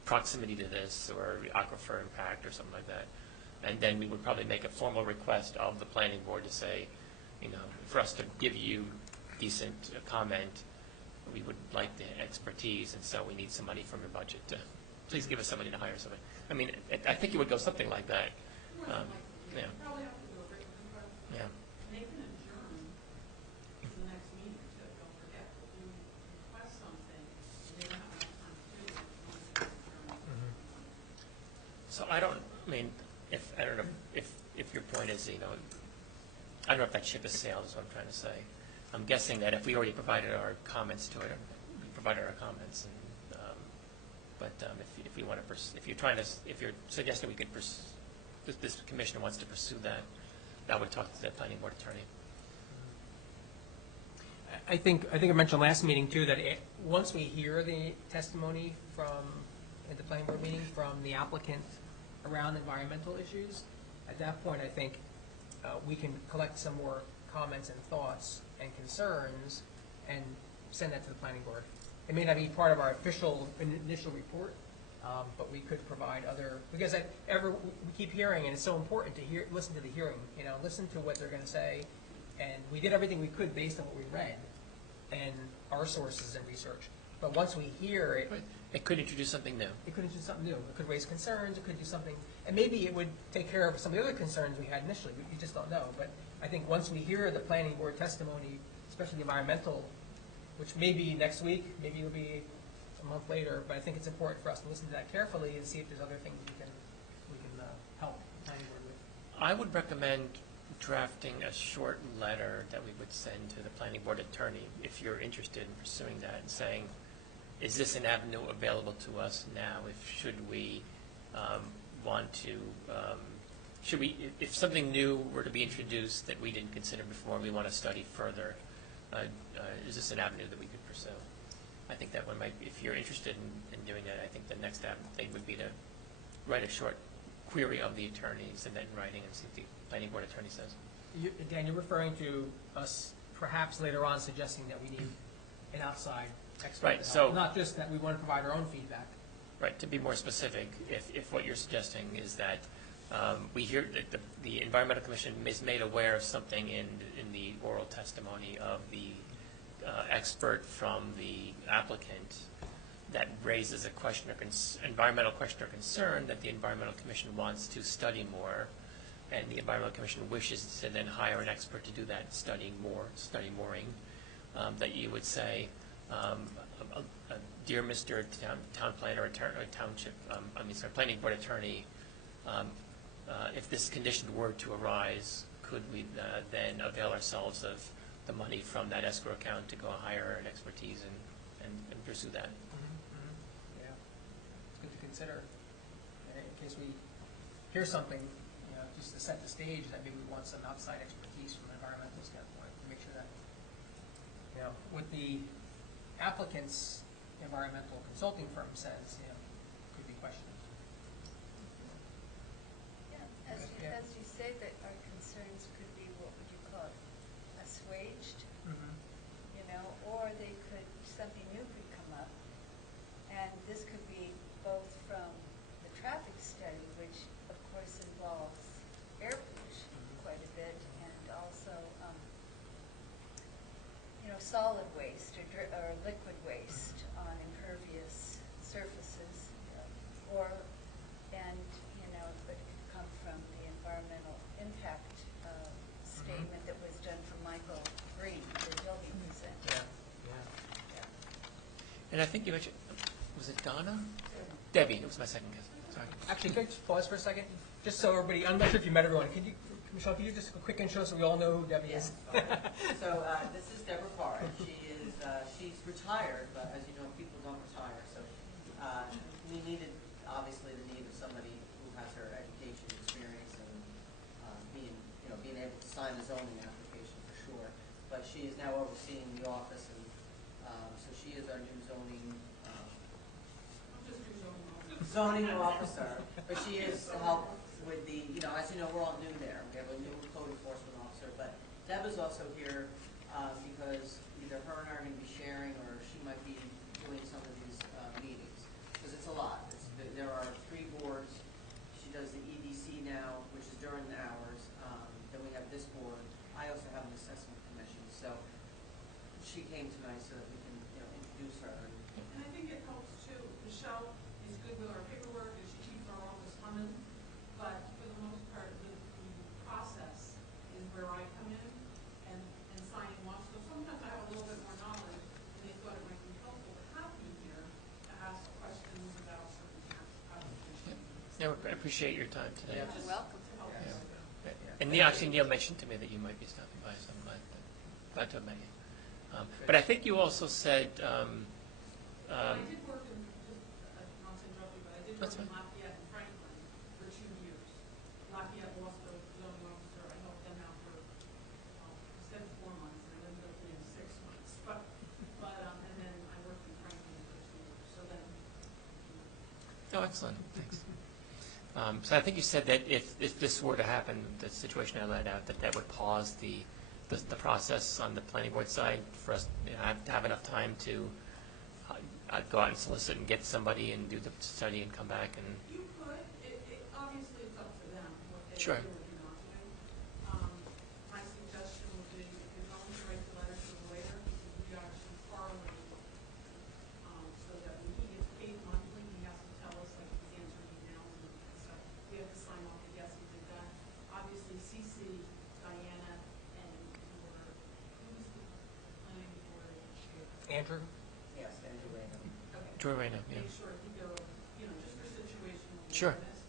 proximity to this or aquifer impact or something like that. And then we would probably make a formal request of the planning board to say, you know, for us to give you decent comment, we would like the expertise, and so we need some money from your budget to, please give us somebody to hire somebody. I mean, I think it would go something like that. Yeah. Probably have to do a written request. Yeah. And they can adjourn to the next meeting too, don't forget. If you request something, and they don't have enough time to do it, you can adjourn. So I don't know if your point is, you know, I don't know if that ship has sailed is what I'm trying to say. I'm guessing that if we already provided our comments to it, we provided our comments, and, but if you want to, if you're suggesting we could, this commissioner wants to pursue that, I would talk to the planning board attorney. I think I mentioned last meeting too that once we hear the testimony at the planning board meeting from the applicant around environmental issues, at that point I think we can collect some more comments and thoughts and concerns and send that to the planning board. It may not be part of our official initial report, but we could provide other, because we keep hearing, and it's so important to listen to the hearing, you know, listen to what they're going to say, and we did everything we could based on what we read and our sources and research. But once we hear it, it could introduce something new. It could introduce something new. It could raise concerns. It could do something, and maybe it would take care of some of the other concerns we had initially. We just don't know. But I think once we hear the planning board testimony, especially the environmental, which may be next week, maybe it'll be a month later, but I think it's important for us to listen to that carefully and see if there's other things we can help the planning board with. I would recommend drafting a short letter that we would send to the planning board attorney if you're interested in pursuing that, and saying, is this an avenue available to us now? Should we want to, if something new were to be introduced that we didn't consider before and we want to study further, is this an avenue that we could pursue? I think that one might, if you're interested in doing that, I think the next thing would be to write a short query of the attorneys and then writing and see what the planning board attorney says. Dan, you're referring to us perhaps later on suggesting that we need an outside expert. Right, so not just that we want to provide our own feedback. Right, to be more specific, if what you're suggesting is that we hear that the Environmental Commission is made aware of something in the oral testimony of the expert from the applicant that raises a question or environmental question or concern that the Environmental Commission wants to study more, and the Environmental Commission wishes to then hire an expert to do that study mooring, that you would say, dear Mr. Town Planner or Township, Planning Board Attorney, if this condition were to arise, could we then avail ourselves of the money from that escrow account to go hire an expertise and pursue that? Yeah, it's good to consider in case we hear something, you know, just to set the stage that maybe we want some outside expertise from an environmental standpoint to make sure that, you know, what the applicant's environmental consulting firm says, you know, could be questioned. Yeah, as you say that our concerns could be, what would you call it, assuaged, you know, or something new could come up. And this could be both from the traffic study, which of course involves air pollution quite a bit, and also, you know, solid waste or liquid waste on impervious surfaces, and you know, it could come from the environmental impact statement that was done from Michael Green, the building presenter. And I think you mentioned, was it Donna? Debbie, it was my second guess. Sorry. Actually, could I just pause for a second? Just so everybody, I'm not sure if you met everyone. Michelle, could you just a quick intro so we all know who Debbie is? So this is Deborah Farr. She's retired, but as you know, people don't retire. So we needed, obviously, the need of somebody who has her education, experience, and been able to sign a zoning application for sure. But she is now overseeing the office, and so she is our new zoning, I'm just your zoning officer. zoning officer. But she is to help with the, as you know, we're all new there. We have a new code enforcement officer. But Deb is also here because either her and I are going to be sharing, or she might be doing some of these meetings. Because it's a lot. There are 3 boards. She does the EDC now, which is during the hours. Then we have this board. I also have an assessment commission. So she came tonight so that we can, introduce her. And I think it helps too. Michelle is good with our paperwork and she keeps our office humming. But for the most part, the process is where I come in and signing off. So sometimes I have a little bit more knowledge and they thought it might be helpful to have me here to ask questions about certain tax applications. No, I appreciate your time today. Yeah. You're welcome. To help Yeah. us. And Neil mentioned to me that you might be stopping by, so I'm glad to have met you. But I think you also said, I did work in, just not to interrupt you, but I did work That's in fine. Lafayette and Franklin for 2 years. Lafayette lost a zoning officer. I helped them out for, I said 4 months, and it ended up being 6 months. And then I worked in Franklin for 2 years. So then, oh, excellent, thanks. So I think you said that if this were to happen, the situation I laid out, that would pause the process on the planning board side for us to have enough time to go out and solicit and get somebody and do the study and come back and. you could, obviously it's up to them what they Sure. do or do not do. My suggestion would be if you're going to write the letter to the lawyer, we actually correlate so that when he gets paid monthly, he has to tell us, like, he's answering emails and stuff. We have to sign off that yes, he did that. Obviously, CC, Diana, and who's the planning board chair? Andrew? Yes, Andrew Rayner. Okay. Drew Rayner, yeah. Make sure he goes, just for situational Sure. awareness.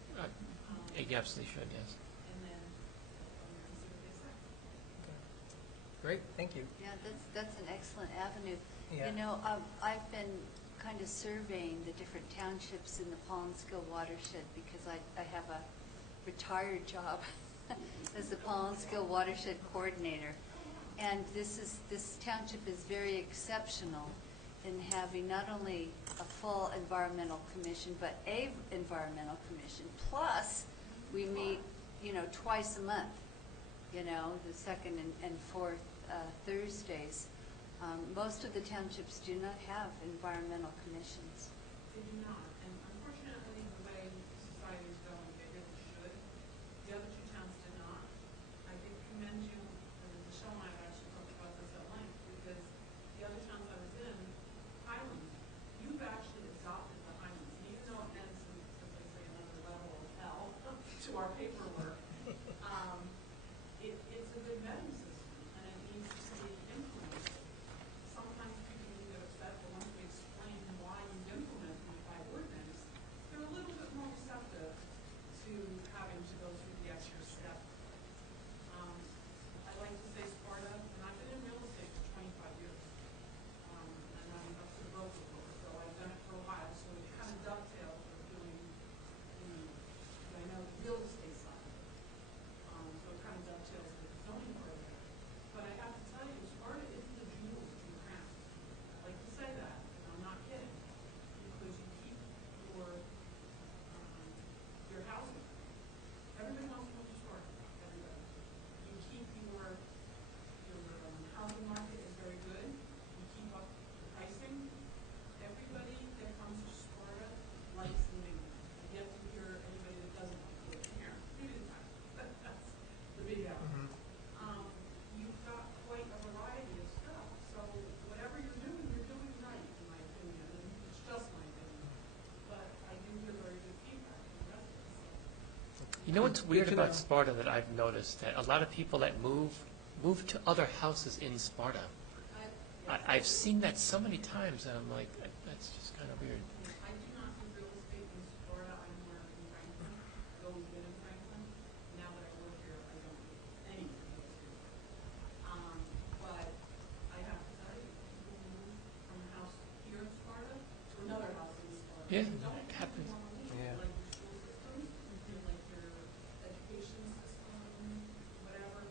You absolutely should, yes. And then, see what they say. Great, thank you. Yeah, that's an excellent avenue. Yeah. I've been kind of surveying the different townships in the Pollenskill watershed because I have a retired job as the Pollenskill watershed coordinator. And this township is very exceptional in having not only a full environmental commission, but a environmental commission. Plus, we meet, twice a month, the second and fourth Thursdays. Most of the townships do not have environmental commissions. They do not, and unfortunately, the way society is going, they really should. The other 2 towns did not. I did commend you, and Michelle and I have actually talked about this at length, because the other towns I was in, Highlands, you've actually adopted the Highlands, and even though it adds, as I say, another level of hell to our paperwork, it's a good vetting system, and it needs to be implemented. Sometimes people can get upset, but once we explain why you've implemented it by ordinance, they're a little bit more receptive to having to go through the extra step. I like to say Sparta, and I've been in real estate for 25 years, and I'm up to the broker board, so I've done it for a while, so it kind of dovetails with doing I know the real estate side of it. So it kind of dovetails with the zoning part of it. But I have to tell you, Sparta is the jewel in the crown. I like to say that, and I'm not kidding, because you keep your housing. Everybody wants to move to Sparta, everybody. You keep your housing market is very good. You keep up the pricing. Everybody that comes to Sparta likes living here. I've yet to hear anybody that doesn't like living here. Maybe the time. That's the big out. You've got quite a variety of stuff. So whatever you're doing right, in my opinion. And it's just my opinion. But I do hear very good feedback from the residents. You know what's weird to about know. Sparta that I've noticed? That a lot of people that move to other houses in Sparta. I've seen that so many times, and I'm like, that's just kind of weird. I do not do real estate in Sparta. I'm more in Franklin. I've always been in Franklin. Now that I work here, I don't do any real estate. But I have to tell you, people move from a house here in Sparta to another house in Sparta. Yeah, They don't it happens. want to leave. Yeah. They like your school systems, they like your education system, whatever.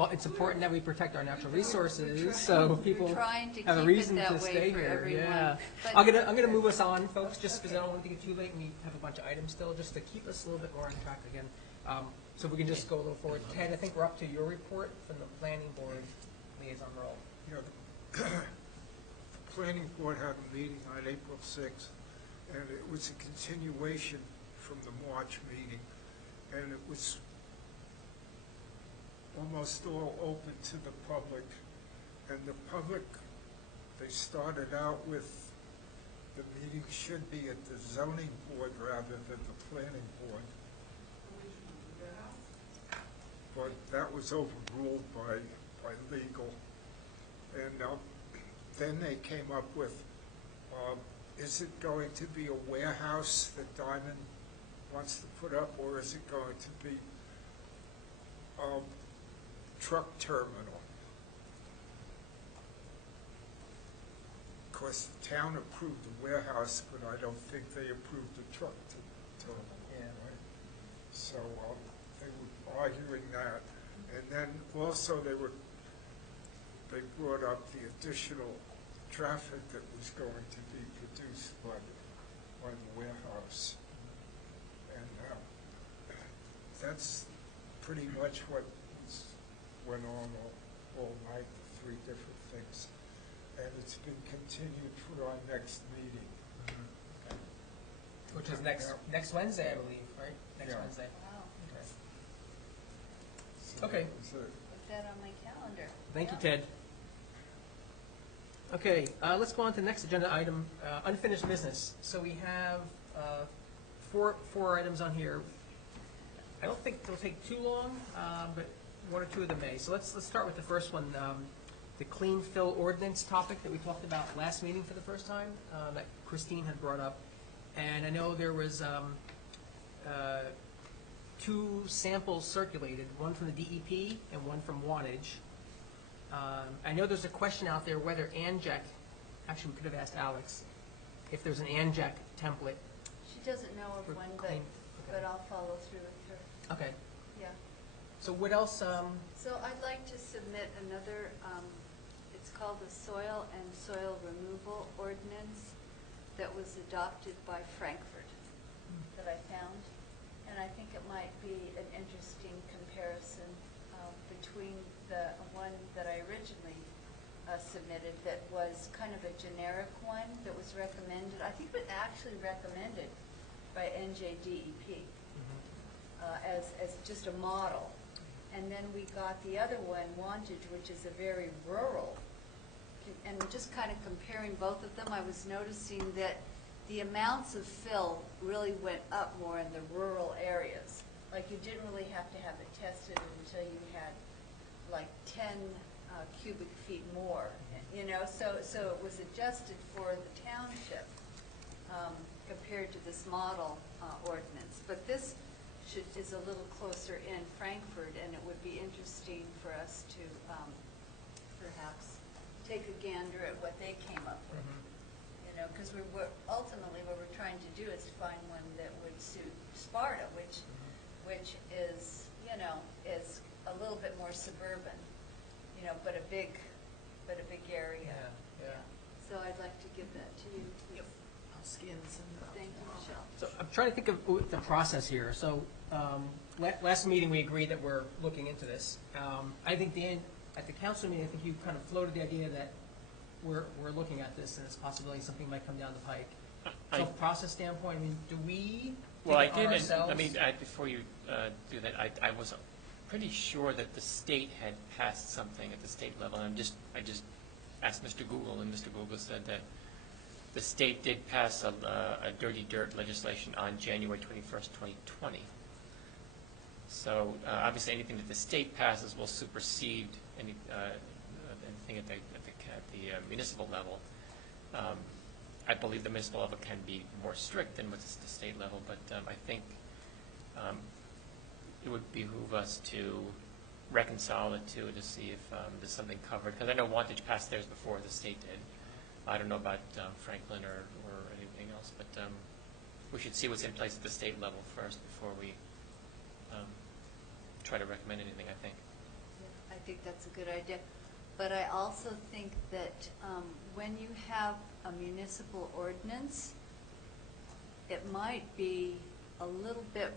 Well, it's important that we protect our natural resources, so people trying to have a keep reason it to that way stay for here. everyone. Yeah. But- I'm gonna move us on, folks, just because I don't want it to get too late and we have a bunch of items still, just to keep us a little bit more on track again. So if we can just go a little forward. Ted, I think we're up to your report from the planning board liaison role. You know, the planning board had a meeting on April 6th, and it was a continuation from the March meeting, and it was almost all open to the public. And the public, they started out with the meeting should be at the zoning board rather than the planning board. But that was overruled by legal. And then they came up with, is it going to be a warehouse that Diamond wants to put up, or is it going to be a truck terminal? Of course, the town approved the warehouse, but I don't think they approved the truck terminal. Yeah. Right? So they were arguing that. And then also they brought up the additional traffic that was going to be produced by the warehouse. And that's pretty much what went on all night, the three different things. And it's been continued for our next meeting. Which is next Wednesday, I believe, right? Next Yeah. Wednesday. Wow, So Okay. that was it. put that on my calendar. Thank you, Yeah. Ted. Okay, let's go on to the next agenda item, unfinished business. So we have four items on here. I don't think they'll take too long, but one or two of them may. So let's start with the first one, the clean fill ordinance topic that we talked about last meeting for the first time, that Christine had brought up. And I know there was two samples circulated, one from the DEP and one from Wattage. I know there's a question out there whether ANJAC, actually we could have asked Alex, if there's an ANJAC template. She doesn't know of For one, clean, but okay. I'll follow through with her. Okay, Yeah. so what else, So I'd like to submit another, it's called the Soil and Soil Removal Ordinance that was adopted by Frankfurt that I found. And I think it might be an interesting comparison between the one that I originally submitted that was kind of a generic one that was recommended. I think it was actually recommended by NJDEP as just a model. And then we got the other one, Wantage, which is a very rural. And just kind of comparing both of them, I was noticing that the amounts of fill really went up more in the rural areas. Like you didn't really have to have it tested until you had like 10 cubic feet more, you know, so it was adjusted for the township compared to this model ordinance. But this is a little closer in Frankfurt, and it would be interesting for us to perhaps take a gander at what they came up with. You know, because ultimately what we're trying to do is to find one that would suit Sparta, which is, you know, is a little bit more suburban, you know, but a big area. yeah. So I'd like to give that to you. Yep. I'll scan some. Thank you, Michelle. So I'm trying to think of the process here. So last meeting, we agreed that we're looking into this. I think, Dan, at the council meeting, I think you kind of floated the idea that we're looking at this and it's a possibility something might come down the pike. So from a process standpoint, I mean, do we Well, I take it on did, ourselves? let me, before you do that, I was pretty sure that the state had passed something at the state level, and I just asked Mr. Google, and Mr. Google said that the state did pass a dirty dirt legislation on January 21st, 2020. So obviously anything that the state passes will supersede anything at the municipal level. I believe the municipal level can be more strict than what's the state level, but I think it would behoove us to reconcile the two to see if there's something covered. Because I know Wantage passed theirs before the state did. I don't know about Franklin or anything else, but we should see what's in place at the state level first before we try to recommend anything, I think. I think that's a good idea. But I also think that when you have a municipal ordinance, it might be a little bit,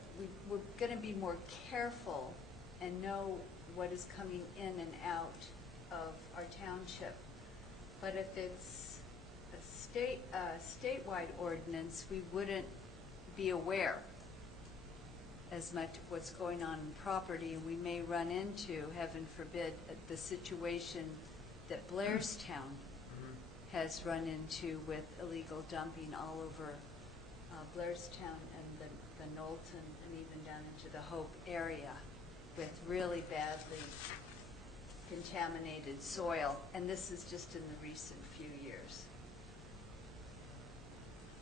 we're going to be more careful and know what is coming in and out of our township. But if it's a statewide ordinance, we wouldn't be aware as much of what's going on in property, and we may run into, heaven forbid, the situation that Blairstown has run into with illegal dumping all over Blairstown and the Knowlton and even down into the Hope area with really badly contaminated soil, and this is just in the recent few years.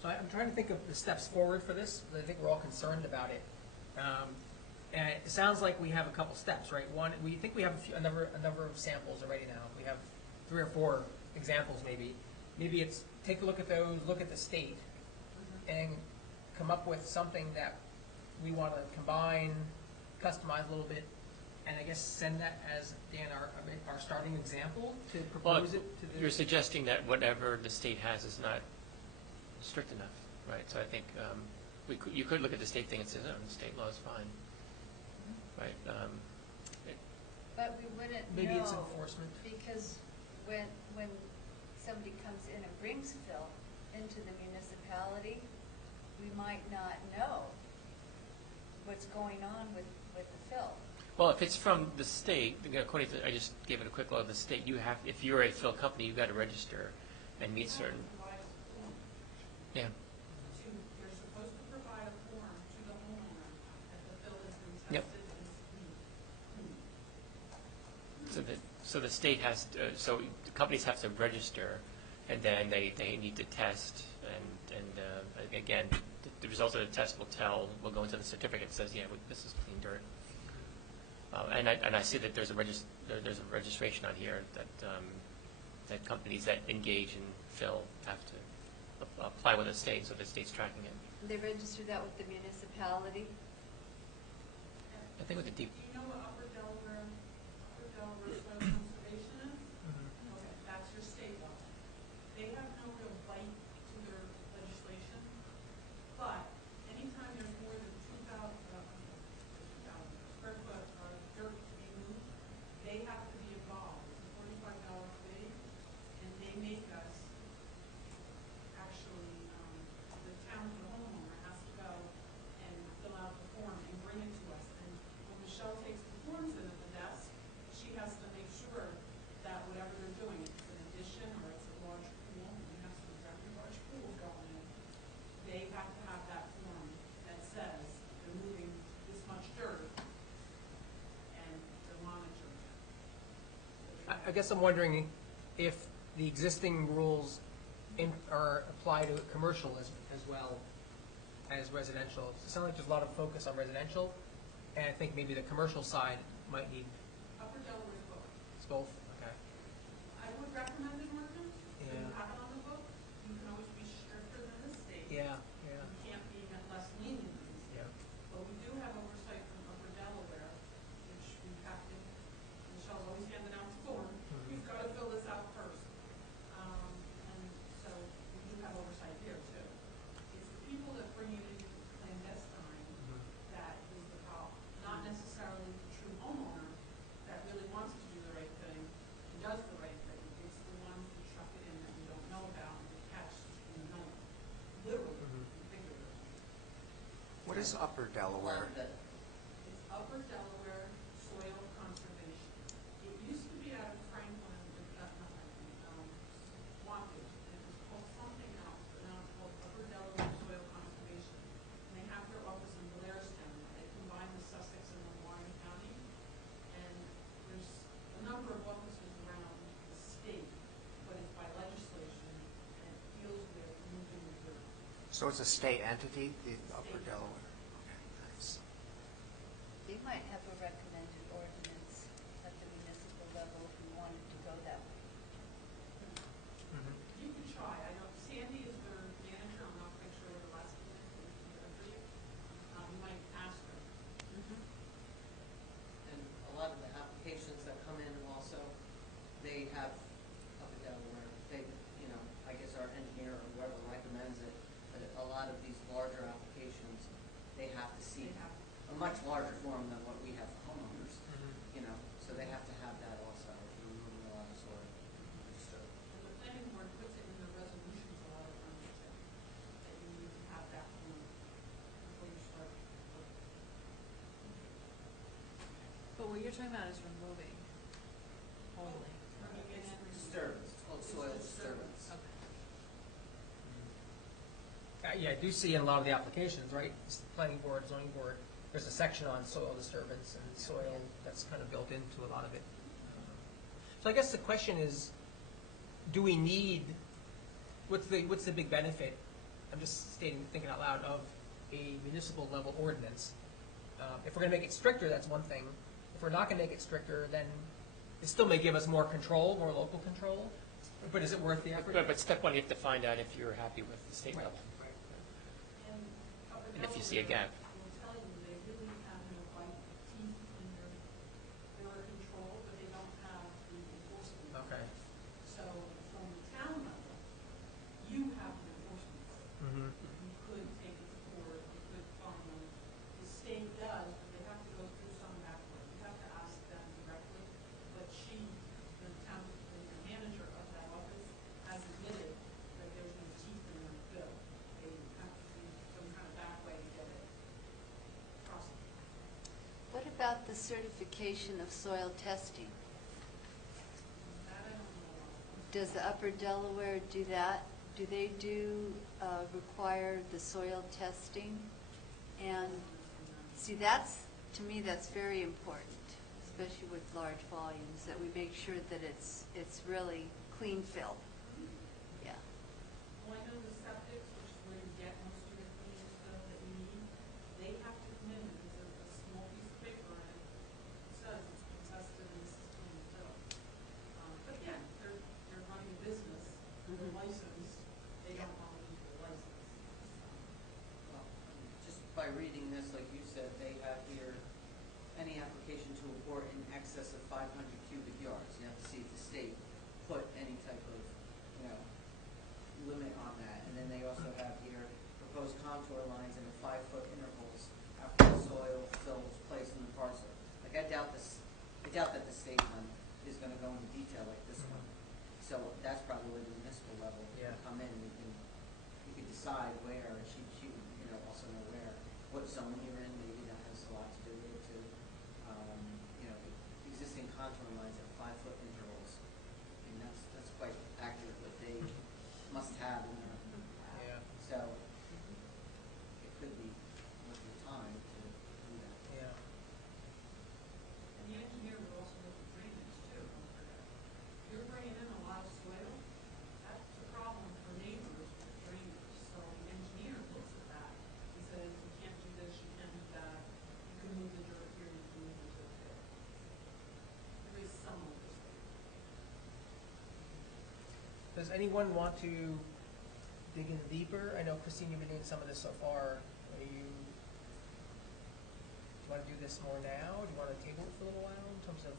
So I'm trying to think of the steps forward for this, because I think we're all concerned about it. And it sounds like we have a couple steps, right? One, we think we have a number of samples already now. We have 3 or 4 examples maybe. Maybe it's take a look at those, look at the state, and come up with something that we want to combine, customize a little bit, and I guess send that as, Dan, our starting example to propose it to the... You're suggesting that whatever the state has is not strict enough, right? So I think you could look at the state thing and say, no, the state law is fine, right? But we wouldn't Maybe it's know, enforcement. because when somebody comes in and brings fill into the municipality, we might not know what's going on with the fill. Well, if it's from the state, according to, I just gave it a quick look of the state, you have, if you're a fill company, you've got to register and meet certain, yeah. They're supposed to provide a form to the homeowner that the fill has been Yep. tested and clean. So the state has, so the companies have to register, and then they need to test, and again, the result of the test will go into the certificate that says, yeah, this is clean dirt. And I see that there's a registration on here that companies that engage in fill have to apply with the state, so the state's tracking it. They register that with the municipality? I think with the Do you know what Upper Delaware Soil Conservation is? Okay, that's your state law. They have no real bite to their legislation, but anytime there's more than 2,000 square foot of dirt to be moved, they have to be involved. It's a $45 fee, and they make us actually, the town, the homeowner has to go and fill out the form and bring it to us. And when Michelle takes the forms in at the desk, she has to make sure that whatever they're doing, if it's an addition or it's a large pool, and we have some very large pools going in, they have to have that form that says they're moving this much dirt and they're monitoring it. I guess I'm wondering if the existing rules are apply to commercial as well as residential. It sounds like there's a lot of focus on residential, and I think maybe the commercial side might need... Upper Delaware is both. It's both? Okay. I would recommend an ordinance, so you Yeah. have it on the books. You can always be stricter than the state. Yeah, You can't be less lenient than the state. yeah. But we do have oversight from Upper Delaware, which we have to, Michelle's always handing out the form. You've got to fill this out first. And so we do have oversight here too. It's the people that bring it in clandestine that is the problem. Not necessarily the true homeowner that really wants to do the right thing and does the right thing. It's the ones who truck it in that we don't know about and get catch in the middle. Literally, and figuratively. What is Upper Delaware? It's Upper Delaware Soil Conservation. It used to be out of Franklin, not Franklin, Wampage, and it was called something else, but now it's called Upper Delaware Soil Conservation. And they have their office in Blairstown. They combine the Sussex and the Warren County. And there's a number of offices around the state, but it's by legislation, and it deals with moving the dirt. So it's a state entity, the Upper Delaware? Okay, nice. They might have a recommended ordinance at the municipal level if we wanted to go that way. You could try. I know Sandy is their manager. I'm not quite sure what the last name is. You might ask her. And a lot of the applications that come in much larger form than what we have for homeowners, Mhm. you know, so they have to have that also, if you're removing a lot of soil. And the planning board puts it in the resolutions a lot of times too, that you need to have that form before you start working. But what you're talking about is removing only. Removing it. Disturbance, it's called soil disturbance. Okay. Yeah, I do see in a lot of the applications, right, planning board, zoning board, there's a section on soil disturbance and soil that's kind of built into a lot of it. So I guess the question is, do we need, what's the big benefit, I'm just thinking out loud, of a municipal level ordinance? If we're gonna make it stricter, that's one thing. If we're not gonna make it stricter, then it still may give us more control, more local control, but is it worth the effort? But step one, you have to find out if you're happy with the state level. And And if you see a gap. will tell you they really have no bite teeth in their control, but they don't have the enforcement. Okay. So from the town level, you have the enforcement. Mm-hmm. You could take it to court, you could fine them. The state does, but they have to go through some backwards. You have to ask them directly. But the town, the manager of that office has admitted that there's no teeth in their bill. They have to do some kind of back way to get it prosecuted. What about the certification of soil testing? That I don't know. Does the Upper Delaware do that? Do they require the soil testing? And see, to me, that's very important, especially with large volumes, that we make sure that it's really clean fill. Yeah. Well, I know the septics, which is where you get most of your clean stuff that you need, they have to come in, and there's a small piece of paper, and it says it's been tested and this is clean fill. But again, they're running a business, they're licensed, they don't want to lose their license. Well, just by reading this, like you said, they have here, any application to a bore in excess of 500 cubic yards. You have to see if the state put any type of, limit on that. And then they also have here, proposed contour lines in a 5-foot intervals after the soil fills placed in the parcel. Like, I doubt that the state one is gonna go into detail like this one. So that's probably where the municipal level Yeah. come in, you can decide where, and she would, also know where, what zone you're in, maybe that has a lot to do with it too. Existing contour lines at 5-foot intervals, and that's quite accurate what they must have in there. Yeah. So, it could be worth your time to do that. Yeah. And the engineer would also look at drainage too, don't forget. You're bringing in a lot of soil, that's a problem for neighbors with drainage. So the engineer looks at that and says, you can't do this, you can't do that, you can move the dirt here, you can move the dirt there. There is some oversight. Does anyone want to dig in deeper? I know, Christine, you've been doing some of this so far. Do you want to do this more now? Do you want to table it for a little while in terms of?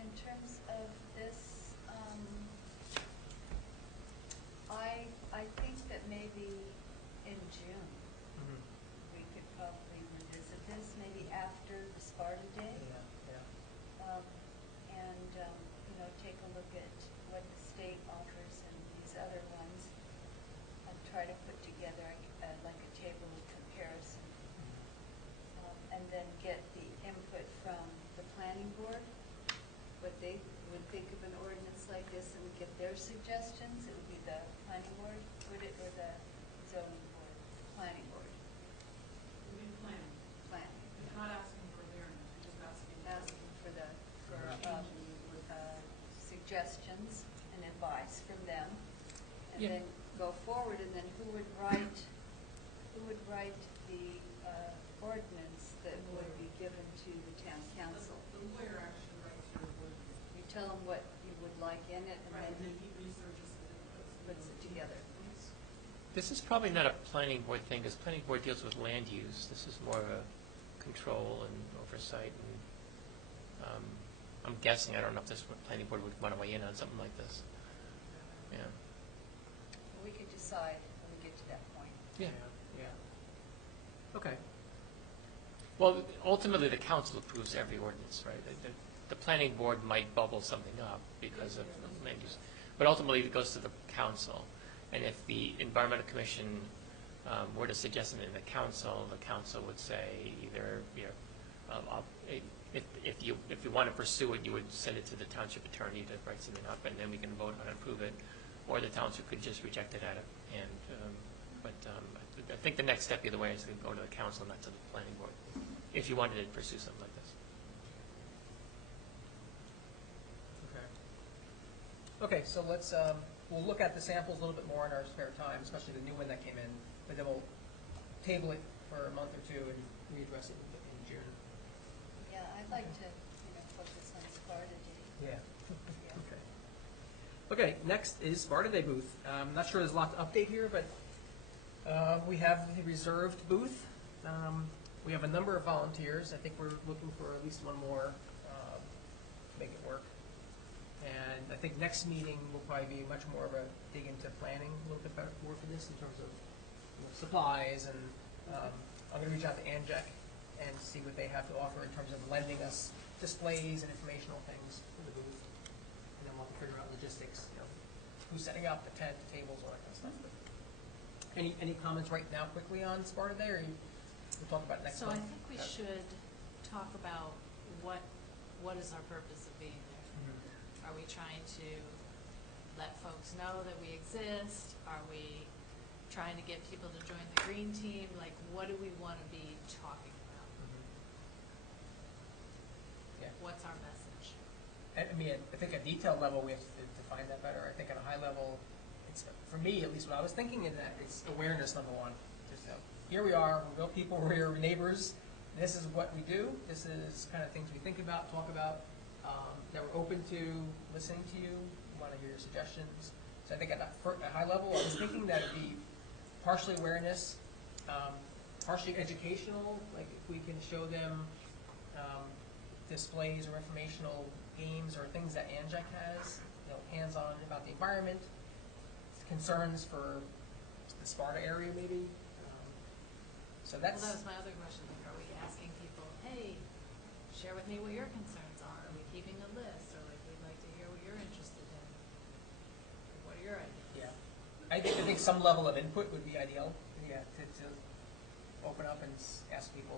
In terms of this, I think that maybe in June, we could probably revisit this, maybe after the Sparta Day. Yeah. And take a look at what the state offers and these other ones, and try to put together like a table of comparison. And then get the input from the planning board, what they would think of an ordinance like this, and get their suggestions. It would be the planning board, would it, or the zoning board? Planning board, We need planning. planning. You're not asking for a variance, you're just asking. Asking for suggestions and advice from them, and Yeah. then go forward, and then who would write the ordinance that would be given to the town council? The lawyer actually writes your ordinance. You tell them what you would like in it, and Right, then and then he researches it and puts it together. This is probably not a planning board thing, because planning board deals with land use. This is more of a control and oversight, and I'm guessing, I don't know if this planning board would want to weigh in on something like this. Yeah. We could decide when we get to that point. Yeah. Yeah. Okay. Well, ultimately, the council approves every ordinance, right? The planning board might bubble something up because of land use, but ultimately it goes to the council. And if the environmental commission were to suggest something to the council would say either, if you want to pursue it, you would send it to the township attorney to write something up, and then we can vote on and approve it, or the township could just reject it at it. But I think the next step either way is to go to the council, not to the planning board, if you wanted to pursue something like this. Okay, so let's, we'll look at the samples a little bit more in our spare time, especially the new one that came in, but then we'll table it for a month or two and readdress it in June. Yeah, I'd like to, focus on Sparta Day. Yeah. Okay, next is Sparta Day booth. I'm not sure there's a lot to update here, but we have the reserved booth. We have a number of volunteers. I think we're looking for at least one more to make it work. And I think next meeting will probably be much more of a dig into planning a little bit better more for this in terms of supplies. And I'm going to reach out to Anjek and see what they have to offer in terms of lending us displays and informational things for the booth. And then we'll have to figure out logistics, who's setting up the tent, the tables, all that kind of stuff. But any comments right now quickly on Sparta Day, or we'll talk about it next So month? I think we should talk about what is our purpose of being there. Mhm. Are we trying to let folks know that we exist? Are we trying to get people to join the green team? Like, what do we want to be talking about? Yeah. What's our message? I mean, I think at detail level, we have to define that better. I think at a high level, it's, for me, at least what I was thinking in that, it's awareness, number one. Just here we are, we're real people, we're neighbors. This is what we do. This is kind of things we think about, talk about, that we're open to listening to you. We want to hear your suggestions. So I think at a high level, I was thinking that it'd be partially awareness, partially educational, like if we can show them displays or informational games or things that Anjek has, hands-on about the environment, concerns for the Sparta area maybe. So that's. Well, that was my other question. Like, are we asking people, hey, share with me what your concerns are? Are we keeping a list? Or like, we'd like to hear what you're interested in? What are your ideas? Yeah. I think some level of input would be ideal. Yeah, to open up and ask people,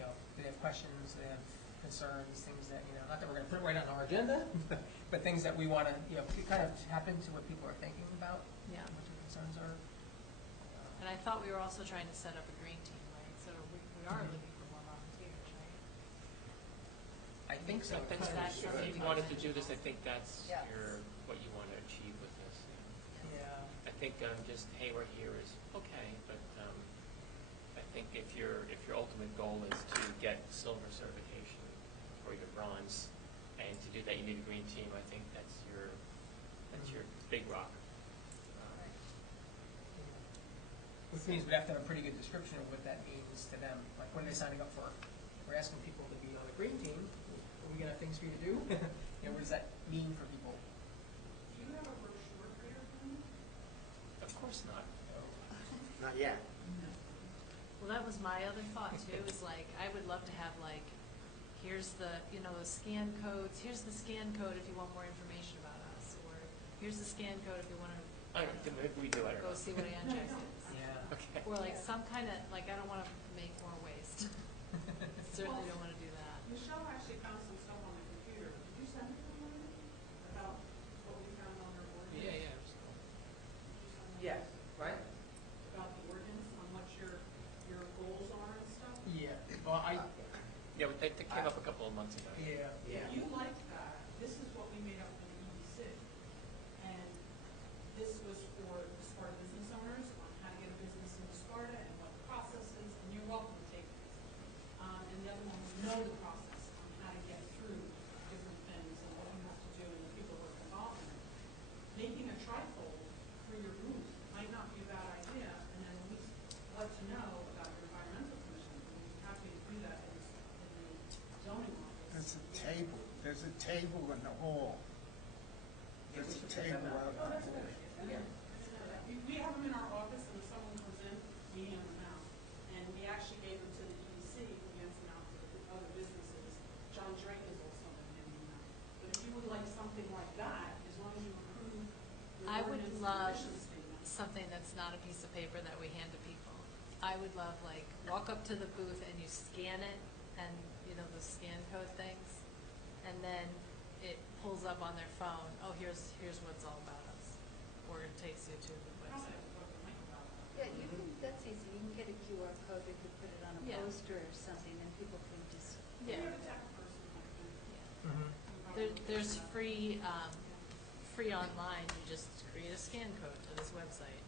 do they have questions, do they have concerns, things that, not that we're going to put it right on our agenda, but things that we want to, kind of tap into what people are thinking about, Yeah. what their concerns are. And I thought we were also trying to set up a green team, right? So we are looking for more volunteers, right? I think so. Like, that's that If you wanted to do this, I think that's Yes. what you want to achieve with this. Yeah. I think just hey, we're here is okay, but I think if your ultimate goal is to get silver certification or your bronze, and to do that you need a green team, I think that's your big rock. Which means we'd have to have a pretty good description of what that means to them. Like, what are they signing up for? We're asking people to be on the green team. Are we going to have things for you to do? What does that mean for people? Do you have a brochure for your thing? Of course not. Not yet. Well, that was my other thought too, is like, I would love to have like, here's the, the scan codes, here's the scan code if you want more information about us, or here's the scan code if you want to Maybe we do it. go see what Anjek is. Yeah. Okay. Or like some kind of, like, I don't want to make more waste. Certainly don't want to do that. Michelle actually found some stuff on the computer. Did you send it to her about what we found on our ordinance? Yeah. Did you send that? Yes, right? About the ordinance, on what your goals are and stuff? Yeah. Well, Yeah, but they came up a couple of months ago. yeah. Yeah. If you like that, this is what we made up for the EDC. And this was for the Sparta business owners on how to get a business in Sparta and what the process is, and you're welcome to take this. And the other one was know the process on how to get through different things and what you have to do and the people who are involved in it. Making a trifold for your booth might not be a bad idea, and then at least what to know about your environmental commission. We'd be happy to do that in the zoning office. There's a table in the hall. There's a table out in the hall. We have them in our office, and if someone comes in, we hand them out. And we actually gave them to the EDC about something that's not a piece of paper that we hand to people. I would love, like, walk up to the booth and you scan it, and, you know, the scan code things, and then it pulls up on their phone, oh, here's what's all about us, or it takes you to the website. Yeah, you can, that's easy. You can get a QR code, you could put it on a Yeah. poster or something, and people can just. Yeah. Mhm. There's free online, you just create a scan code to this website.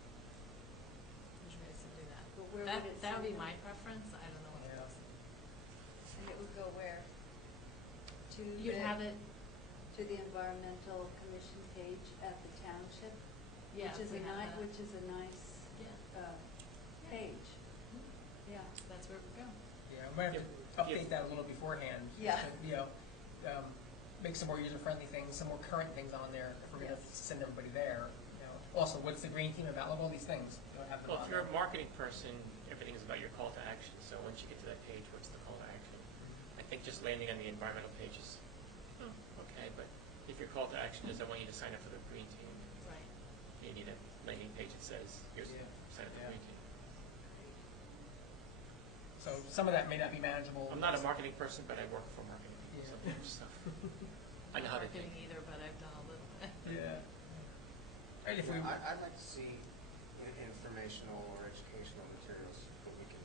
Which ways to do that? But where would it That would be send my them? preference, I don't know what Yeah. else. And it would go where? To You'd the, have it, to the environmental commission page at the township? yeah, Which is we a have that. which is a nice, Yeah. page. Yeah. That's where it would go. Yeah, we might have to update that a little beforehand. Yeah. to, you know, make some more user-friendly things, some more current things on there, if we're gonna Yes. send everybody there. You know, also, what's the green team about, like all these things, you know, have them Well, on if you're there. a marketing person, everything is about your call to action. So once you get to that page, what's the call to action? I think just landing on the environmental page is okay, but if your call to action is I want you to sign up for the green team, Right. you need a landing page that says, here's Yeah. sign up for Yeah. the green team. So some of that may not be manageable. I'm not a marketing person, but I work for marketing people, Yeah. so I know how to Marketing think. either, but I've done a little bit. Yeah. Right, if we, I'd like to see informational or educational materials that we can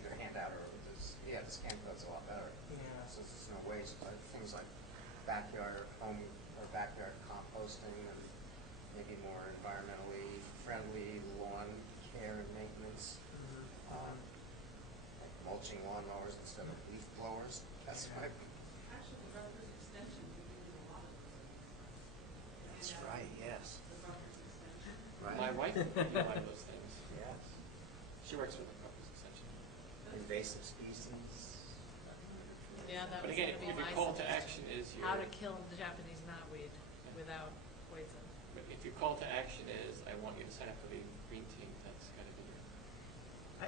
either hand out or the scan code's a lot better. Yeah. So there's no waste, like things like backyard home or backyard composting and maybe more environmentally friendly lawn care and maintenance. Like mulching lawnmowers instead of leaf blowers. That's my. Actually, the Rutgers Extension, we do a lot of those things. That's right. Yes. The Rutgers Extension. Right. My wife did a lot of those things. Yes. She works with the Rutgers Extension. Invasive species. Yeah, that But was again, gonna be if your my call to suggestion. action is your. How to kill the Japanese knotweed without poison. But if your call to action is, I want you to sign up for the green team, that's gotta be your.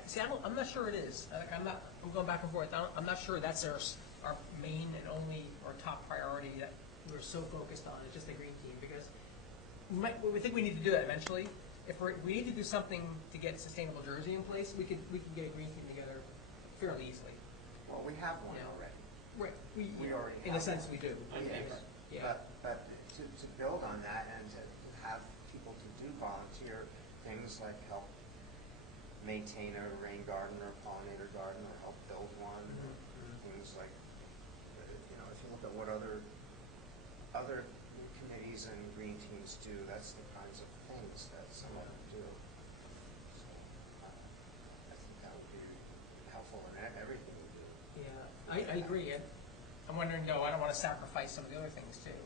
see, I'm not sure it is. I'm going back and forth. I'm not sure that's our main and only or top priority that we're so focused on. It's just the green team because we think we need to do that eventually. If we need to do something to get sustainable Jersey in place, we can get a green team together fairly easily. Well, we have one Yeah. already. Right. We already in a have sense, one. we do. On paper. Yeah. But to build on that and to have people to do volunteer things like help maintain a rain garden or pollinator garden or help build one, things like, if you look at what other committees and green teams do, that's the kinds of things that some of them do. So I think that would be helpful in everything we do. Yeah, I agree. I'm wondering, though, I don't want to sacrifice some of the other things too,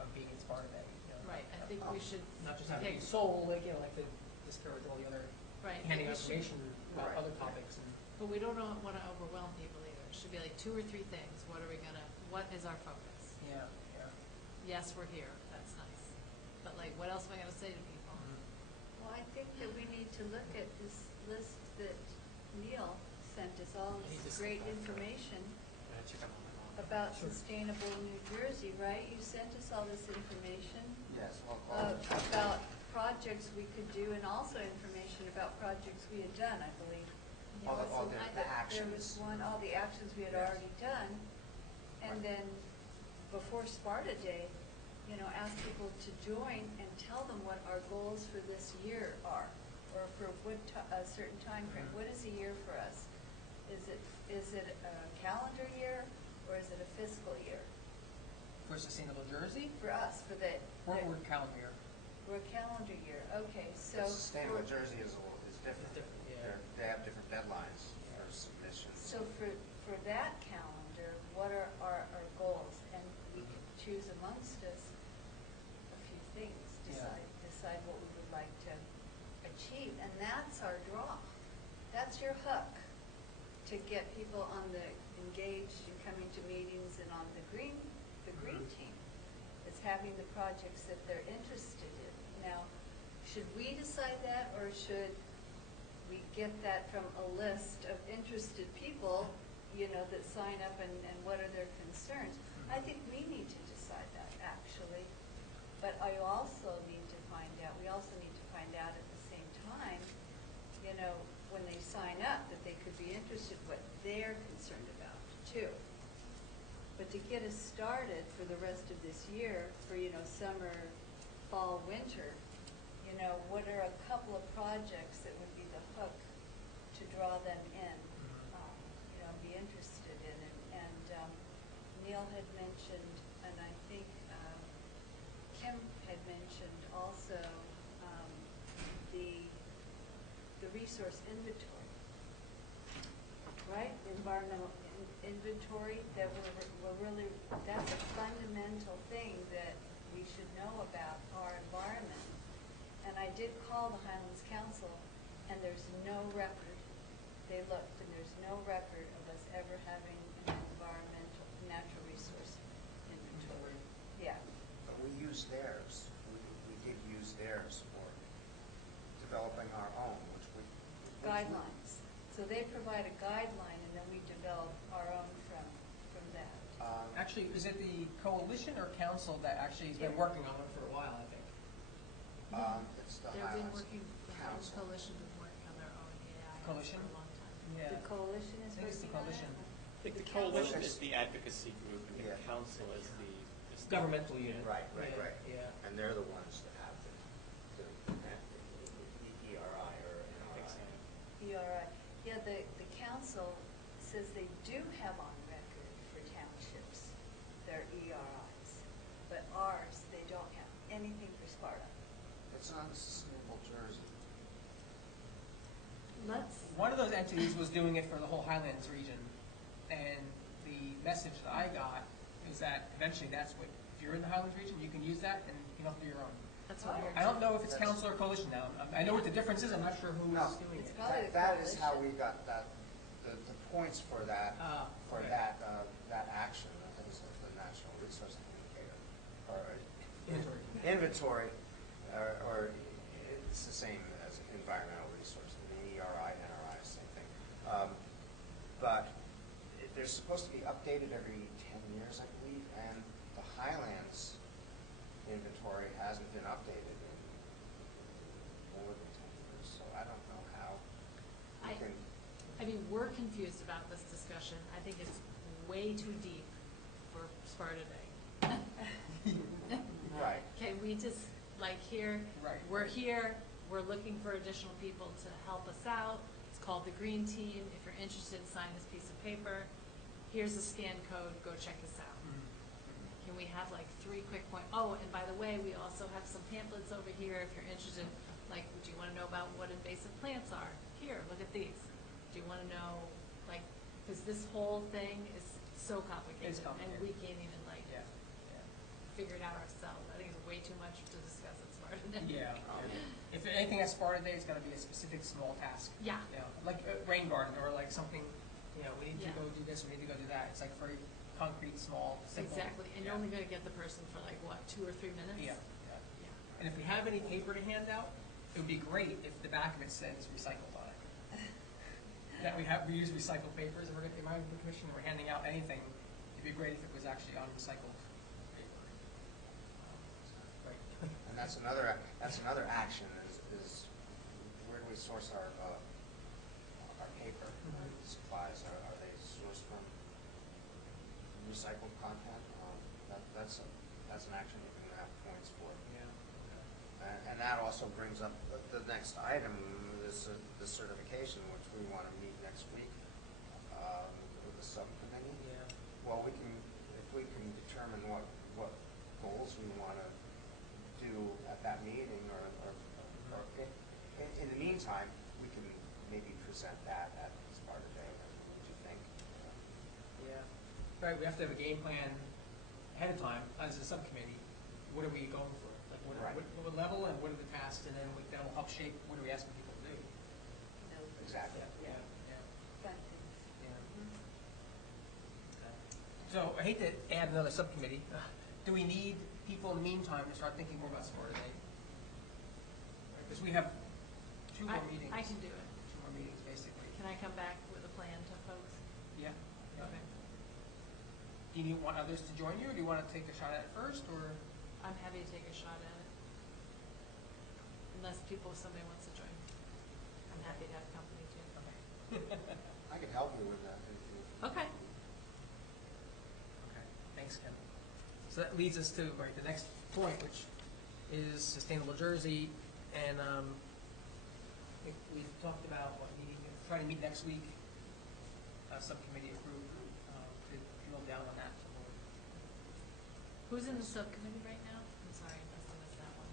of being in Sparta Day. You know, Right, I think we should Not just having pick, it be sold, like to discourage all the other right, handing we out should- information about Right. other topics. And but we don't want to overwhelm people either. It should be like 2 or 3 things. What is our focus? yeah. Yes, we're here, that's nice. But like, what else am I gonna say to people? Well, I think that we need to look at this list that Neil sent us, all He this just great sent that. information Check out my mom. about Sure. sustainable New Jersey, right? You sent us all this information Yes, well, about projects we could do and also information about projects we had done, I believe. all the There actions. was one, all the actions we had Yes. already done. And then before Sparta Day, ask people to join and tell them what our goals for this year are, or for what a certain time frame. What is a year for us? Is it a calendar year, or is it a fiscal year? For sustainable Jersey, For us, we're calendar year. we're a calendar year, okay, so. Sustainable for- Jersey is different. Different, yeah. They have different deadlines for submissions. So for that calendar, what are our goals? And we can choose amongst us a few things, decide what we would like to achieve. And that's our draw. That's your hook to get people engaged and coming to meetings and on the green team. It's having the projects that they're interested in. Now, should we decide that, or should we get that from a list of interested people, that sign up and what are their concerns? I think we need to decide that, actually. But we also need to find out at the same time, you know, when they sign up, that they could be interested what they're concerned about too. But to get us started for the rest of this year, for, you know, summer, fall, winter, you know, what are a couple of projects that would be the hook to draw them in, you know, be interested in it? And Neil had mentioned, and I think Kim had mentioned also the resource inventory, right? Environmental inventory, that we're really, that's a fundamental thing that we should know about our environment. And I did call the Highlands Council, and there's no record. They looked, and there's no record of us ever having an environmental, natural resource inventory. Yeah. But we use theirs. We did use theirs for developing our own, which we. Guidelines. So they provide a guideline, and then we develop our own from that. Actually, is it the coalition or council that actually has been working on it for a while, I think? It's the They've been Highlands working, the Highlands Council. Coalition been working on their own AI Coalition? for a long time. Yeah. The coalition is I think it's the working on coalition. it? I think the coalition is the advocacy group, and the Yeah. council is the. Governmental unit. Right. Yeah. And they're the ones that have the ERI or NRI. ERI. Yeah, the council says they do have on record for townships their ERIs, but ours, they don't have anything for Sparta. It's on Sustainable Jersey. One of those entities was doing it for the whole Highlands region, and the message that I got is that eventually that's what, if you're in the Highlands region, you can use that and you don't have to do your own. That's what I heard. I don't know if it's council or coalition now. I know what the difference is, I'm not sure who's No. doing It's it. probably the That is how we coalition. got that, the points for that, Okay. that action. I think it's the National Resource Indicator, or Inventory. inventory, or it's the same as environmental resource, the ERI, NRI, same thing. But they're supposed to be updated every 10 years, I believe, and the Highlands inventory hasn't been updated in more than 10 years, so I don't know how we can. I mean, we're confused about this discussion. I think it's way too deep for Sparta Day. Right. Can we just, like, Right. we're here, we're looking for additional people to help us out. It's called the Green Team. If you're interested, sign this piece of paper. Here's a scan code, go check us out. Can we have like 3 quick points? Oh, and by the way, we also have some pamphlets over here if you're interested. Like, do you want to know about what invasive plants are? Here, look at these. Do you want to know, like, because this whole thing is so complicated. It's complicated. And we can't even, like, Yeah. figure it out ourselves. I think it's way too much to discuss at Sparta Day. Yeah. If anything at Sparta Day, it's got to be a specific small task. Yeah. You know, like rain garden or like something, you know, we need to Yeah. go do this, we need to go do that. It's like very concrete, small, simple. Exactly. And you're Yeah. only going to get the person for like, what, 2 or 3 minutes? Yeah. Yeah. And if we have any paper to hand out, it would be great if the back of it says recycled on it. That we use recycled papers, and we're getting the Environmental Commission, we're handing out anything. It'd be great if it was actually on recycled paper. Right. And that's another action is where do we source our paper supplies? Are they sourced from recycled content? That's an action you can have points for. Yeah. And that also brings up the next item, is the certification, which we want to meet next week with the subcommittee. Yeah. Well, if we can determine what goals we want to do at that meeting, or in the meantime, we can maybe present that at Sparta Day. What do you think? Yeah. Right, we have to have a game plan ahead of time as a subcommittee. What are we going for? Like, what level and what are the tasks, and then that will help shape what are we asking people to do. Exactly. Yeah. Fun things. So I hate to add another subcommittee. Do we need people in the meantime to start thinking more about Sparta Day? Because we have 2 more meetings. I can do it. 2 more meetings, basically. Can I come back with a plan to folks? Yeah. Okay. Do you want others to join you, or do you want to take a shot at it first, or? I'm happy to take a shot at it. unless somebody wants to join. I'm happy to have company too. I can help you with that. Okay. Okay, thanks, Ken. So that leads us to, right, the next point, which is Sustainable Jersey, and I think we've talked about trying to meet next week, subcommittee approved, to drill down on that some more. Who's in the subcommittee right now? I'm sorry, I must have missed that one.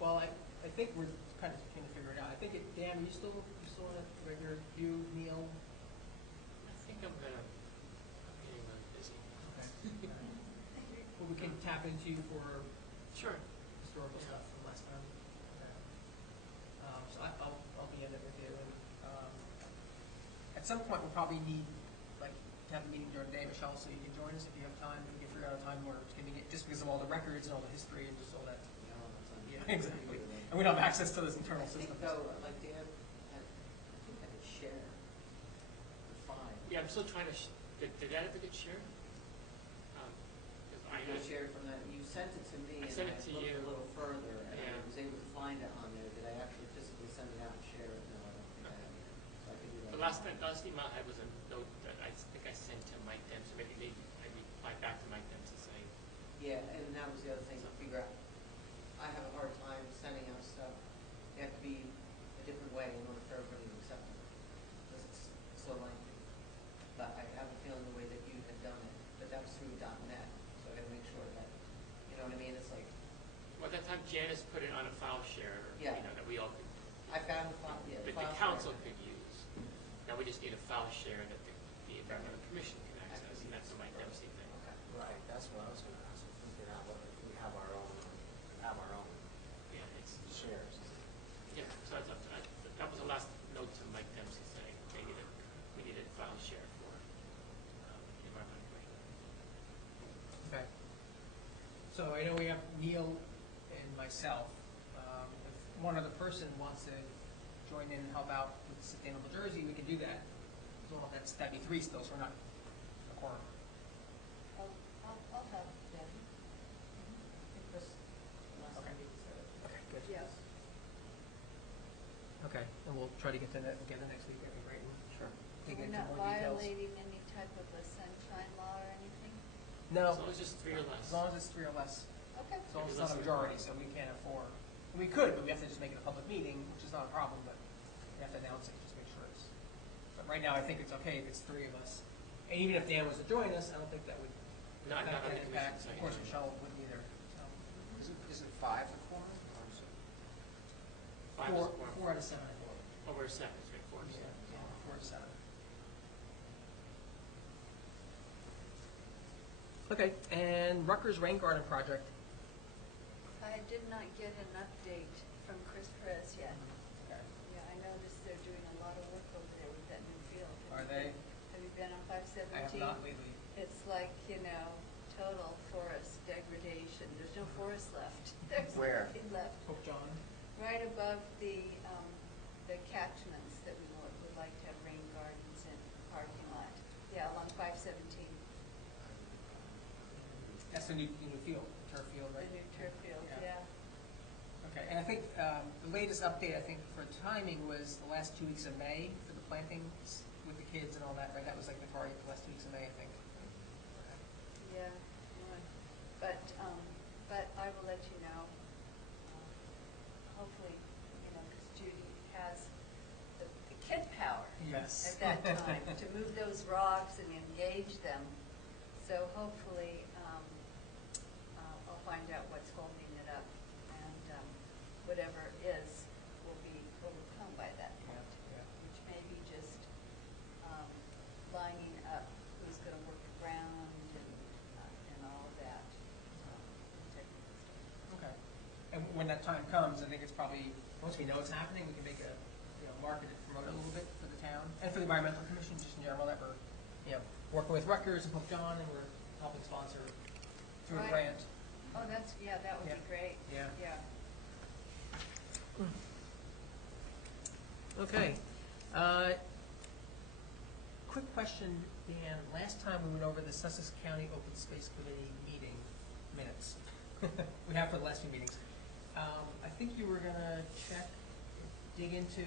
Well, I think we're kind of trying to figure it out. I think, Dan, are you still on a regular, you, Neil? I think I'm getting really busy. Okay. Well, we can tap into you for Sure. historical stuff from last time. Okay. So I'll be in it with you. And at some point, we'll probably need, like, to have a meeting during the day, Michelle, so you can join us if you have time. We can figure out a time where it's convenient, just because of all the records and all the history and just all that. Yeah, exactly. And we don't have access to those internal I think systems. though, like Dan had, I think I could share the fine. Yeah, I'm still trying to, did that ever get shared? 'Cause I could share from that, you sent it to me, I and sent I it to looked you. a little further, and I Yeah. was able to find it on there. Did I actually physically send it out and share it? No, I don't think I have. So I could do that. The last email I had was a note that I think I sent to Mike Dempsey, maybe I replied back to Mike Dempsey saying, Yeah, and that was the other thing to figure out. I have a hard time sending out stuff. It have to be a different way in order for everybody to accept it, because it's so lengthy. But I have a feeling the way that you had done it, but that was through .net, so I gotta make sure that, you know what I mean? It's like, well, at that time Janice put it on a file share, Yeah. that we all could, I found the file, yeah, that file the share. council could use. Now we just need a file share that the Environmental Commission can access, and that's the Mike Dempsey thing. Okay. Right, that's what I was going to ask. If we have our own Yeah, it's, shares. yeah, so that was the last note to Mike Dempsey saying we needed a file share for the Environmental Commission. Okay. So I know we have Neil and myself. If one other person wants to join in and help out with Sustainable Jersey, we can do that. So that'd be three still, so we're not a quorum. I'll help them. Chris, last time you said it. Okay, good. Yes. Okay, and we'll try to get to that together next week. That'd be great. Sure. Dig We're into not more details. violating any type of a sunshine law or anything? No, As long as it's 3 or less. as long as it's three or less. Okay. As long as it's not a majority, so we can't have four. We could, but we have to just make it a public meeting, which is not a problem, but we have to announce it, just make sure it's. But right now, I think it's okay if it's three of us. And even if Dan was to join us, I don't think that would Not affect on that the impact. commission side. Of course, Michelle wouldn't either. So. Is it 5 the quorum? Or is it? 5 is a quorum. 4 out of 7, I think. Oh, we're 7, it's right, 4 to 7. Yeah, 4 to 7. Okay, and Rutgers Rain Garden Project. I did not get an update from Chris Perez yet. Okay. Yeah, I noticed they're doing a lot of work over there with that new field. Are they? Have you been on 517? I have not lately. It's like, total forest degradation. There's no forest left. There's Where? nothing left. Hope John. Right above the catchments that we would like to have rain gardens in the parking lot. Yeah, along 517, That's the new field, the turf field, the right? new turf field, Yeah. yeah. Okay, and I think the latest update, I think, for timing was the last 2 weeks of May for the plantings with the kids and all that, right? That was like the target, the last 2 weeks of May, I think. Yeah, but I will let you know. Hopefully, because Judy has the kid power Yes. at that time to move those rocks and engage them. So hopefully, I'll find out what's holding it up, and whatever is will be overcome by that point, Yeah. which may be just lining up who's going to work the ground and all of that. Technical stuff. Okay. And when that time comes, I think it's probably, once we know it's happening, we can make a, market it, promote it a little bit for the town, and for the Environmental Commission, just in general, that we're, working with Rutgers and Pope John, and we're helping sponsor through a Right. grant. Oh, that would Yeah. be great. Yeah. Yeah. Okay. Quick question, Dan. Last time we went over the Sussex County Open Space Committee meeting minutes. We have for the last few meetings. I think you were gonna dig into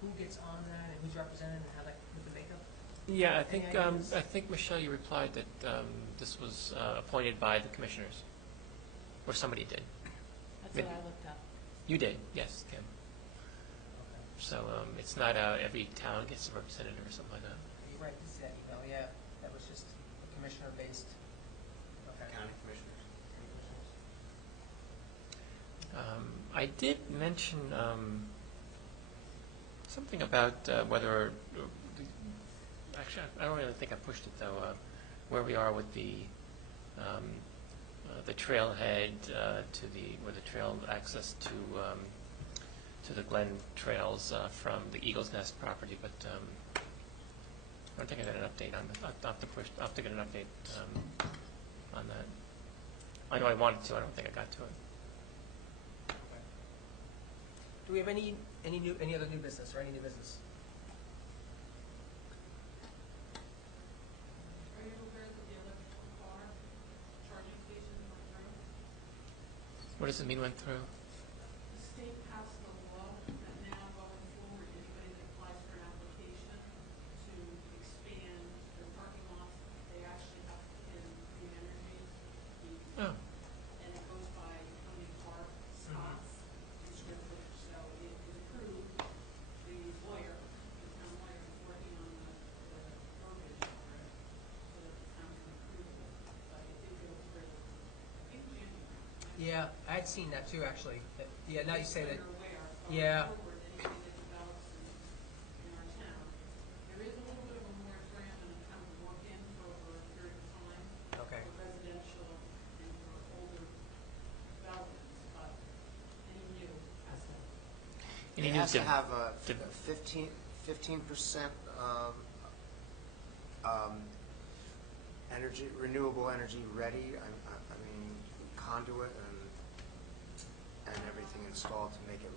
who gets on that and who's represented and how that, with the makeup. Yeah, Any ideas? I think, Michelle, you replied that this was appointed by the commissioners, or somebody did. That's what I looked up. You did, yes, Kim. Okay. So it's not every town gets a representative or something like that. You're right, this is that email, yeah, that was just commissioner-based. Okay. County commissioners. I did mention something about whether, actually, I don't really think I pushed it though, where we are with the trailhead where the trail access to the Glen trails from the Eagles Nest property, but I don't think I got an update on that. I'll have to get an update on that. I know I wanted to, I don't think I got to it. Do we have any other new business or any new business? Are you aware that the electrical car charging stations went through? What does it mean went through? The state passed a law that now going forward, anybody that applies for an application to expand their parking lots, they actually have to put in green energy. Oh. And it goes by how many car spots and square footage. So it was approved. The lawyer, the town lawyer, is working on the verbiage for it so that the town can approve it. But it did go through, I think, January. Yeah, I had seen that too, actually. Yeah, now you say that. You're aware, Yeah. going forward, anything that develops in our town, there is a little bit of a moratorium and kind of a look-in for over a period of time. Okay. For residential and for older developments, but any new has to. Any It new has to have a de- 15% energy, renewable energy ready. I mean, conduit and everything installed to make it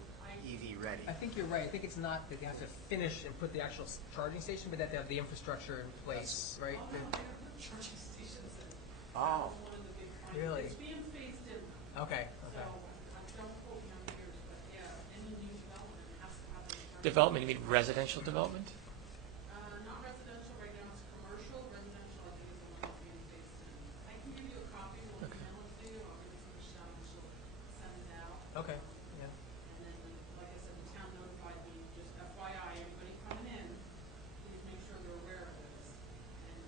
EV ready. I think you're right. I think it's not that you have to finish and put the actual charging station, but that they have the infrastructure in place, right? Oh, no, they're putting charging stations in. Oh. That was one of the big findings. Really? It's being phased in. Okay, So, okay. don't quote me on years, but yeah, any new development has to have a charging. Development, you mean residential development? Not residential right now, it's commercial. Residential, I think, is the one that's being phased in. I can give you a copy, we'll Okay. email it to you, I'll give it to Michelle and she'll send it out. Okay, yeah. And then, like I said, the town notified me, just FYI, anybody coming in, please make sure they're aware of this. And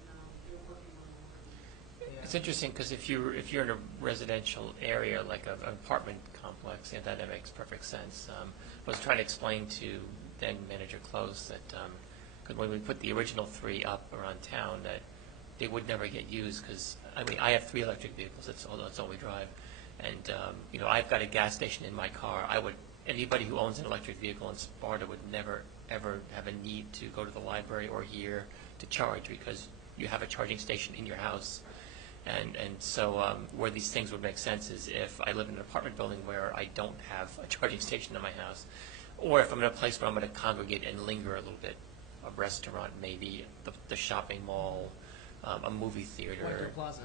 they're working on it already. Yeah. It's interesting because if you're in a residential area like an apartment complex, yeah, that makes perfect sense. I was trying to explain to then manager Close that because when we put the original 3 up around town, that they would never get used because I mean I have 3 electric vehicles. That's all we drive, and I've got a gas station in my car. Anybody who owns an electric vehicle in Sparta would never ever have a need to go to the library or here to charge because you have a charging station in your house. And so where these things would make sense is if I live in an apartment building where I don't have a charging station in my house, or if I'm in a place where I'm going to congregate and linger a little bit, a restaurant maybe, the shopping mall, a movie theater. White Deer Plaza.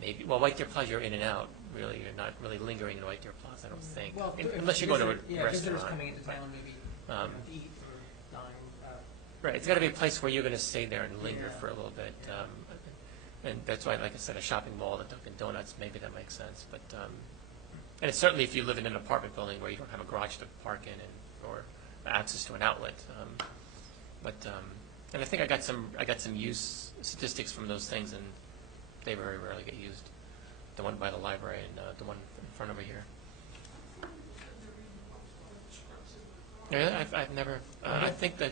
Maybe. Well, White Deer Plaza, you're in and out. Really, you're not really lingering in White Deer Plaza, I don't think. Well, Unless you're going to a visitors restaurant. coming into town, maybe to eat or dine. Right, it's got to be a place where you're going to stay there and linger Yeah. for a little bit. And that's why, like I said, a shopping mall, the Dunkin' Donuts, maybe that makes sense. But and it's certainly if you live in an apartment building where you don't have a garage to park in or access to an outlet. And I think I got some use statistics from those things, and they very rarely get used. The one by the library and the one in front over here. Yeah, I've never. I think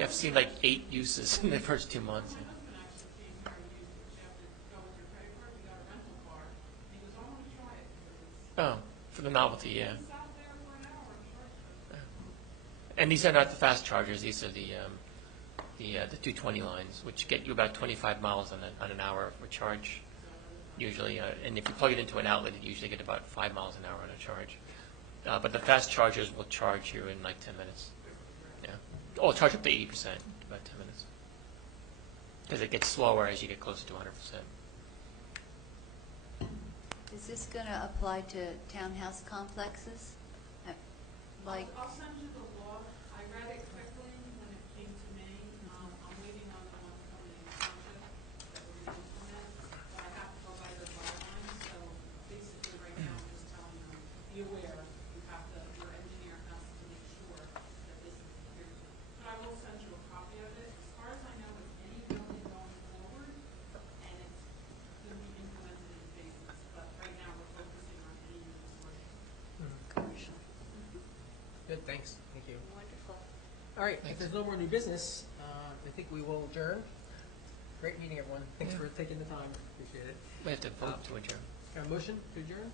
I've seen like 8 uses in the first 2 months. My husband actually came here and used it, you have to go with your credit card, we got a rental car, and he goes, I want to try it, because Oh, for the novelty, yeah. it's out there for an hour and charged it. And these are not the fast chargers. These are the 220 lines, which get you about 25 miles on an hour of a charge, usually. And if you plug it into an outlet, you usually get about 5 miles an hour on a charge. But the fast chargers will charge you in like 10 minutes. Yeah. Oh, charge up to 80%, about 10 minutes. Because it gets slower as you get closer to 100%. Is this going to apply to townhouse complexes? Like, I'll send you the law. I read it quickly when it came to me. I'm waiting on the one coming in township that we're going to implement, but I have to go by their guidelines. So basically, right now, I'm just telling them, be aware, you have to, your engineer has to make sure that this is adhered to. But I will send you a copy of it. As far as I know, it's any building going forward, and it's going to be implemented in phases. But right now, we're focusing on any new commercial. commercial? Good, thanks. Thank you. Wonderful. All right, if there's no more new business, I think we will adjourn. Great meeting, everyone. Thanks for taking the time. Appreciate it. We have to vote to adjourn. Got a motion to adjourn?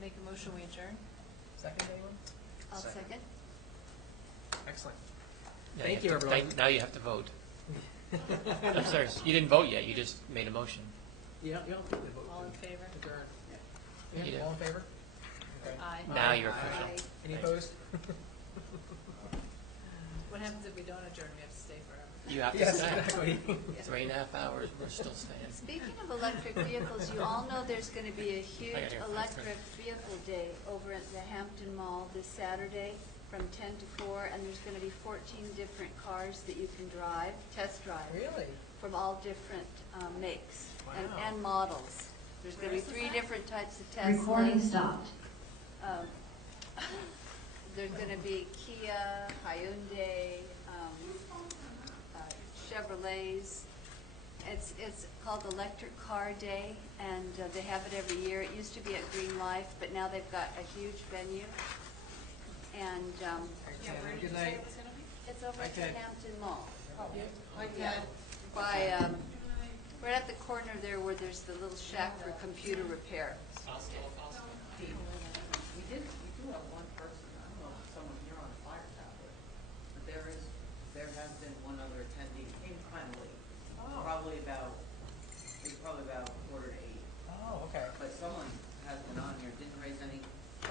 Make a motion, we adjourn? Second, anyone? I'll second. Excellent. Now Thank have you, to- everyone. Now you have to vote. I'm sorry, you didn't vote yet, you just made a motion. Yeah, yeah. All in favor? Adjourn. You Yeah, do. all in favor? Okay. Aye. Now you're official. Aye. Any opposed? What happens if we don't adjourn? We have to stay forever. You have to Yes, stay. exactly. 3.5 hours, we're still staying. Speaking of electric vehicles, you all know there's going to be a huge I gotta go. electric vehicle day over at the Hampton Mall this Saturday from 10 to 4, and there's going to be 14 different cars that you can drive, test drive, Really? from all different makes Wow. and models. There's going to be 3 different types of Teslas. Recording stopped. Um, There's going to be Kia, Hyundai, Chevrolets. It's called Electric Car Day, and they have it every year. It used to be at Green Life, but now they've got a huge venue. And Good night. it's over at the Okay. Hampton Mall. Hi, Ted. By, right at the corner there where there's the little shack for computer repair. We do have one person, I don't know if someone here on the fire tablet, but there has been one other attendee, came kind of late. Oh. It's probably about 7:45. Oh, okay. But someone has been on here, didn't raise any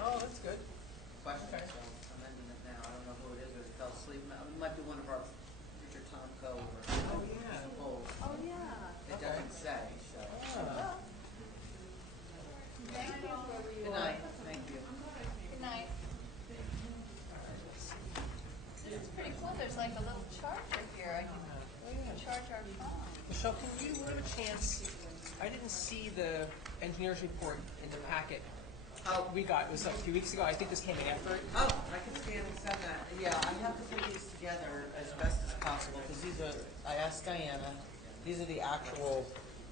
Oh, that's good. questions, Okay. so I'm ending it now. I don't know who it is, or they fell asleep. It might be one of our Richard Tomko or Oh, yeah. Nicole. Oh, yeah. It doesn't say, so. Ah. Thank you for your. Good night, thank you. Good night. It's pretty cool. There's like a little charger here. I can charge our phone. Michelle, can you have a chance, I didn't see the engineer's report in the packet. Oh. We got, it was a few weeks ago, I think this came after it. Oh, I can scan and send that. Yeah, I have to put these together as best as possible, because these are, I asked Diana, these are the actual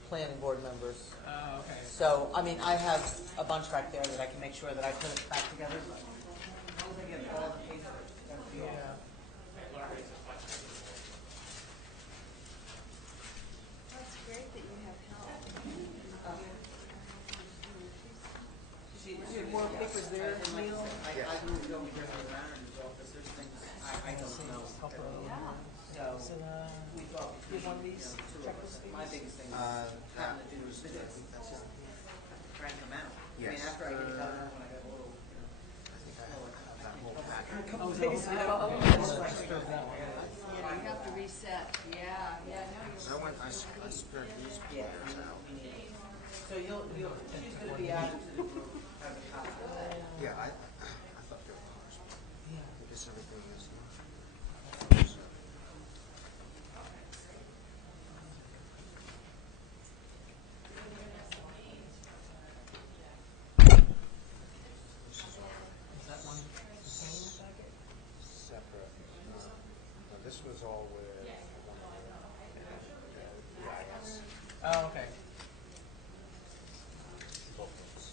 planning board members. Oh, okay. So, I mean, I have a bunch back there that I can make sure that I put it back together, but as long as I get all the paper, that'll be all. Yeah. That's great that you have help. You have more papers there, And like I Neil? said, I moved over here to the manager's office, there's things I don't know. Help her out. So, Is it, we thought you have one of between, these two of us, checklist my things? biggest thing is That having to do was with this, just- just crank them out. I mean, Yes. after I get done, when I get a little, slower. That whole packet. Couple days, yeah. Yeah, you have to reset. Yeah, yeah, no, So I spread these Yeah, plans out. we need it. So she's gonna be added to the group as a copy. Yeah, I thought they were cars. I guess everything is. Is that one containing the packet? Separate. This was all with one of the EIS. Oh, okay. Both of us.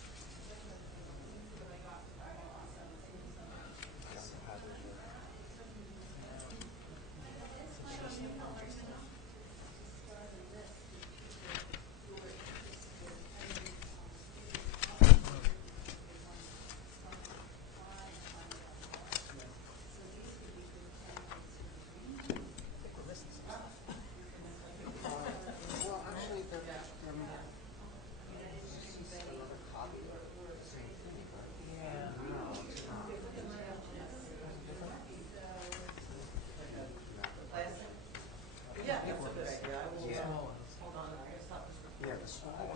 How did you- Well, actually, they're another copy or same thing, right? Yeah. No, it's not. Yeah, that's a good idea. I will, Yeah. hold on, I'm gonna stop this recording. Yeah, the small